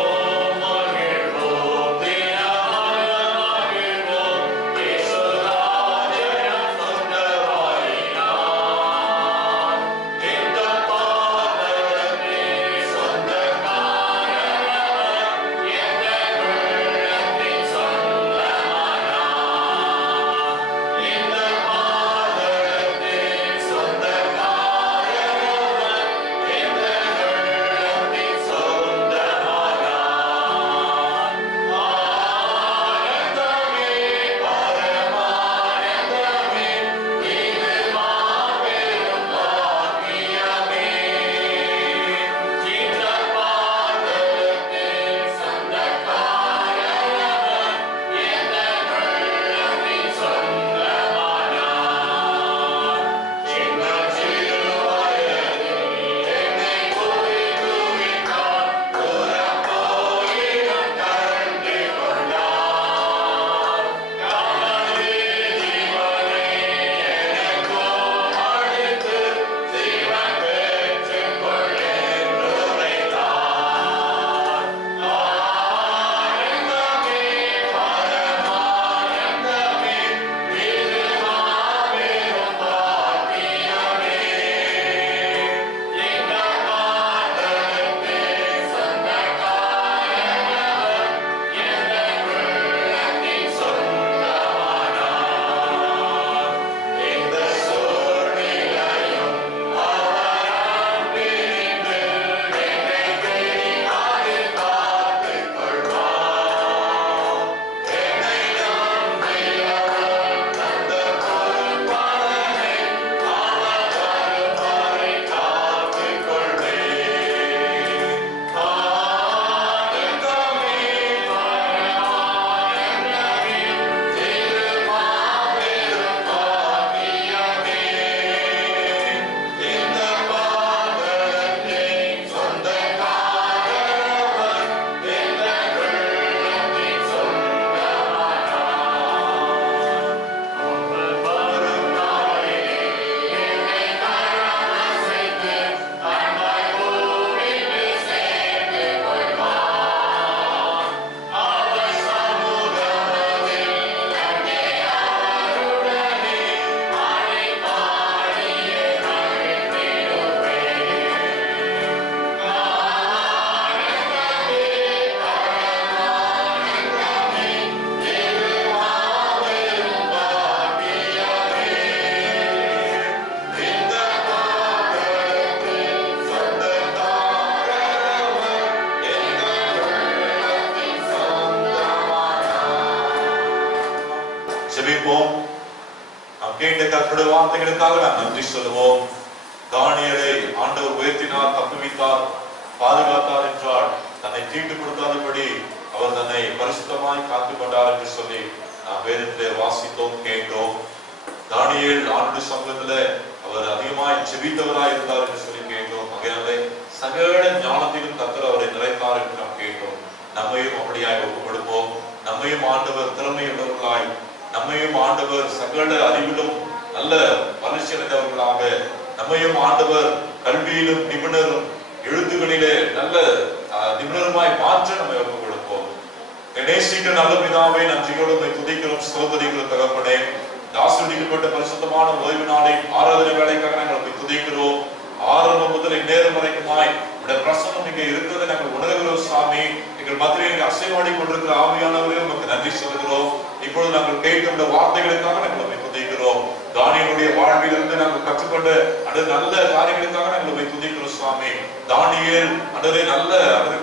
இந்த கர்த்தருடைய வார்த்தைகளுக்காக நாம் நன்றி சொல்லுவோம். தானியேலை ஆண்டவர் உயர்த்தினார், தப்புவித்தார், பாதுகாத்தார் என்றால் தன்னை தீட்டுப்படுத்தாதபடி அவர் தன்னை பரிசுத்தமாய் காத்துக் கொண்டார் என்று சொல்லி நாம் வேதத்திலே வாசித்தோம், கேட்டோம். தானியேல் ஆண்டு சமூகத்துல அவர் அதிகமாய் ஜெபித்தவராய் இருந்தார் என்று சொல்லி கேட்டோம். அதனாலே சகல ஞானத்திலும் கர்த்தர் அவரை நிறைத்தார் என்று நாம் கேட்டோம். நம்மையும் அப்படியாய் ஒப்புக் கொடுப்போம். நம்மையும் ஆண்டவர் திறமையுள்ளவர்களாய், நம்மையும் ஆண்டவர் சகல அறிவிலும் நல்ல வளர்ச்சி அடைந்தவர்களாக, நம்மையும் ஆண்டவர் கல்வியிலும் நிபுணரும் எழுத்துக்களிலே நல்ல நிபுணருமாய் மாற்ற நம்மை ஒப்புக் கொடுப்போம். நேசிக்கிற நல்ல பிதாவே, நன்றியோடு உம்மை துதிக்கிறோம், ஸ்தோத்திரிக்கிறோம் தகப்பனே. ஆசீர்வதிக்கப்பட்ட பரிசுத்தமான ஓய்வு நாளை ஆராதனை வேலைக்காக நாங்கள் துதிக்கிறோம். ஆரம்பம் முதல் இந்நேரம் வரைக்குமாய் உடைய பிரசன்னம் இங்கே இருக்கிறதை நாங்கள் உணர்கிறோம் சாமி. எங்கள் மத்தியில் அசைவாடி கொண்டிருக்கிற ஆவியானவரே உமக்கு நன்றி சொல்கிறோம். இப்பொழுது நாங்கள் கேட்கின்ற வார்த்தைகளுக்காக நாங்கள் உம்மை துதிக்கிறோம். தானியேலுடைய வாழ்விலிருந்து நாங்கள் கற்றுக்கொண்ட அந்த நல்ல காரியங்களுக்காக நாங்கள் உம்மை துதிக்கிறோம் சுவாமி. தானியேல் அன்றே நல்ல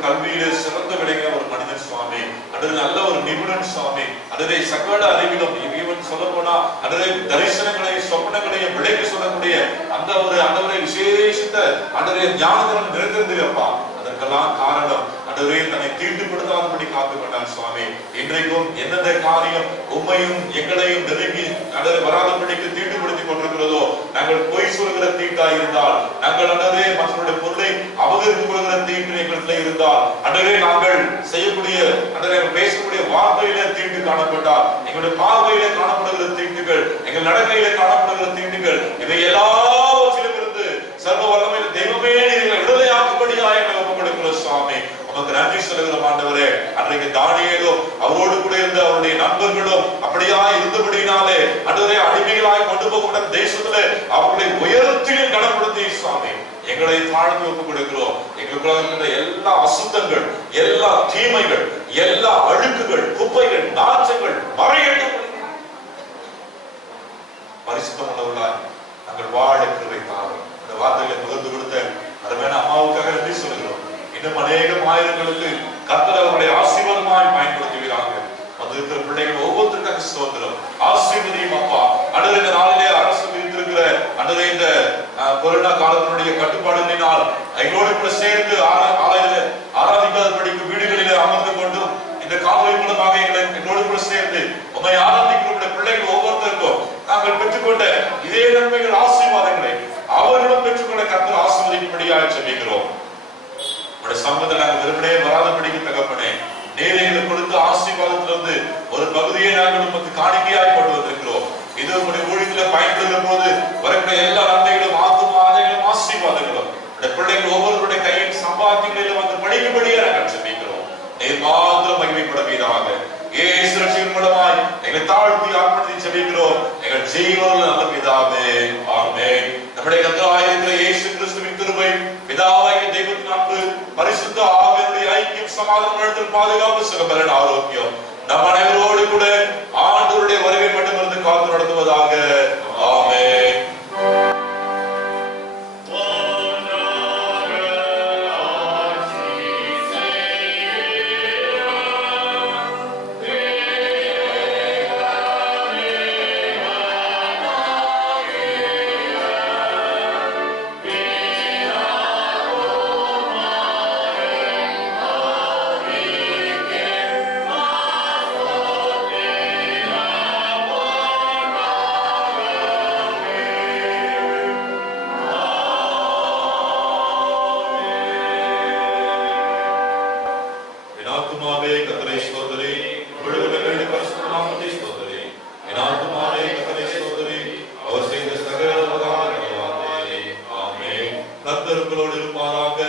கல்வியிலே சிறந்த விளங்கிய ஒரு மனிதன் சுவாமி, அன்றே நல்ல ஒரு நிபுணன் சுவாமி, அன்றே சகல அறிவிலும் இவன் சொல்ல போனா அன்றே தரிசனங்களையும் சொப்பனங்களையும் விளக்கி சொல்லக்கூடிய அந்த ஒரு விசேஷித்த அன்றே ஞானத்தின் நிறைந்திருந்தப்பா. அதற்கெல்லாம் காரணம் அன்றே தன்னை தீட்டுப்படுத்தாதபடி காத்துக் கொண்டான் சுவாமி. இன்றைக்கும் எந்தெந்த காரியம் உண்மையும் எங்களையும் நெருங்கி அன்றே வராதபடிக்கு தீட்டுப்படுத்திக் கொண்டிருக்கிறதோ, நாங்கள் பொய் சொல்கிற தீட்டா இருந்தால், நாங்கள் அன்றே மற்றவருடைய பொருளை அபகரித்துக் கொள்கிற தீட்டு எங்களுக்கு இருந்தால், அன்றே நாங்கள் செய்யக்கூடிய அன்றே பேசக்கூடிய வார்த்தையிலே தீட்டு காணப்பட்டால், எங்களுடைய பார்வையிலே காணப்படுகிற தீட்டுகள், எங்கள் நடக்கையிலே காணப்படுகிற தீட்டுகள், இவை எல்லாவற்றிலும் இருந்து சர்வ வல்லமையுள்ள தெய்வமே எங்களை விடுதலையாக்கும்படியாக எங்களை ஒப்புக் கொடுக்கிறோம் சுவாமி. உமக்கு நன்றி சொல்லுகிறோம் ஆண்டவரே. அன்றைக்கு தானியேலும் அவரோடு கூட இருந்த அவருடைய நண்பர்களும் அப்படியா இருந்தபடினாலே அன்றே அடிமைகளாய் கொண்டு போகப்பட்ட தேசத்திலே அவர்களை உயரத்திலும் கனப்படுத்தி சுவாமி எங்களை தாழ்ந்து ஒப்புக் கொடுக்கிறோம். எங்களுக்குள்ள இருக்கின்ற எல்லா அசுத்தங்கள், எல்லா தீமைகள், எல்லா அழுக்குகள், குப்பைகள், நாற்றங்கள் மறையட்டும். பரிசுத்தம் உள்ளவர்களாய் நாங்கள் வாழ கிருபை தாரும். அந்த வார்த்தைகளை பகிர்ந்து கொடுத்த அருமையான அம்மாவுக்காக நன்றி சொல்கிறோம். இன்னும் அநேகம் ஆயிரங்களுக்கு கர்த்தர் அவர்களை ஆசீர்வாதமாய் பயன்படுத்துகிறாங்க. வந்திருக்கிற பிள்ளைகள் ஒவ்வொருத்தருக்காக ஸ்தோத்திரம். ஆசீர்வதியும் அப்பா. அன்றைய இந்த நாளிலே அரசு விதித்திருக்கிற அன்றைய இந்த கொரோனா காலத்தினுடைய கட்டுப்பாடுகளினால் எங்களோடு கூட சேர்ந்து ஆராதிக்காதபடிக்கு வீடுகளிலே அமர்ந்து கொண்டும் இந்த காணொலி மூலமாக எங்களோடு கூட சேர்ந்து உம்மை ஆராதிக்கிற பிள்ளைகள் ஒவ்வொருத்தருக்கும் நாங்கள் பெற்றுக்கொண்ட இதே நன்மைகள், ஆசீர்வாதங்களை அவர்களும் பெற்றுக்கொள்ள கர்த்தர் ஆசீர்வதிக்கும்படியாக ஜெபிக்கிறோம். உடைய சம்பளத்தை நாங்கள் வெறுமனே வராதபடிக்கு தகப்பனே, நீர் எங்களுக்கு கொடுத்த ஆசீர்வாதத்திலிருந்து ஒரு பகுதியை நாங்கள் உமக்கு காணிக்கையாய் கொண்டு வந்திருக்கிறோம். இது உங்களுடைய ஊழியத்தில் பயன்படுகிற போது வரக்கூடிய எல்லா நன்மைகளும், ஆத்துமாதைகளும், ஆசீர்வாதங்களும் பிள்ளைகள் ஒவ்வொருவருடைய கையின் சம்பாத்தியங்களிலும் வந்து படிக்கும்படியாக நாங்கள் ஜெபிக்கிறோம். நீர் மாத்திரம் மகிமைப்படுவீராக. இயேசு ரட்சகர் மூலமாய் எங்களை தாழ்த்தி ஆர்ப்பணித்து ஜெபிக்கிறோம் எங்கள் ஜீவனுள்ள நல்ல பிதாவே, ஆமென். நம்முடைய கர்த்தராகிய இயேசு கிறிஸ்துவின் கிருபை, பிதாவாகிய தெய்வத்தின் அன்பு, பரிசுத்த ஆவியானவருடைய ஐக்கியம், சமாதானம், அழுத்தல், பாதுகாப்பு, சுகபலன், ஆரோக்கியம் நம் அனைவரோடு கூட ஆண்டவருடைய வருகை மட்டும் இருந்து காத்து நடத்துவதாக. ஆமென். கர்த்தர் உங்களோடு இருப்பாராக.